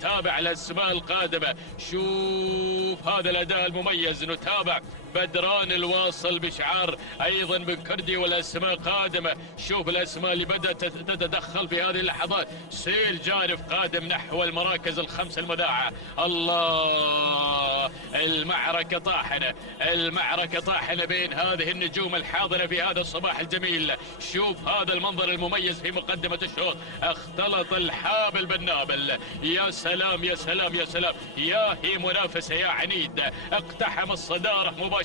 تابع الأسماء القادمة. شوف هذا الأداء المميز. نتابع بدران الواصل بشعار ايضا بن كردي والاسماء قادمه. شوف الاسماء اللي بدات تتدخل في هذه اللحظات. سيل جارف قادم نحو المراكز الخمس المذاعه. الله، المعركه طاحنه بين هذه النجوم الحاضره في هذا الصباح الجميل. شوف هذا المنظر المميز في مقدمه الشوط. اختلط الحابل بالنابل. يا سلام يا سلام يا سلام، يا هي منافسه يا عنيد. اقتحم الصداره مباشرة.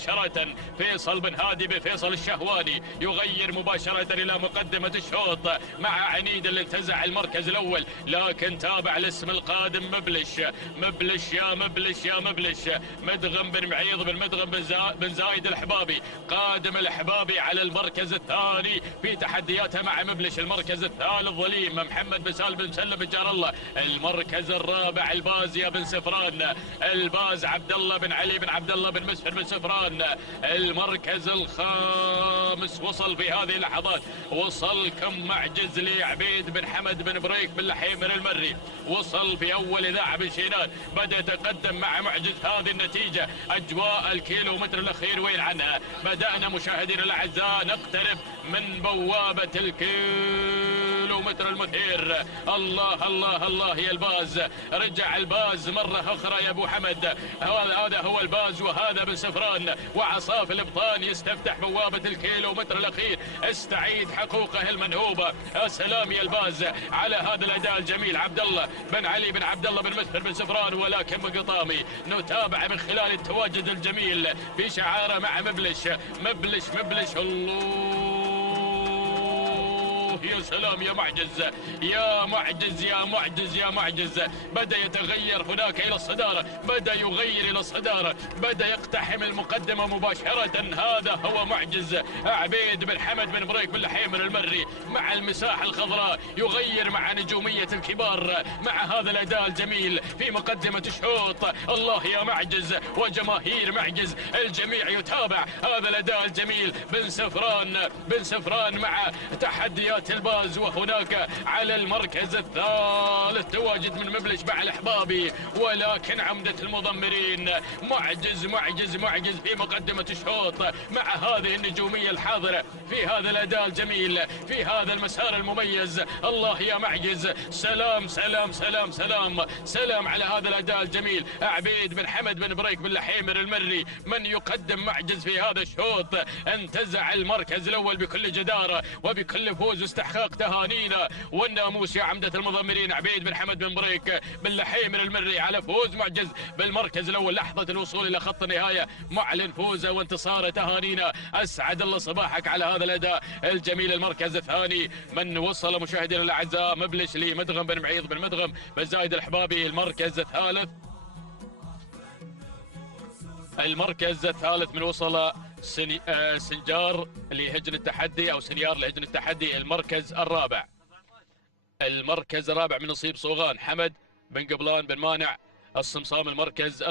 فيصل بن هادي بن فيصل الشهواني يغير مباشرة إلى مقدمة الشوط مع عنيد اللي انتزع المركز الأول. لكن تابع الاسم القادم مبلش يا مبلش مدغم بن معيض بن مدغم بن زايد الحبابي. قادم الحبابي على المركز الثاني في تحدياته مع مبلش. المركز الثالث ظليم محمد بن سالم بن مسلم بن جار الله. المركز الرابع الباز يا بن سفران، الباز عبد الله بن علي بن عبد الله بن مسفر بن سفران. المركز الخامس وصل في هذه اللحظات. وصل كم معجز لعبيد بن حمد بن بريك بن لحيمر المري. وصل في اول اذاعه بن شينان. بدا يتقدم مع معجز هذه النتيجه. اجواء الكيلومتر الاخير وين عنها؟ بدانا مشاهدينا الاعزاء نقترب من بوابه الكيلومتر المثير. الله الله الله يا الباز. رجع الباز مره اخرى يا ابو حمد. هذا هو الباز وهذا بن سفران وعصاف الابطان يستفتح بوابه الكيلومتر الاخير. استعيد حقوقه المنهوبه. يا سلام يا الباز على هذا الاداء الجميل. عبد الله بن علي بن عبد الله بن مسفر بن سفران ولكن بقطامي. نتابع من خلال التواجد الجميل في شعاره مع مبلش. الله يا سلام يا معجز، يا معجز يا معجز يا معجز. بدأ يتغير هناك إلى الصدارة، بدأ يغير إلى الصدارة، بدأ يقتحم المقدمة مباشرة. هذا هو معجز عبيد بن حمد بن بريك بن لحيم المري مع المساحة الخضراء، يغير مع نجومية الكبار، مع هذا الأداء الجميل في مقدمة الشوط. الله يا معجز وجماهير معجز، الجميع يتابع هذا الأداء الجميل. بن سفران مع تحديات الباز، وهناك على المركز الثالث تواجد من مبلش مع الأحبابي، ولكن عمدة المضمرين معجز معجز معجز في مقدمة الشوط مع هذه النجومية الحاضرة في هذا الأداء الجميل في هذا المسار المميز. الله يا معجز، سلام سلام سلام سلام سلام على هذا الأداء الجميل. عبيد بن حمد بن بريك بن لحيم المري من يقدم معجز في هذا الشوط، انتزع المركز الأول بكل جدارة وبكل فوز واستحقاق. تهانينا والناموس يا عمدة المضمرين عبيد بن حمد بن بريك بن لحيم المري على فوز معجز بالمركز الأول. لحظة الوصول إلى خط النهاية معلن فوزه وانتصاره. تهانينا، أسعد الله صباحك على هذا الأداء الجميل. المركز الثاني من وصل مشاهدينا الأعزاء مبلش لمدغم بن معيض بن مدغم بن زايد الأحبابي. المركز الثالث من وصل سنجار لهجن التحدي أو سنيار لهجن التحدي. المركز الرابع من نصيب صوغان حمد بن قبلان بن مانع الصمصام. المركز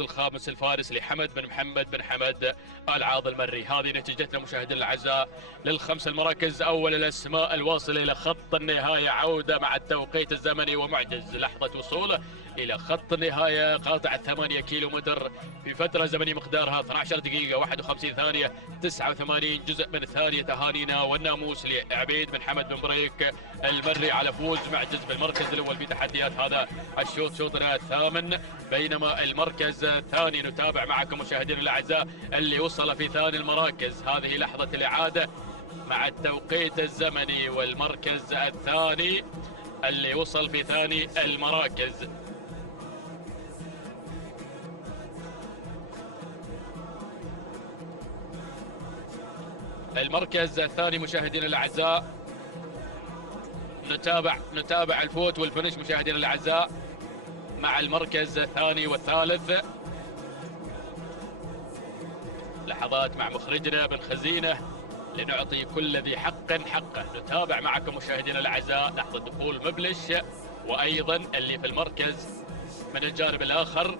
الخامس الفارس لحمد بن محمد بن حمد العاض المري. هذه نتيجتنا مشاهدينا الاعزاء للخمس المراكز. اول الاسماء الواصله الى خط النهايه، عوده مع التوقيت الزمني ومعجز لحظه وصوله الى خط النهايه قاطع 8 كيلومتر في فتره زمنيه مقدارها 12 دقيقه 51 ثانيه 89 جزء من الثانيه. تهانينا والناموس لعبيد بن حمد بن بريك المري على فوز معجز بالمركز الاول في تحديات هذا الشوط، شوطنا الثامن. بينما المركز الثاني نتابع معكم مشاهدينا الاعزاء اللي وصل في ثاني المراكز. هذه لحظه الاعاده مع التوقيت الزمني، والمركز الثاني اللي وصل في ثاني المراكز. المركز الثاني مشاهدينا الاعزاء، نتابع الفوت والفنش مشاهدينا الاعزاء مع المركز الثاني والثالث. لحظات مع مخرجنا بن خزينه لنعطي كل ذي حق حقه. نتابع معكم مشاهدينا الاعزاء لحظه دخول مبلش، وايضا اللي في المركز من الجانب الاخر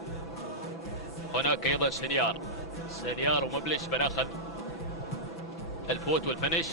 هناك ايضا سنيار ومبلش بناخذ الفوت والفنش.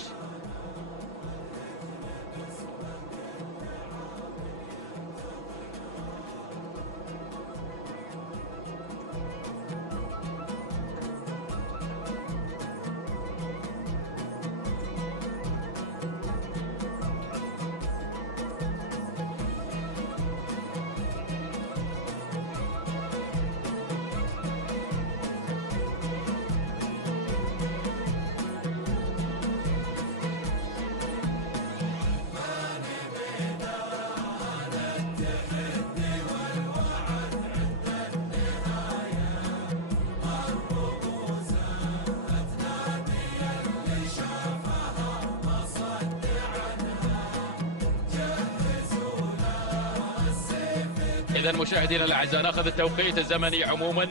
إذا مشاهدينا الأعزاء ناخذ التوقيت الزمني عموما.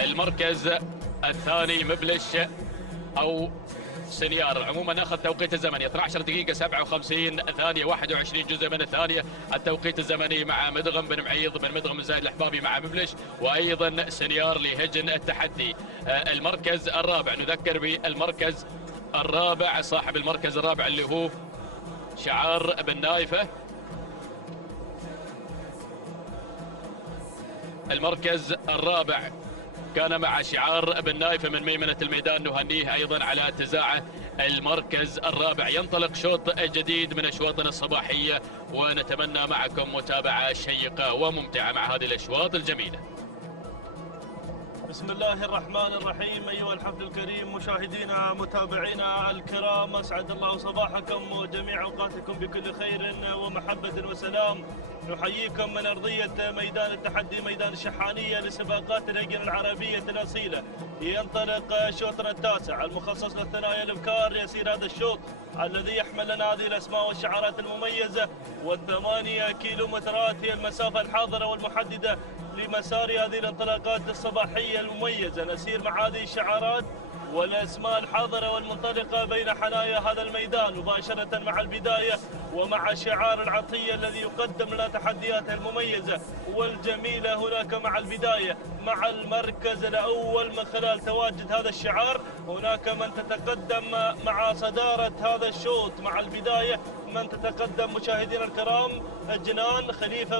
المركز الثاني مبلش أو سنيار عموما ناخذ توقيت الزمني 12 دقيقة 57 ثانية 21 جزء من الثانية. التوقيت الزمني مع مدغم بن معيض بن مدغم بن زايد الأحبابي مع مبلش، وأيضا سنيار لهجن التحدي. المركز الرابع، نذكر بالمركز الرابع، صاحب المركز الرابع اللي هو شعار بن نايفة. المركز الرابع كان مع شعار بن نايفة من ميمنة الميدان، نهنيه أيضا على انتزاعه المركز الرابع. ينطلق شوط جديد من أشواطنا الصباحية، ونتمنى معكم متابعة شيقة وممتعة مع هذه الأشواط الجميلة. بسم الله الرحمن الرحيم. أيها الحفل الكريم، مشاهدينا متابعينا الكرام، أسعد الله صباحكم وجميع أوقاتكم بكل خير ومحبة وسلام. نحييكم من أرضية ميدان التحدي، ميدان الشحانية لسباقات الهجن العربية الأصيلة. ينطلق شوطنا التاسع المخصص للثنايا الأبكار. يسير هذا الشوط الذي يحمل لنا هذه الأسماء والشعارات المميزة، والثمانية كيلومترات هي المسافة الحاضرة والمحددة لمسار هذه الانطلاقات الصباحية المميزة. نسير مع هذه الشعارات والأسماء الحاضرة والمنطلقة بين حنايا هذا الميدان، مباشرة مع البداية ومع شعار العطية الذي يقدم لنا تحدياته المميزة والجميلة. هناك مع البداية مع المركز الأول من خلال تواجد هذا الشعار، هناك من تتقدم مع صدارة هذا الشوط. مع البداية من تتقدم مشاهدينا الكرام جنان خليفة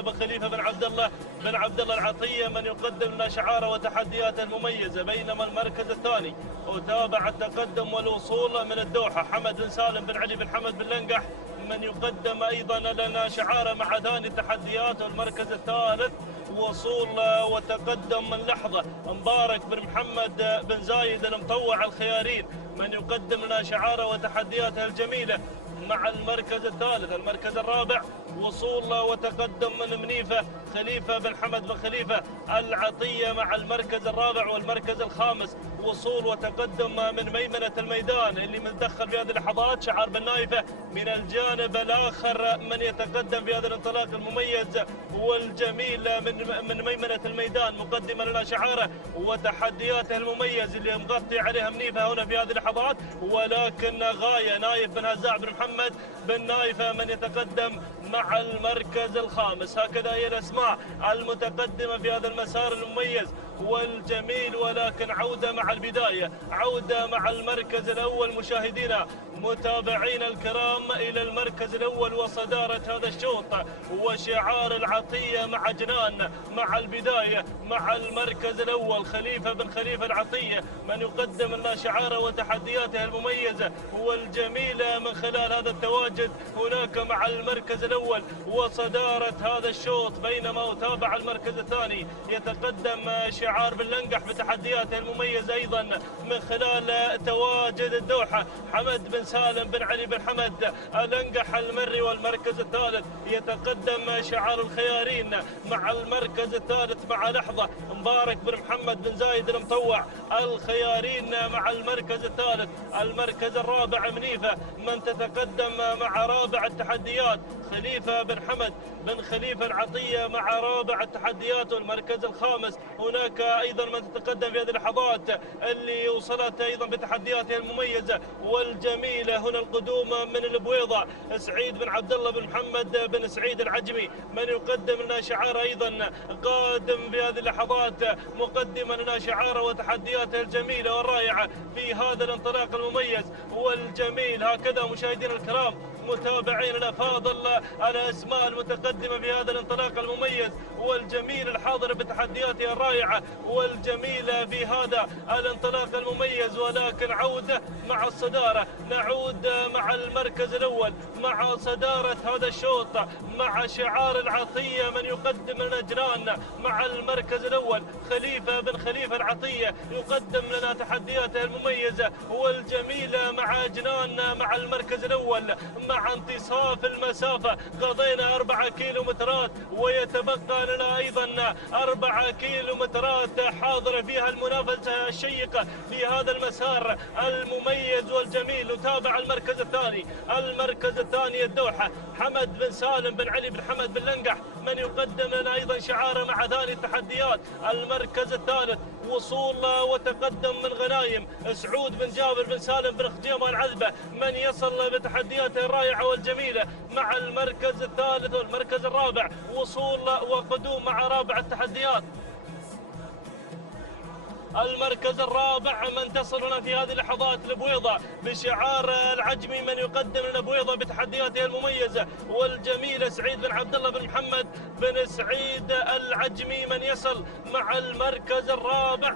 بن عبد الله العطية، من يقدم لنا شعاره وتحدياته المميزة. بينما المركز الثاني وتابع التقدم والوصول من الدوحة حمد بن سالم بن علي بن حمد بن لنقح، من يقدم أيضا لنا شعاره مع ثاني التحديات. والمركز الثالث وصول وتقدم من لحظة مبارك بن محمد بن زايد المطوع الخيارين، من يقدم لنا شعاره وتحدياته الجميلة مع المركز الثالث. المركز الرابع وصول وتقدم من منيفة خليفة بن حمد بن خليفة العطية مع المركز الرابع. والمركز الخامس وصول وتقدم من ميمنة الميدان اللي متدخل في هذه اللحظات شعار بن نايفة. من الجانب الآخر من يتقدم في هذا الانطلاق المميز والجميل من ميمنة الميدان، مقدما لنا شعاره وتحدياته المميز اللي مغطي عليها منيفة هنا في هذه اللحظات. ولكن غاية نايف بن هزاع بن محمد بن نايفة من يتقدم مع المركز الخامس. هكذا هي الأسماء المتقدمة في هذا المسار المميز والجميل. ولكن عودة مع البداية، عودة مع المركز الأول مشاهدينا متابعينا الكرام إلى المركز الأول وصدارة هذا الشوط وشعار العطية مع جنان. مع البداية مع المركز الأول خليفة بن خليفة العطية، من يقدم لنا شعاره وتحدياته المميزة والجميلة من خلال هذا التواجد هناك مع المركز الأول وصدارة هذا الشوط. بينما وتابع المركز الثاني يتقدم شعار بن لنقح بتحدياته المميزة أيضا من خلال تواجد الدوحة حمد بن سالم بن علي بن حمد لنقح المري. والمركز الثالث يتقدم شعار الخيارين مع المركز الثالث مع لحظة مبارك بن محمد بن زايد المطوع الخيارين مع المركز الثالث. المركز الرابع منيفة من تتقدم مع رابع التحديات خليفة بن حمد بن خليفة العطية مع رابع التحديات. والمركز الخامس هناك أيضا من تتقدم في هذه اللحظات اللي وصلت أيضا بتحدياتها المميزة والجميلة. هنا القدوم من البويضة سعيد بن عبد الله بن محمد بن سعيد العجمي، من يقدم لنا شعار أيضا قادم في هذه اللحظات مقدما لنا شعاره وتحدياته الجميلة والرائعة في هذا الانطلاق المميز والجميل. هكذا مشاهدينا الكرام متابعين الأفاضل الأسماء المتقدمة في هذا الانطلاق المميز والجميل الحاضر بتحدياته الرائعة والجميلة في هذا الانطلاق المميز. ولكن عودة مع الصدارة، نعود مع المركز الأول مع صدارة هذا الشوط مع شعار العطية، من يقدم لنا جنان مع المركز الأول خليفة بن خليفة العطية يقدم لنا تحدياته المميزة والجميلة مع جنان مع المركز الأول. مع انتصاف المسافة قضينا 4 كيلومترات ويتبقى لنا أيضا 4 كيلومترات حاضرة فيها المنافسة الشيقة في هذا المسار المميز والجميل. نتابع المركز الثاني، المركز الثاني الدوحة حمد بن سالم بن علي بن حمد بن لنقح، من يقدم لنا أيضا شعاره مع ثاني التحديات. المركز الثالث وصول وتقدم من غنايم سعود بن جابر بن سالم بن خجيمة العذبة، من يصل بتحدياته الرائعة والجميلة مع المركز الثالث. والمركز الرابع وصول وقدوم مع رابع التحديات. المركز الرابع من تصلنا في هذه اللحظات البويضة بشعار العجمي، من يقدم لنا بويضة بتحدياته المميزة والجميلة سعيد بن عبد الله بن محمد بن سعيد العجمي، من يصل مع المركز الرابع.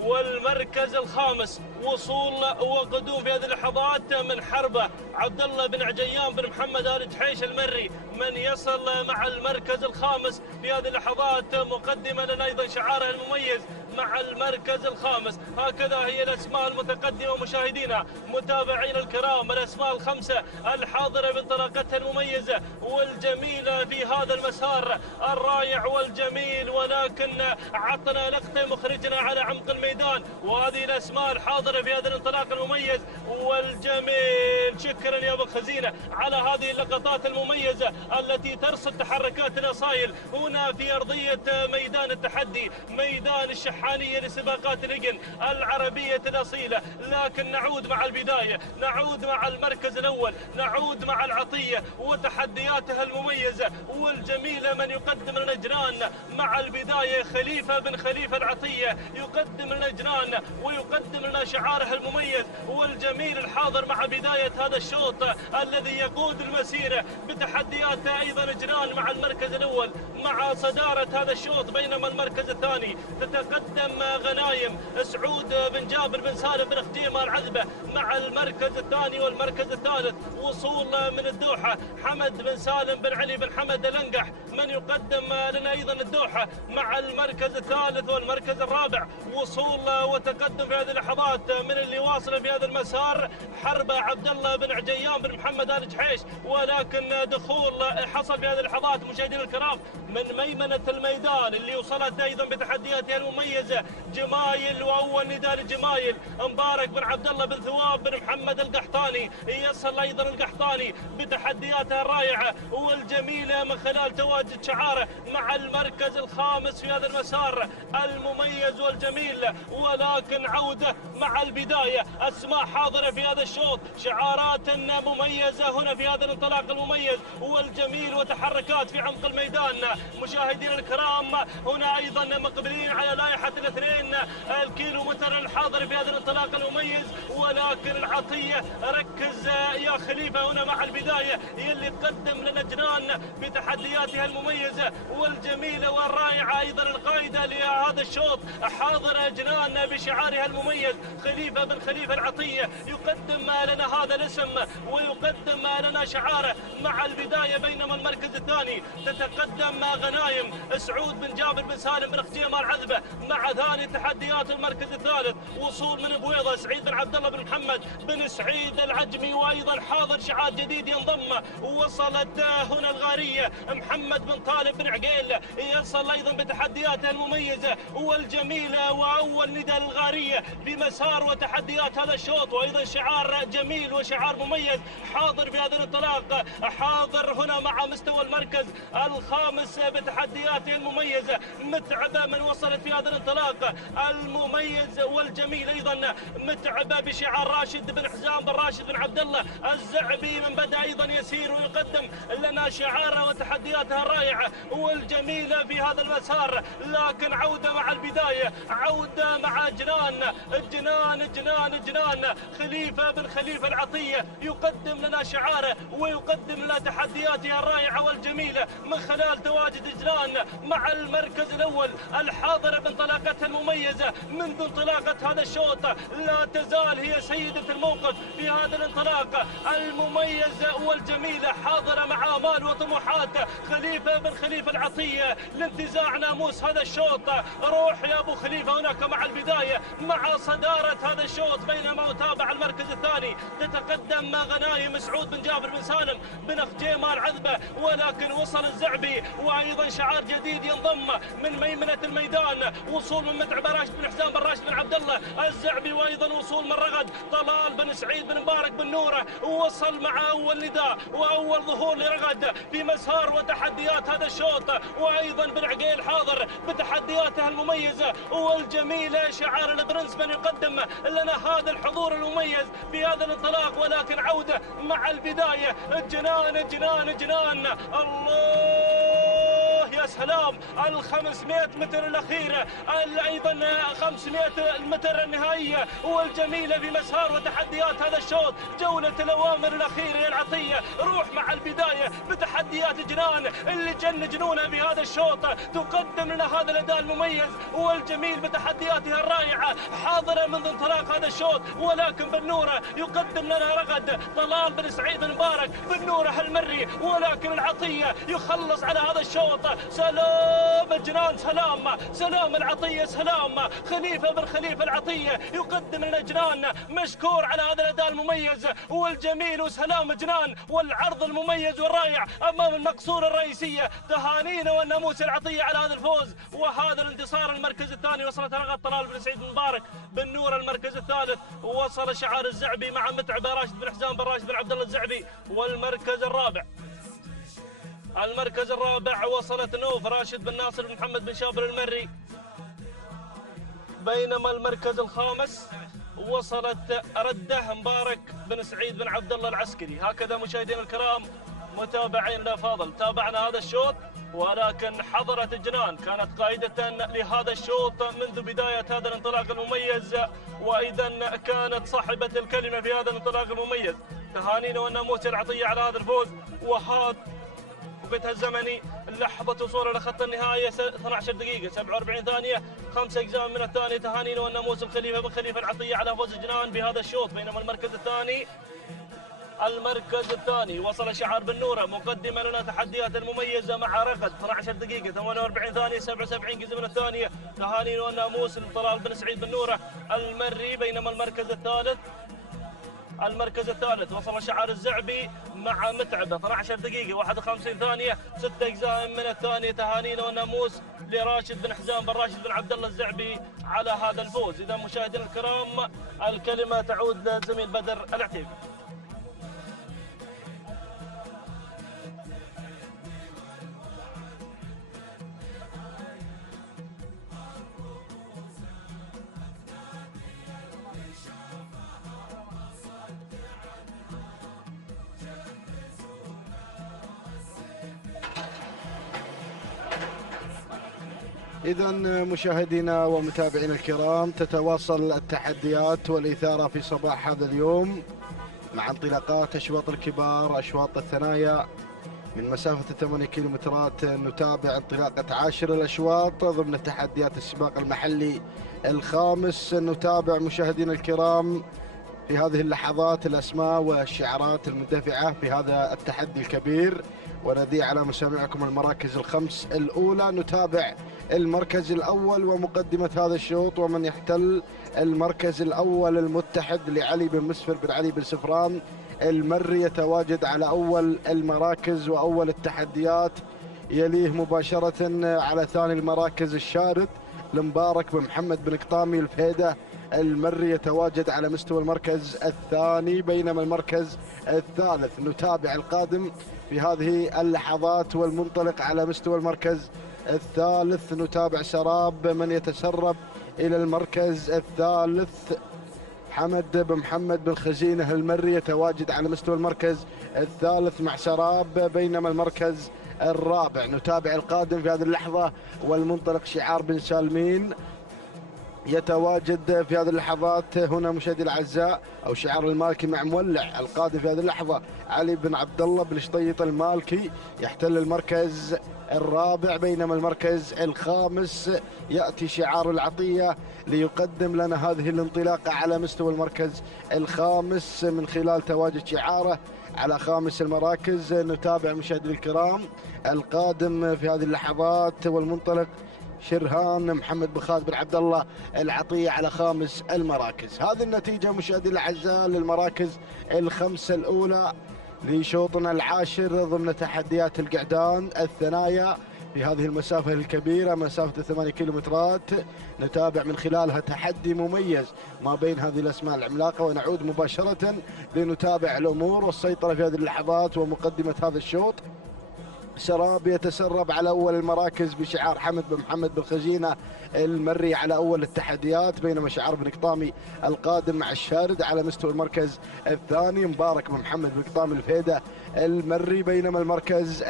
والمركز الخامس وصول وقدوم في هذه اللحظات من حربة عبد الله بن عجيان بن محمد آل جحيش المري، من يصل مع المركز الخامس في هذه اللحظات مقدما لنا أيضا شعاره المميز مع المركز الخامس. هكذا هي الأسماء المتقدمة مشاهدينا متابعين الكرام، الأسماء الخمسة الحاضرة بانطلاقتها المميزة والجميلة في هذا المسار الرائع والجميل. ولكن عطنا لقطة مخرجنا على عمق الميدان، وهذه الأسماء الحاضرة في هذا الانطلاق المميز والجميل. شكرا يا أبو خزينة على هذه اللقطات المميزة التي ترصد تحركات الأصايل هنا في أرضية ميدان التحدي، ميدان الشحانية لسباقات الهجن العربية الأصيلة. لكن نعود مع البداية، نعود مع المركز الأول، نعود مع العطية وتحدياتها المميزة والجميلة. من يقدم لنا جنان مع البداية خليفة بن خليفة العطية، يقدم لنا جنان ويقدم لنا شعاره المميز والجميل الحاضر مع بداية هذا الشوط الذي يقود المسيرة بتحدياته. أيضا جنان مع المركز الأول مع صدارة هذا الشوط، بينما المركز الثاني تتقدم غنايم سعود بن جابر بن سالم بن خجيمة العذبة مع المركز الثاني. والمركز الثالث وصول من الدوحة حمد بن سالم بن علي بن حمد الأنقح، من يقدم لنا أيضا الدوحة مع المركز الثالث. والمركز الرابع وصول وتقدم في هذه اللحظات من اللي واصل في هذا المسار حرب عبد الله بن عجيان بن محمد آل جحيش، ولكن دخول حصل في هذه اللحظات مشاهدينا الكرام من ميمنة الميدان اللي وصلت أيضا بتحدياتها المميزة جمايل. وأول نداء لجمايل مبارك بن عبد الله بن ثواب بن محمد القحطاني، يصل أيضا القحطاني بتحدياتها الرائعة والجميلة من خلال تواجد شعاره مع المركز الخامس في هذا المسار المميز والجميل. ولكن عودة مع البداية، أسماء حاضرة في هذا الشوط، شعارات مميزة هنا في هذا الانطلاق المميز والجميل وتحركات في عمق الميدان. مشاهدينا الكرام هنا أيضا مقبلين على لائحة الاثنين الكيلومتر الحاضر في هذا الانطلاق المميز. ولكن العطية ركز يا خليفة هنا مع البداية، هي اللي تقدم لنا جنان بتحدياتها المميزة والجميلة والرائعة. أيضا القائدة لهذا الشوط حاضرة جنان بشعارها المميز خليفة بن خليفة العطية، يقدم لنا هذا الاسم ويقدم لنا شعاره مع البداية. بينما المركز الثاني تتقدم غنايم سعود بن جابر بن سالم بن خجيمة العذبة مع ثاني تحديات المركز الثالث وصول من بويضة سعيد بن عبد الله بن محمد بن سعيد العجمي، وايضا حاضر شعار جديد ينضم. وصلت هنا الغارية محمد بن طالب بن عقيل، يصل ايضا بتحدياته المميزة والجميلة. واول نداء للغارية بمسار وتحديات هذا الشوط، وايضا شعار جميل وشعار مميز حاضر في هذا الانطلاق، حاضر هنا مع مستوى المركز الخامس بتحدياته المميزة. متعبة من وصلت في هذا الانطلاق المميز والجميل، ايضا متعبة بشعار راشد بن حزام بن راشد بن عبد الله الزعبي، من بدأ ايضا يسير ويقدم لنا شعاره وتحدياتها الرائعة والجميلة في هذا المسار. لكن عودة مع البداية، عودة مع جنان جنان جنان جنان خليفة بن خليفة العطية، يقدم لنا شعاره ويقدم لنا تحدياتها الرائعة والجميلة من خلال تواجد جنان مع المركز الأول الحاضرة بانطلاقتها المميزة منذ انطلاقة هذا الشوط. لا تزال هي سيدة الموقف في هذا الانطلاق المميز والجميلة، حاضرة مع آمال وطموحات خليفة بن خليفة العطية لانتزاع ناموس هذا الشوط. روح يا أبو خليفة هناك مع البداية مع صدارة هذا الشوط. بينما تابع المركز الثاني تتقدم غنايم سعود بن جابر بن سالم بن خجيمة العذبة، ولكن وصل الزعبي وايضا شعار جديد ينضم من ميمنة الميدان، وصول من متعب راشد بن حسام بن راشد بن عبد الله الزعبي، وايضا وصول من رغد طلال بن سعيد بن مبارك بن نوره. ووصل مع اول نداء واول ظهور لرغد في مسار وتحديات هذا الشوط، وايضا بن عقيل حاضر بتحدياته المميزه والجميله. شعار البرنس من يقدم لنا هذا الحضور المميز في هذا الانطلاق. ولكن عوده مع البدايه، جنان جنان جنان، الله يا سلام. 500 متر الأخيرة، أيضا 500 المتر النهائية والجميلة في مسار وتحديات هذا الشوط. جولة الأوامر الأخيرة يا العطية، روح مع البداية بتحديات جنان اللي جن جنونها في هذا الشوط، تقدم لنا هذا الأداء المميز والجميل بتحدياتها الرائعة، حاضرة منذ انطلاق هذا الشوط. ولكن بن نوره يقدم لنا رغد طلال بن سعيد بن مبارك بن نوره المري، ولكن العطية يخلص على هذا الشوط. سلام جنان، سلام العطية، خليفة بن خليفة العطية يقدم لنا جنان، مشكور على هذا الأداء المميز والجميل، وسلام جنان والعرض المميز والرائع أمام المقصورة الرئيسية. تهانينا والناموس العطية على هذا الفوز وهذا الانتصار. المركز الثاني وصلت رغد طلال بن سعيد مبارك بن نور. المركز الثالث وصل شعار الزعبي مع متعب راشد بن حزام بن راشد بن عبد الله الزعبي. والمركز الرابع وصلت نوف راشد بن ناصر بن محمد بن شابر المري. بينما المركز الخامس وصلت رده مبارك بن سعيد بن عبد الله العسكري. هكذا مشاهدينا الكرام متابعين الافاضل تابعنا هذا الشوط، ولكن حضرت جنان كانت قائدة لهذا الشوط منذ بداية هذا الانطلاق المميز، وأيضا كانت صاحبة الكلمة في هذا الانطلاق المميز. تهانينا والناموس العطية على هذا الفوز. وهذا وقتها الزمني لحظة وصول إلى خط النهاية 12 دقيقة 47 ثانية 5 أجزاء من الثانية. تهانينا والناموس الخليفة بن خليفة العطية على فوز جنان بهذا الشوط. بينما المركز الثاني وصل شعار بن نورة مقدما لنا تحديات المميزة مع رغد 12 دقيقة 48 ثانية 77 جزء من الثانية. تهانينا والناموس لطلال بن سعيد بن نورة المري. بينما المركز الثالث وصل شعار الزعبي مع متعبة 12 دقيقة 51 ثانية 6 أجزاء من الثانية. تهانينا والناموس لراشد بن حزام بن راشد بن عبد الله الزعبي على هذا الفوز. إذا مشاهدينا الكرام الكلمة تعود لزميل بدر العتيبي. إذا مشاهدينا ومتابعينا الكرام تتواصل التحديات والإثارة في صباح هذا اليوم مع انطلاقات أشواط الكبار أشواط الثنايا من مسافة 8 كيلومترات. نتابع انطلاقة 10 الأشواط ضمن تحديات السباق المحلي الخامس. نتابع مشاهدينا الكرام في هذه اللحظات الأسماء والشعارات المندفعة في هذا التحدي الكبير، ونذيع على مسامعكم المراكز الخمس الأولى. نتابع المركز الأول ومقدمة هذا الشوط ومن يحتل المركز الأول المتحد لعلي بن مسفر بن علي بن سفران المري، يتواجد على أول المراكز وأول التحديات. يليه مباشرة على ثاني المراكز الشارد المبارك بن محمد بن قطامي الفهيدة المري، يتواجد على مستوى المركز الثاني. بينما المركز الثالث نتابع القادم في هذه اللحظات والمنطلق على مستوى المركز الثالث. نتابع سراب من يتسرب إلى المركز الثالث. حمد بن محمد بن خزينة المري يتواجد على مستوى المركز الثالث مع سراب. بينما المركز الرابع نتابع القادم في هذه اللحظة والمنطلق شعار بن سالمين، يتواجد في هذه اللحظات هنا مشاهدي الاعزاء او شعار المالكي مع مولع. القادم في هذه اللحظه علي بن عبد الله بن شطيط المالكي يحتل المركز الرابع. بينما المركز الخامس ياتي شعار العطيه ليقدم لنا هذه الانطلاقه على مستوى المركز الخامس من خلال تواجد شعاره على خامس المراكز. نتابع مشاهدي الكرام القادم في هذه اللحظات والمنطلق شرهان محمد بن خالد بن عبد الله العطية على خامس المراكز. هذه النتيجة مشاهدي الأعزاء للمراكز الخمسة الأولى لشوطنا العاشر ضمن تحديات القعدان الثنايا في هذه المسافة الكبيرة مسافة 8 كيلومترات. نتابع من خلالها تحدي مميز ما بين هذه الأسماء العملاقة، ونعود مباشرة لنتابع الأمور والسيطرة في هذه اللحظات ومقدمة هذا الشوط. سراب يتسرب على أول المراكز بشعار حمد بن محمد بن خزينة المري على أول التحديات. بينما شعار بن قطامي القادم مع الشارد على مستوى المركز الثاني مبارك بن محمد بن قطامي الفهيدة المري. بينما المركز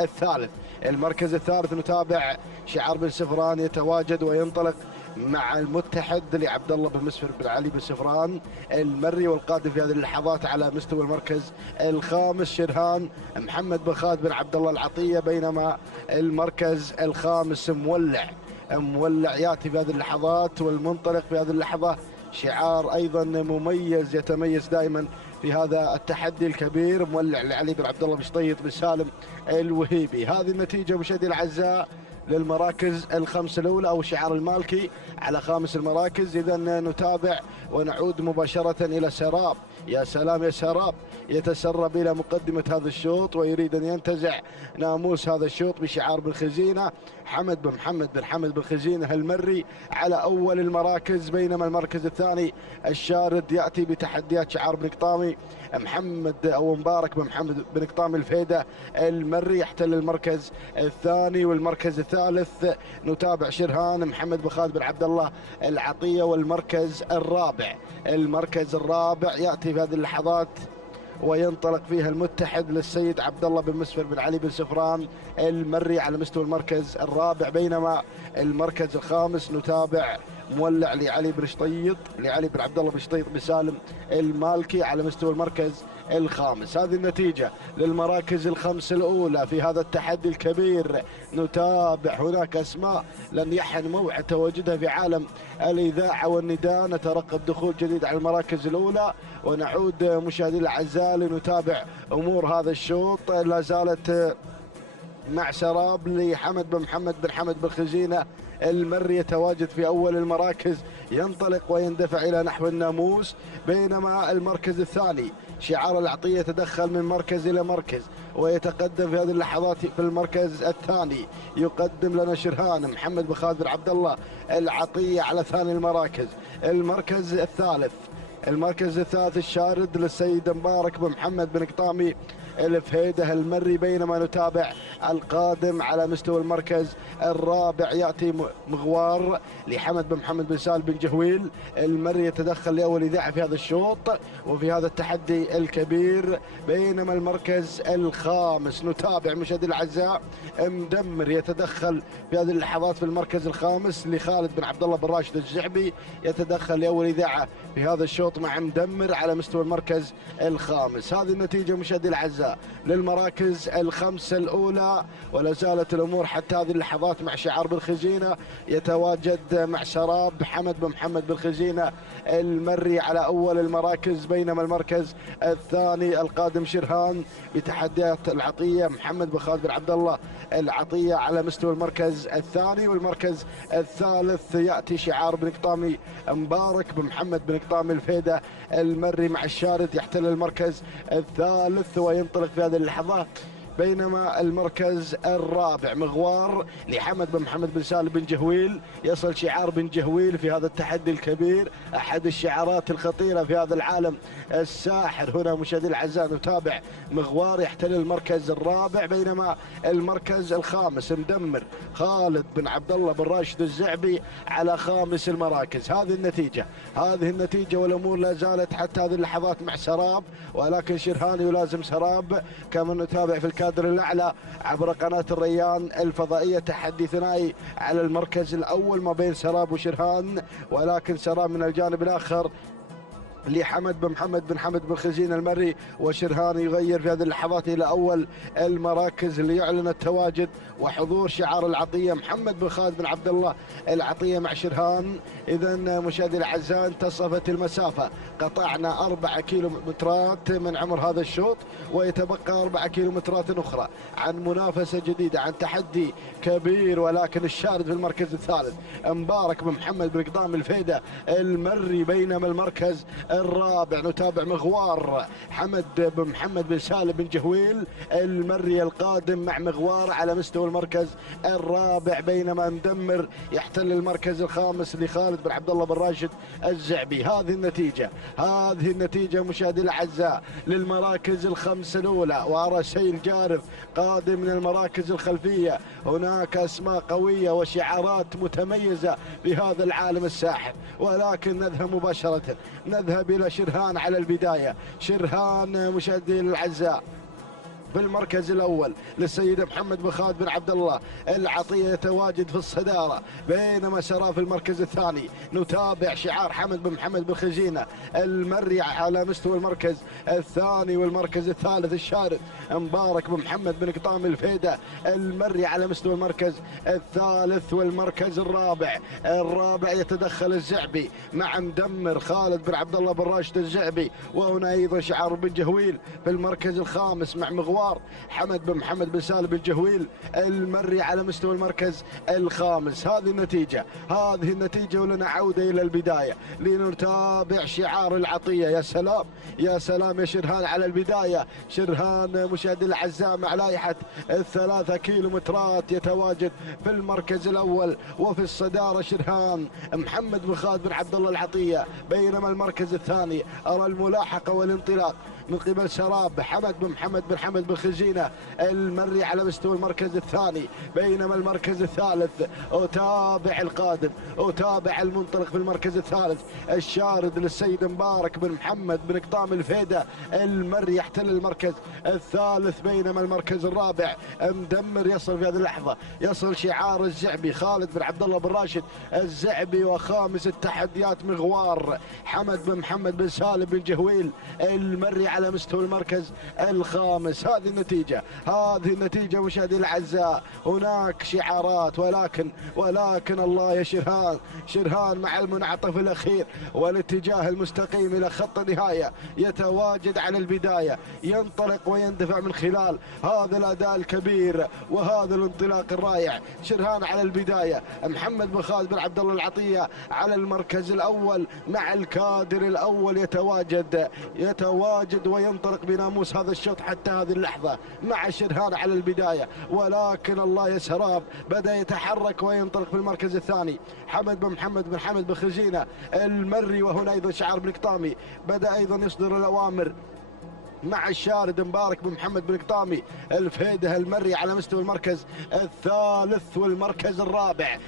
الثالث نتابع شعار بن سفران يتواجد وينطلق مع المتحد لعبد الله بن مسفر بن علي بن سفران المري. والقادم في هذه اللحظات على مستوى المركز الخامس شرهان محمد بن خالد بن عبد الله العطية. بينما المركز الخامس مولع ياتي في هذه اللحظات والمنطلق في هذه اللحظة شعار ايضا مميز يتميز دائما في هذا التحدي الكبير، مولع لعلي بن عبد الله بن شطيط بن سالم الوهيبي. هذه النتيجة مشاهدي الاعزاء للمراكز الخمس الأولى أو شعار المالكي على خامس المراكز. إذا نتابع ونعود مباشرة إلى سراب. يا سلام يا سراب، يتسرب إلى مقدمة هذا الشوط ويريد أن ينتزع ناموس هذا الشوط بشعار بن خزينة. حمد بن محمد بن خزينة المري على أول المراكز، بينما المركز الثاني الشارد يأتي بتحديات شعار بن قطامي. محمد أو مبارك بن محمد بن قطامي الفيدة المري يحتل المركز الثاني، والمركز الثالث نتابع شرهان محمد بن خالد بن عبد الله العطية. والمركز الرابع يأتي في هذه اللحظات وينطلق فيها المتحد للسيد عبد الله بن مسفر بن علي بن سفران المري على مستوى المركز الرابع. بينما المركز الخامس نتابع مولع لعلي بن عبد الله بن شطيط بن سالم المالكي على مستوى المركز الخامس. هذه النتيجة للمراكز الخمس الأولى في هذا التحدي الكبير. نتابع هناك أسماء لن يحن موعد تواجدها في عالم الإذاعة والنداء. نترقب دخول جديد على المراكز الأولى ونعود مشاهدينا الأعزاء لنتابع أمور هذا الشوط. لا زالت مع سراب لحمد بن محمد بن خزينة المري يتواجد في أول المراكز، ينطلق ويندفع إلى نحو الناموس. بينما المركز الثاني شعار العطية يتدخل من مركز إلى مركز ويتقدم في هذه اللحظات في المركز الثاني. يقدم لنا شرهان محمد بن خالد بن عبد الله العطية على ثاني المراكز. المركز الثالث الشارد للسيد مبارك بن محمد بن قطامي الفهيدة المري. بينما نتابع القادم على مستوى المركز الرابع يأتي مغوار لحمد بن محمد بن سالم بن جهويل المري يتدخل لأول إذاعة في هذا الشوط وفي هذا التحدي الكبير. بينما المركز الخامس نتابع مشاهدينا الأعزاء مدمر يتدخل في هذه اللحظات في المركز الخامس لخالد بن عبد الله بن راشد الزعبي يتدخل لأول إذاعة في هذا الشوط مع مدمر على مستوى المركز الخامس. هذه النتيجة مشاهدينا الأعزاء للمراكز الخمسة الأولى، ولا زالت الأمور حتى هذه اللحظات مع شعار بن خزينة يتواجد مع سراب حمد بن محمد بن خزينة المري على أول المراكز. بينما المركز الثاني القادم شرهان بتحديات العطية محمد بن خالد بن عبد الله العطية على مستوى المركز الثاني. والمركز الثالث يأتي شعار بن قطامي مبارك بن محمد بن قطامي الفيدة المري مع الشارد يحتل المركز الثالث وينطلق في هذه اللحظات. بينما المركز الرابع مغوار لحمد بن محمد بن سالم بن جهويل يصل شعار بن جهويل في هذا التحدي الكبير، أحد الشعارات الخطيرة في هذا العالم الساحر. هنا مشاهدينا الأعزاء نتابع مغوار يحتل المركز الرابع. بينما المركز الخامس مدمر خالد بن عبد الله بن راشد الزعبي على خامس المراكز. هذه النتيجة والأمور لا زالت حتى هذه اللحظات مع سراب، ولكن شرهان يلازم سراب. كما نتابع في الكادر الأعلى عبر قناة الريان الفضائية تحدي ثنائي على المركز الأول ما بين سراب وشرهان، ولكن سراب من الجانب الآخر لحمد بن محمد بن خزينة المري، وشرهان يغير في هذه اللحظات إلى أول المراكز ليعلن التواجد وحضور شعار العطية محمد بن خالد بن عبد الله العطية مع شرهان. إذا مشاهدينا الأعزاء انتصفت المسافة، قطعنا 4 كيلومترات من عمر هذا الشوط ويتبقى 4 كيلومترات أخرى عن منافسة جديدة، عن تحدي كبير. ولكن الشارد في المركز الثالث مبارك بن محمد بن قطامي الفيدة المري. بينما المركز الرابع نتابع مغوار حمد بن محمد بن سالم بن جهويل المري القادم مع مغوار على مستوى المركز الرابع. بينما مدمر يحتل المركز الخامس لخالد بن عبد الله بن راشد الزعبي. هذه النتيجة مشاهدينا الأعزاء للمراكز الخمسة الأولى. وأرى سيل جارف قادم من المراكز الخلفية. هناك أسماء قوية وشعارات متميزة في هذا العالم الساحر، ولكن نذهب إلى شرهان على البداية. شرهان مشاهدينا الأعزاء في المركز الأول للسيد محمد بن خالد بن عبد الله العطية يتواجد في الصدارة. بينما سرى في المركز الثاني نتابع شعار حمد بن محمد بن خزينة المري على مستوى المركز الثاني. والمركز الثالث الشارد مبارك بن محمد بن قطامي الفيدة المري على مستوى المركز الثالث. والمركز الرابع يتدخل الزعبي مع مدمر خالد بن عبد الله بن راشد الزعبي. وهنا أيضا شعار بن جهويل في المركز الخامس مع مغوار مغوار. حمد بن محمد بن سالم بن جهويل المري على مستوى المركز الخامس. هذه النتيجة ولنا عودة إلى البداية لنتابع شعار العطية. يا سلام يا سلام يا شرهان على البداية. شرهان مشاهدي الأعزاء مع لائحة 3 كيلومترات يتواجد في المركز الأول، وفي الصدارة شرهان محمد بن خالد بن عبد الله العطية، بينما المركز الثاني أرى الملاحقة والانطلاق من قبل سراب حمد بن محمد بن حمد بن خزينة المري على مستوى المركز الثاني، بينما المركز الثالث أتابع القادم، أتابع المنطلق في المركز الثالث الشارد للسيد مبارك بن محمد بن قطام الفيدة المري يحتل المركز الثالث، بينما المركز الرابع مدمر يصل في هذه اللحظة، يصل شعار الزعبي خالد بن عبد الله بن راشد الزعبي، وخامس التحديات مغوار حمد بن محمد بن سالم بن جهويل المري على مستوى المركز الخامس. هذه النتيجة مشاهدي الأعزاء. هناك شعارات ولكن الله يا شرهان مع المنعطف الأخير والاتجاه المستقيم إلى خط النهاية يتواجد على البداية، ينطلق ويندفع من خلال هذا الأداء الكبير وهذا الانطلاق الرائع. شرهان على البداية، محمد بن خالد بن عبد الله العطية على المركز الأول مع الكادر الأول يتواجد وينطلق بناموس هذا الشوط حتى هذه اللحظة مع شرهان على البداية، ولكن الله يا سراب بدأ يتحرك وينطلق في المركز الثاني حمد بن محمد بن حمد بن خزينة المري، وهنا أيضا شعار بن قطامي بدأ أيضا يصدر الأوامر مع الشارد مبارك بن محمد بن قطامي الفيده المري على مستوى المركز الثالث والمركز الرابع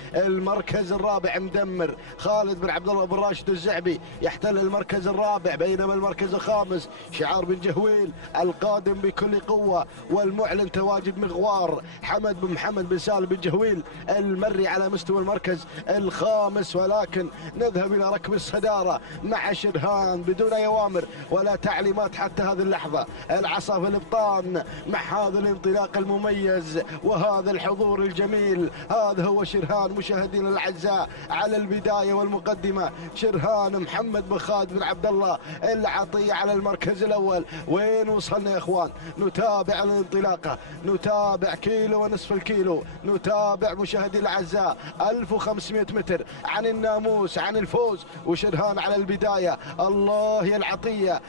مدمر خالد بن عبد الله بن راشد الزعبي يحتل المركز الرابع، بينما المركز الخامس شعار بن جهويل القادم بكل قوه والمعلن تواجد مغوار حمد بن محمد بن سالم بن جهويل المري على مستوى المركز الخامس. ولكن نذهب الى ركب الصداره مع شرهان بدون اي اوامر ولا تعليمات حتى هذه اللحظه. العصا في الابطان مع هذا الانطلاق المميز وهذا الحضور الجميل. هذا هو شرهان مشاهدينا الاعزاء على البدايه والمقدمه. شرهان محمد بن خالد بن عبد الله العطيه على المركز الاول. وين وصلنا يا اخوان؟ نتابع الانطلاقه، نتابع كيلو ونصف الكيلو، نتابع مشاهدينا الاعزاء 1500 متر عن الناموس عن الفوز، وشرهان على البدايه. الله يا العطيه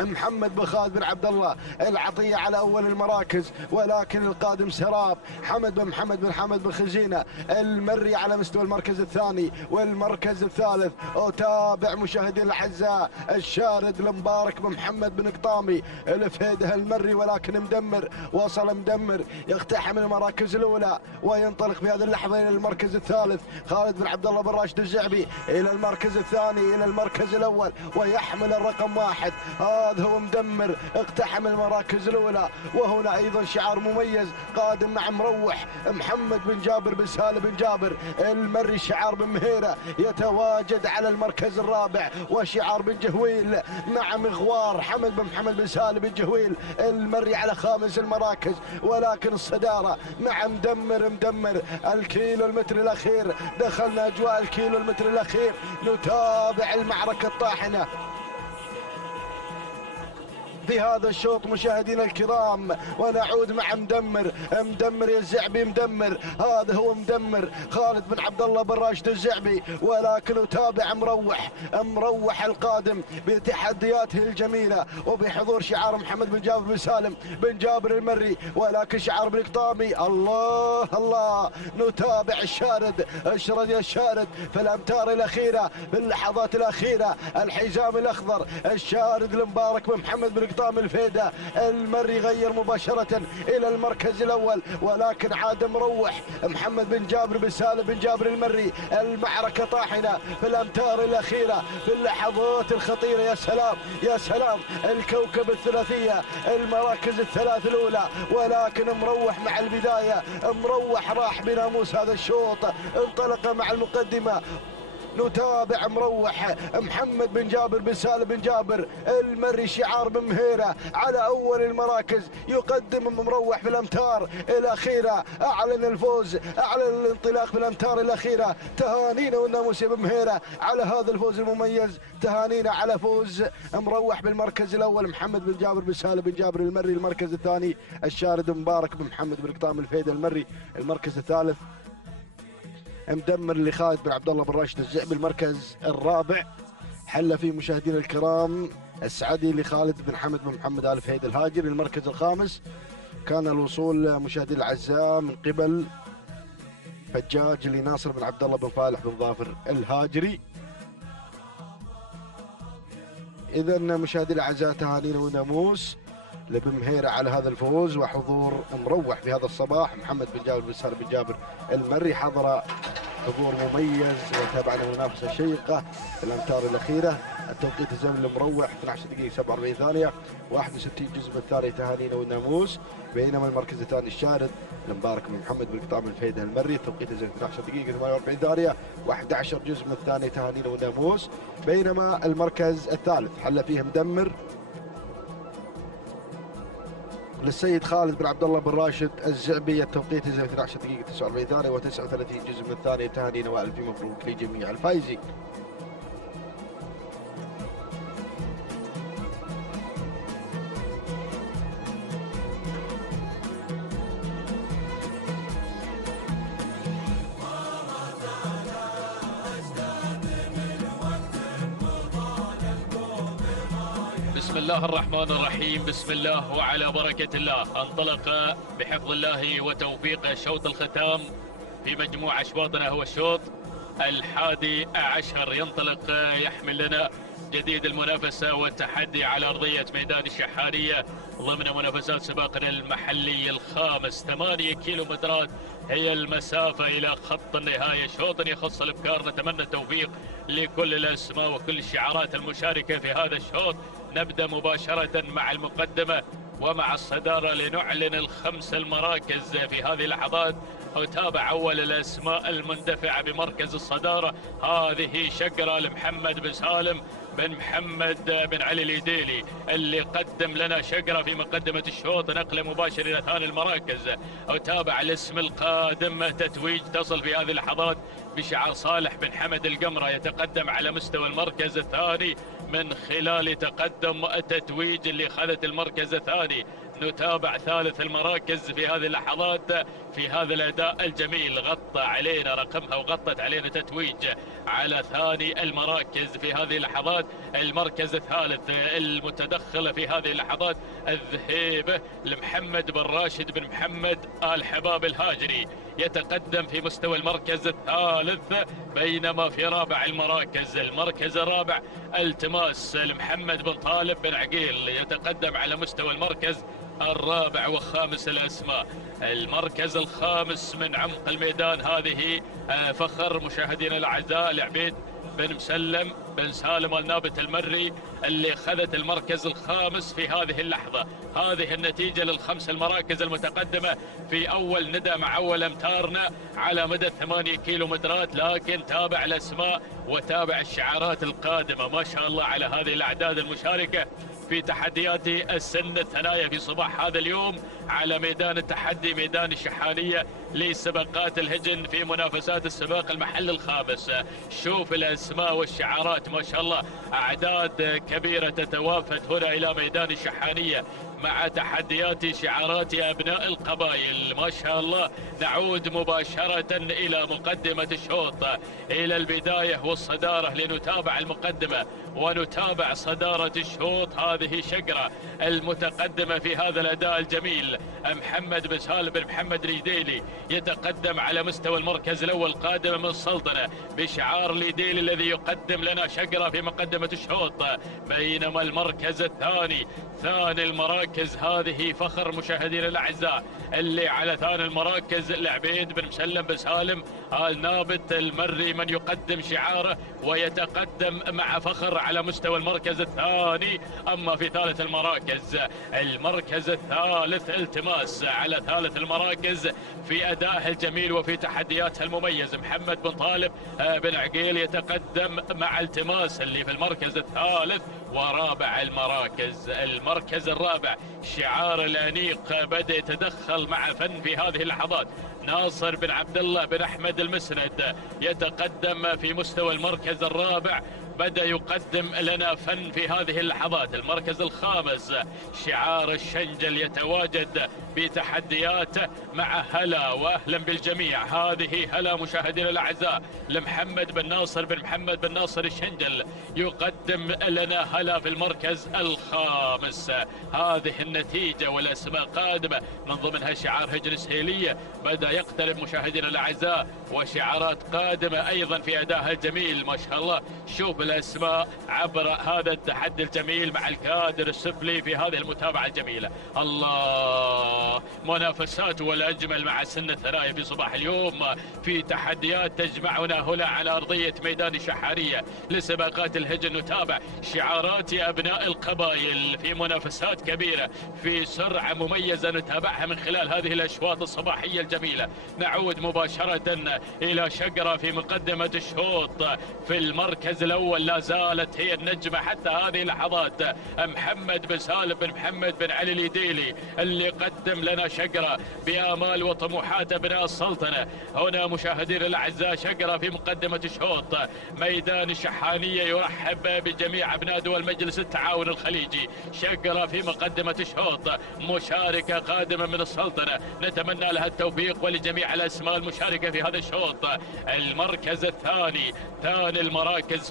محمد بن خالد بن عبد الله العطية على أول المراكز، ولكن القادم سراب حمد بن محمد بن حمد بن خزينة المري على مستوى المركز الثاني والمركز الثالث. أتابع مشاهدينا الأعزاء الشارد المبارك بن محمد بن قطامي الفيده المري، ولكن وصل مدمر يقتحم المراكز الأولى وينطلق في هذه اللحظة إلى المركز الثالث. خالد بن عبد الله بن راشد الزعبي إلى المركز الثاني إلى المركز الأول ويحمل الرقم 1. هذا هو مدمر اقتحم المراكز الأولى. وهنا أيضا شعار مميز قادم مع مروح محمد بن جابر بن سالم بن جابر المري شعار بن مهيرة يتواجد على المركز الرابع، وشعار بن جهويل مع مغوار حمد بن محمد بن سالم بن جهويل المري على خامس المراكز. ولكن الصدارة مع مدمر الكيلو المتر الأخير. دخلنا أجواء الكيلو المتر الأخير، نتابع المعركة الطاحنة في هذا الشوط مشاهدينا الكرام. ونعود مع مدمر يا الزعبي هذا هو مدمر خالد بن عبد الله بن راشد الزعبي. ولكن نتابع مروح القادم بتحدياته الجميله وبحضور شعار محمد بن جابر بن سالم بن جابر المري، ولكن شعار بن قطامي. الله نتابع الشارد، اشرد يا الشارد في الامتار الاخيره في اللحظات الاخيره. الحزام الاخضر الشارد المبارك بن محمد بن قطام الفيدة المري غير مباشرة إلى المركز الأول، ولكن عاد مروح محمد بن جابر بن سالم بن جابر المري. المعركة طاحنة في الأمتار الأخيرة في اللحظات الخطيرة. يا سلام الكوكب الثلاثية المراكز الثلاث الأولى. ولكن مروح مع البداية، مروح راح بناموس هذا الشوط، انطلق مع المقدمة نتابع مروح محمد بن جابر بن سالم بن جابر المري شعار بن مهيرة على أول المراكز، يقدم مروح في الأمتار الأخيرة، أعلن الفوز، أعلن الانطلاق بالأمتار الأخيرة. تهانينا والناموس بن مهيرة على هذا الفوز المميز، تهانينا على فوز مروح بالمركز الأول محمد بن جابر بن سالم بن جابر المري. المركز الثاني الشارد مبارك بن محمد بن قطام الفيدة المري. المركز الثالث مدمر لخالد بن عبد الله بن راشد الزعبي. المركز الرابع حل فيه مشاهدينا الكرام السعدي لخالد بن حمد بن محمد آل فهيد الهاجري. المركز الخامس كان الوصول مشاهدينا الاعزاء من قبل فجاج لناصر بن عبد الله بن فالح بن ظافر الهاجري. اذا مشاهدينا الاعزاء تهانينا وناموس لبن مهيرة على هذا الفوز وحضور مروح في هذا الصباح. محمد بن جابر بن سالم بن جابر المري حضر حضور مميز وتابعنا منافسة شيقة في الأمتار الأخيرة. التوقيت الزمني لمروح 12 دقيقة 47 ثانية 61 جزء من الثانية تهانينا والناموس. بينما المركز الثاني الشارد المبارك بن محمد بن قطام الفهيد المري، التوقيت الزمني 12 دقيقة 48 ثانية 11 جزء من الثانية تهانينا والناموس. بينما المركز الثالث حل فيه مدمر للسيد خالد بن عبد الله بن راشد الزعبي، التوقيت الزمني 12 دقيقة 49 ثانية و39 جزء من الثانية تهانينا والف مبروك لجميع الفائزين. بسم الله الرحمن الرحيم، بسم الله وعلى بركة الله. انطلق بحفظ الله وتوفيقه شوط الختام في مجموع أشواطنا، هو الشوط 11. ينطلق يحمل لنا جديد المنافسة والتحدي على أرضية ميدان الشحانية ضمن منافسات سباقنا المحلي الخامس. 8 كيلومترات هي المسافة إلى خط النهاية. شوط يخص الإبكار، نتمنى التوفيق لكل الأسماء وكل الشعارات المشاركة في هذا الشوط. نبدأ مباشرة مع المقدمة ومع الصدارة لنعلن الخمس المراكز في هذه اللحظات. وتابع أول الأسماء المندفعة بمركز الصدارة، هذه شقرة لمحمد بن سالم بن محمد بن علي اليديلي اللي قدم لنا شقرة في مقدمة الشوط. نقل مباشر إلى ثاني المراكز. وتابع الاسم القادم تتويج، تصل في هذه اللحظات بشعار صالح بن حمد القمرة، يتقدم على مستوى المركز الثاني من خلال تقدم تتويج اللي أخذت المركز الثاني. نتابع ثالث المراكز في هذه اللحظات في هذا الأداء الجميل، غطى علينا رقمها وغطت علينا تتويج على ثاني المراكز في هذه اللحظات. المركز الثالث المتدخل في هذه اللحظات الذهيبة لمحمد بن راشد بن محمد آل حباب الهاجري، يتقدم في مستوى المركز الثالث. بينما في رابع المراكز، المركز الرابع التماس لمحمد بن طالب بن عقيل، يتقدم على مستوى المركز الرابع وخامس الأسماء. المركز الخامس من عمق الميدان، هذه فخر مشاهدينا الأعزاء لعبيد بن مسلم بن سالم النابت المري اللي أخذت المركز الخامس في هذه اللحظة. هذه النتيجة للخمس المراكز المتقدمة في أول ندى مع أول أمتارنا على مدى 8 كيلومترات. لكن تابع الأسماء وتابع الشعارات القادمة. ما شاء الله على هذه الأعداد المشاركة في تحديات السن الثنايا في صباح هذا اليوم على ميدان التحدي، ميدان الشحانية لسباقات الهجن في منافسات السباق المحل الخامس. شوف الأسماء والشعارات، ما شاء الله أعداد كبيرة تتوافد هنا إلى ميدان الشحانية مع تحديات شعارات أبناء القبائل. ما شاء الله نعود مباشرة إلى مقدمة الشوط، إلى البداية والصدارة لنتابع المقدمة ونتابع صدارة الشوط. هذه شقرة المتقدمة في هذا الأداء الجميل، محمد بن سالم بن محمد اليديلي يتقدم على مستوى المركز الأول، قادم من السلطنة بشعار اليديلي الذي يقدم لنا شقرة في مقدمة الشوط. بينما المركز الثاني، ثاني المراكز، هذه فخر مشاهدينا الأعزاء اللي على ثاني المراكز العبيد بن مسلم بن سالم آل نابت المري من يقدم شعاره ويتقدم مع فخر على مستوى المركز الثاني. أما في ثالث المراكز، المركز الثالث التماس على ثالث المراكز في أدائه الجميل وفي تحدياته المميز. محمد بن طالب بن عقيل يتقدم مع التماس اللي في المركز الثالث ورابع المراكز. المركز الرابع شعار الأنيق بدأ يتدخل مع فن في هذه اللحظات. ناصر بن عبد الله بن أحمد المسند يتقدم في مستوى المركز الرابع، بدأ يقدم لنا فن في هذه اللحظات. المركز الخامس شعار الشنجل يتواجد بتحدياته مع هلا، وأهلا بالجميع. هذه هلا مشاهدينا الأعزاء لمحمد بن ناصر بن محمد بن ناصر الشنجل، يقدم لنا هلا في المركز الخامس. هذه النتيجة والأسماء قادمة، من ضمنها شعار هجن سهيلية بدأ يقترب مشاهدينا الأعزاء، وشعارات قادمة أيضا في أدائها الجميل. ما شاء الله شوف الأسماء عبر هذا التحدي الجميل مع الكادر السفلي في هذه المتابعة الجميلة. الله، منافسات والأجمل مع سن الثنايا في صباح اليوم، في تحديات تجمعنا هنا على أرضية ميدان الشحارية لسباقات الهجن. نتابع شعارات أبناء القبائل في منافسات كبيرة، في سرعة مميزة نتابعها من خلال هذه الأشواط الصباحية الجميلة. نعود مباشرة إلى شقرة في مقدمة الشوط. في المركز الأول لا زالت هي النجمة حتى هذه اللحظات محمد بن سالم بن محمد بن علي اليديلي، اللي قدم لنا شقرة بآمال وطموحات أبناء السلطنة. هنا مشاهدينا الأعزاء شقرة في مقدمة الشوط. ميدان الشحانية يرحب بجميع أبناء دول مجلس التعاون الخليجي. شقرة في مقدمة الشوط، مشاركة قادمة من السلطنة، نتمنى لها التوفيق ولجميع الأسماء المشاركة في هذا الشوط. المركز الثاني، ثاني المراكز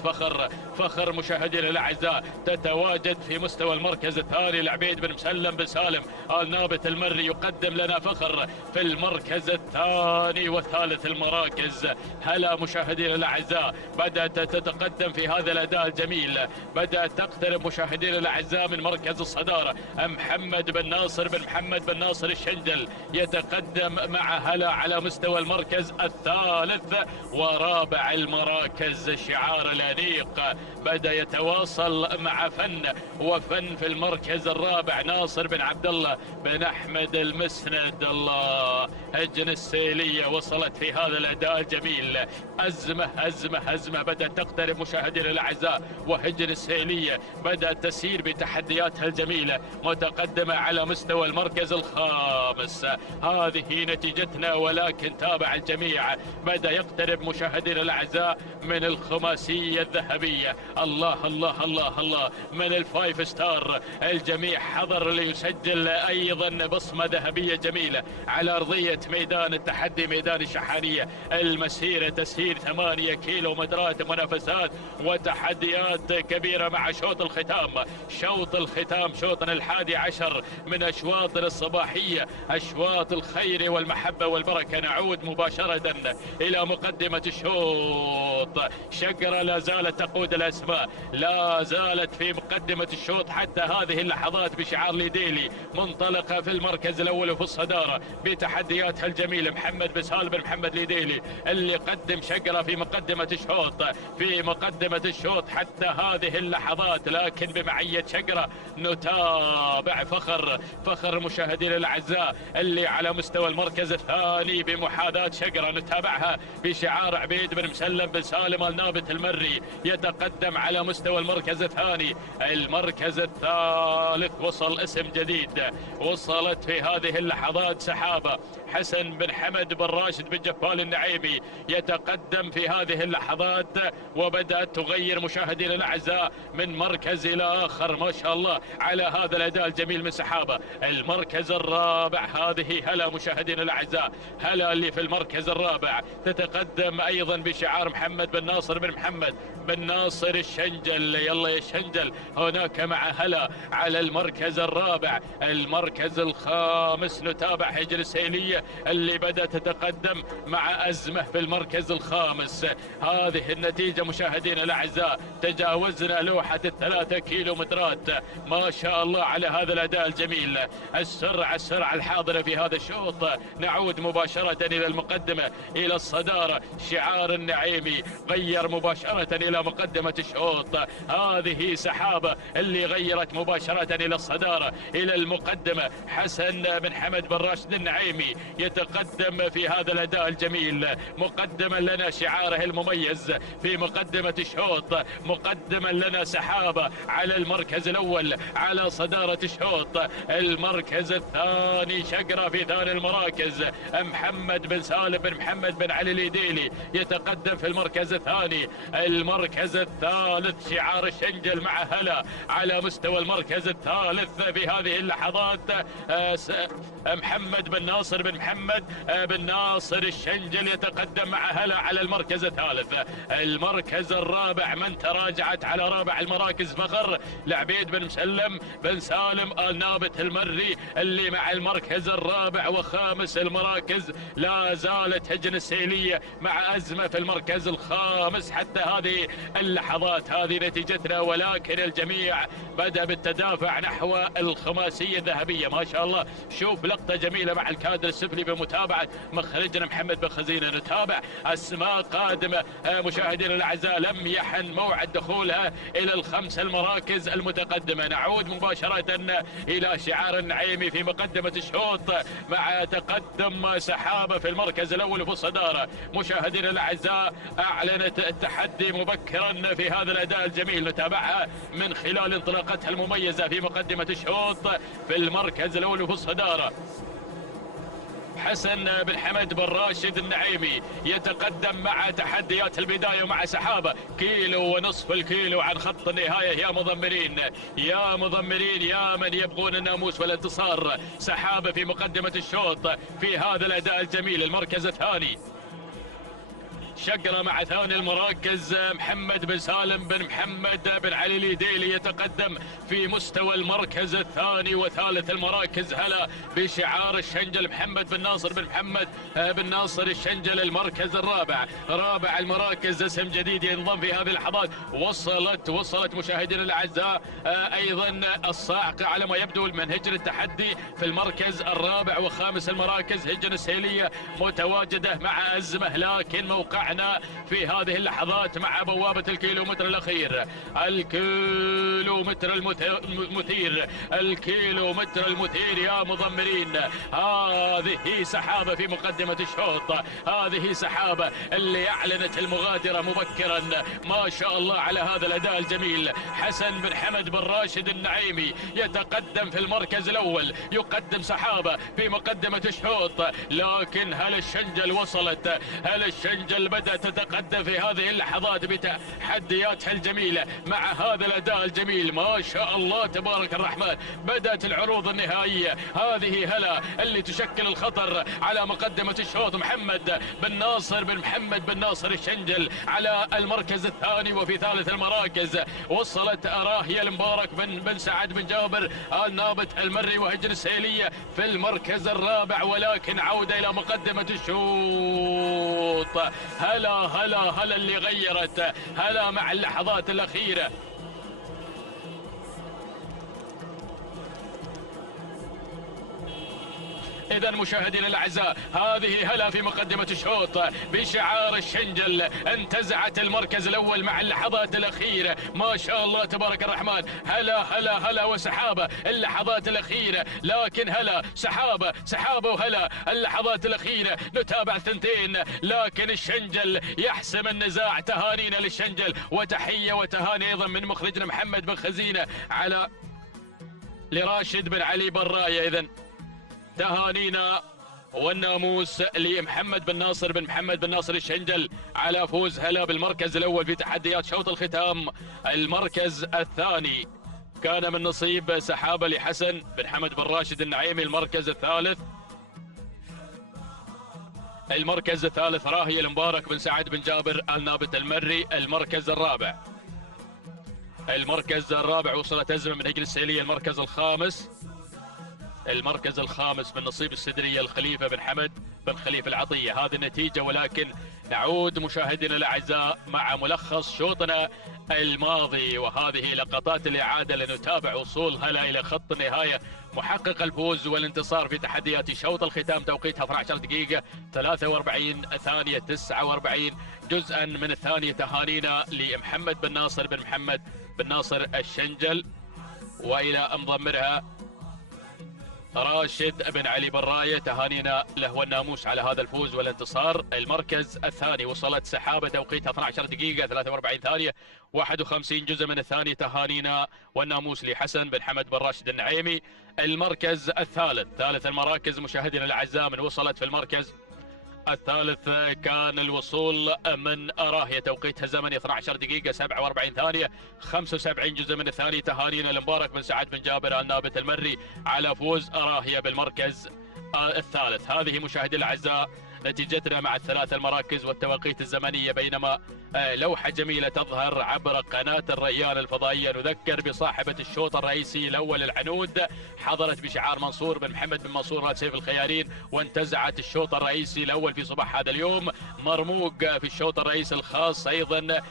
فخر مشاهدينا الأعزاء، تتواجد في مستوى المركز الثاني العبيد بن مسلم بن سالم آل نابت المري، يقدم لنا فخر في المركز الثاني والثالث المراكز. هلا مشاهدينا الأعزاء بدأت تتقدم في هذا الأداء الجميل، بدأت تقترب مشاهدينا الأعزاء من مركز الصدارة. محمد بن ناصر بن محمد بن ناصر الشنجل يتقدم مع هلا على مستوى المركز الثالث ورابع المراكز. شعار الأنيق بدأ يتواصل مع فن وفن في المركز الرابع. ناصر بن عبد الله بن أحمد المسند. الله، هجن السيلية وصلت في هذا الأداء الجميل. أزمة بدأت تقترب مشاهدينا الأعزاء، وهجن السيلية بدأت تسير بتحدياتها الجميلة، متقدمة على مستوى المركز الخامس. هذه نتيجتنا، ولكن تابع الجميع. بدأ يقترب مشاهدينا الأعزاء من الخماسية الذهبية. الله الله الله الله، من الفايف ستار. الجميع حضر ليسجل أيضا بصمة ذهبية جميلة على أرضية ميدان التحدي ميدان الشحانية. المسيرة تسير 8 كيلومترات، منافسات وتحديات كبيرة مع شوط الختام. شوط الختام شوطنا 11 من أشواطنا الصباحية، أشواط الخير والمحبة والبركة. نعود مباشرة إلى مقدمة الشوط. شقرة لا زالت تقود الأسماء، لا زالت في مقدمة الشوط حتى هذه اللحظات بشعار ليديلي، منطلقة في المركز الأول وفي الصدارة بتحدياتها الجميلة. محمد بن سالم بن محمد ليديلي اللي قدم شقرة في مقدمة الشوط، في مقدمة الشوط حتى هذه اللحظات، لكن بمعية شقرة نتابع فخر مشاهدينا الأعزاء اللي على مستوى المركز الثاني بمحاذاة شقرة. نتابعها بشعار عبيد بن مسلم بن سالم آل نابت المري، يتقدم على مستوى المركز الثاني. المركز الثالث وصل اسم جديد، وصلت في هذه اللحظات سحابة. حسن بن حمد بن راشد بن جفال النعيمي يتقدم في هذه اللحظات، وبدأت تغير مشاهدينا الأعزاء من مركز إلى آخر. ما شاء الله على هذا الأداء الجميل من سحابة. المركز الرابع هذه هلا مشاهدينا الأعزاء، هلا اللي في المركز الرابع تتقدم أيضا بشعار محمد بن ناصر بن محمد بن ناصر الشنجل. يلا يا شنجل، هناك مع هلا على المركز الرابع. المركز الخامس نتابع هجن السيلية اللي بدأت تتقدم مع أزمة في المركز الخامس. هذه النتيجة مشاهدينا الأعزاء، تجاوزنا لوحة 3 كيلومترات. ما شاء الله على هذا الأداء الجميل. السرعة الحاضرة في هذا الشوط. نعود مباشرة إلى المقدمة إلى الصدارة. شعار النعيمي غير مباشرة إلى إلى مقدمة الشوط. هذه سحابة اللي غيرت مباشرة إلى الصدارة إلى المقدمة. حسن بن حمد بن راشد النعيمي يتقدم في هذا الأداء الجميل، مقدما لنا شعاره المميز في مقدمة الشوط، مقدما لنا سحابة على المركز الأول على صدارة الشوط. المركز الثاني شقرة في ثاني المراكز، محمد بن سالم بن محمد بن علي اليديلي يتقدم في المركز الثاني. المركز الثالث شعار الشنجل مع هلا على مستوى المركز الثالث في هذه اللحظات. محمد بن ناصر بن محمد بن ناصر الشنجل يتقدم مع هلا على المركز الثالث. المركز الرابع من تراجعت على رابع المراكز فخر لعبيد بن مسلم بن سالم آل نابت المري اللي مع المركز الرابع. وخامس المراكز لا زالت هجن السيلية مع أزمة في المركز الخامس حتى هذه اللحظات. هذه نتيجتنا، ولكن الجميع بدأ بالتدافع نحو الخماسية الذهبية. ما شاء الله، شوف لقطة جميلة مع الكادر السفلي بمتابعة مخرجنا محمد بن خزينة. نتابع أسماء قادمة مشاهدينا الأعزاء لم يحن موعد دخولها إلى الخمس المراكز المتقدمة. نعود مباشرة إلى شعار النعيمي في مقدمة الشوط مع تقدم سحابة في المركز الأول في الصدارة. مشاهدينا الأعزاء أعلنت التحدي مبكرا في هذا الأداء الجميل، نتابعها من خلال انطلاقتها المميزة في مقدمة الشوط في المركز الأول في الصدارة. حسن بن حمد بن راشد النعيمي يتقدم مع تحديات البداية ومع سحابة كيلو ونصف الكيلو عن خط النهاية. يا مضمرين يا مضمرين يا من يبغون الناموس والانتصار. سحابة في مقدمة الشوط في هذا الأداء الجميل. المركز الثاني شقرة مع ثاني المراكز محمد بن سالم بن محمد بن علي اليديلي يتقدم في مستوى المركز الثاني. وثالث المراكز هلا بشعار الشنجل محمد بن ناصر بن محمد بن ناصر الشنجل. المركز الرابع، رابع المراكز اسم جديد ينضم في هذه اللحظات. وصلت مشاهدينا الاعزاء ايضا الصاعقة على ما يبدو من هجن التحدي في المركز الرابع. وخامس المراكز هجن السيلية متواجدة مع أزمة، لكن موقع في هذه اللحظات مع بوابة الكيلومتر الأخير. الكيلومتر المثير، الكيلومتر المثير يا مضمرين. هذه سحابة في مقدمة الشوط، هذه سحابة اللي أعلنت المغادرة مبكرا. ما شاء الله على هذا الأداء الجميل. حسن بن حمد بن راشد النعيمي يتقدم في المركز الأول، يقدم سحابة في مقدمة الشوط. لكن هل الشنجل وصلت؟ هل الشنجل بدأت تتقدم في هذه اللحظات بتحدياتها الجميلة مع هذا الأداء الجميل؟ ما شاء الله تبارك الرحمن. بدأت العروض النهائية. هذه هلا اللي تشكل الخطر على مقدمة الشوط. محمد بن ناصر بن محمد بن ناصر الشنجل على المركز الثاني. وفي ثالث المراكز وصلت راهية المبارك بن سعد بن جابر آل نابت المري وهجن السيلية في المركز الرابع. ولكن عودة إلى مقدمة الشوط. هلا اللي غيرت، هلا مع اللحظات الأخيرة. إذا مشاهدينا الأعزاء هذه هلا في مقدمة الشوط بشعار الشنجل. انتزعت المركز الأول مع اللحظات الأخيرة. ما شاء الله تبارك الرحمن. هلا وسحابة اللحظات الأخيرة. لكن هلا سحابة وهلا اللحظات الأخيرة. نتابع ثنتين، لكن الشنجل يحسم النزاع. تهانينا للشنجل وتحية وتهاني أيضا من مخرجنا محمد بن خزينة على لراشد بن علي براية. إذن تهانينا والناموس لمحمد بن ناصر بن محمد بن ناصر الشنجل على فوز هلا بالمركز الأول في تحديات شوط الختام. المركز الثاني كان من نصيب سحابة لحسن بن حمد بن راشد النعيمي. المركز الثالث راهية المبارك بن سعد بن جابر آل نابت المري. المركز الرابع وصلت أزمة من هجن السيلية. المركز الخامس من نصيب السدرية الخليفة بن حمد بن خليفة العطية. هذه النتيجة، ولكن نعود مشاهدينا الأعزاء مع ملخص شوطنا الماضي. وهذه لقطات الإعادة لنتابع وصول هلا إلى خط النهاية، محقق الفوز والانتصار في تحديات شوط الختام. توقيتها 12 دقيقة 43 ثانية 49 جزءا من الثانية. تهانينا لمحمد بن ناصر بن محمد بن ناصر الشنجل، وإلى أن ضمرها راشد بن علي بن راية. تهانينا له والناموس على هذا الفوز والانتصار. المركز الثاني وصلت سحابة، توقيتها 12 دقيقة 43 ثانية 51 جزء من الثانية. تهانينا والناموس لحسن بن حمد بن راشد النعيمي. المركز الثالث، ثالث المراكز مشاهدينا الأعزاء، من وصلت في المركز الثالث كان الوصول من أراهية، توقيتها الزمني 12 دقيقة 47 ثانية 75 جزء من الثانية. تهانينا لمبارك بن سعد بن جابر النابت المري على فوز أراهية بالمركز الثالث. هذه مشاهدينا الأعزاء نتيجتنا مع الثلاث المراكز والتوقيت الزمنية، بينما لوحة جميلة تظهر عبر قناة الريان الفضائية. نذكر بصاحبة الشوط الرئيسي الأول العنود، حضرت بشعار منصور بن محمد بن منصور راد سيف الخيارين، وانتزعت الشوط الرئيسي الأول في صباح هذا اليوم. مرموق في الشوط الرئيسي الخاص أيضا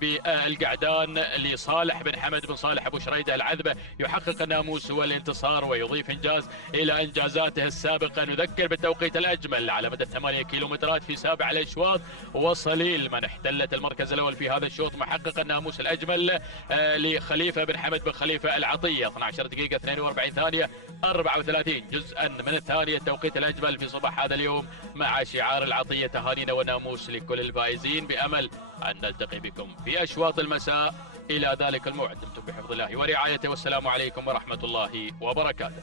بالقعدان لصالح بن حمد بن صالح أبو شريدة العذبة، يحقق الناموس والانتصار ويضيف إنجاز إلى إنجازاته السابقة. نذكر بالتوقيت الأجمل على مدى 8 كيلومترات في 7 الأشواط، وصليل من احتلت المركز الأول في هذا الشوط، محقق الناموس الأجمل لخليفة بن حمد بن خليفة العطية 12 دقيقة 42 ثانية 34 جزءا من الثانية. التوقيت الأجمل في صباح هذا اليوم مع شعار العطية. تهانينا وناموس لكل الفائزين، بأمل أن نلتقي بكم في أشواط المساء. إلى ذلك الموعد دمتم بحفظ الله ورعايته، والسلام عليكم ورحمة الله وبركاته.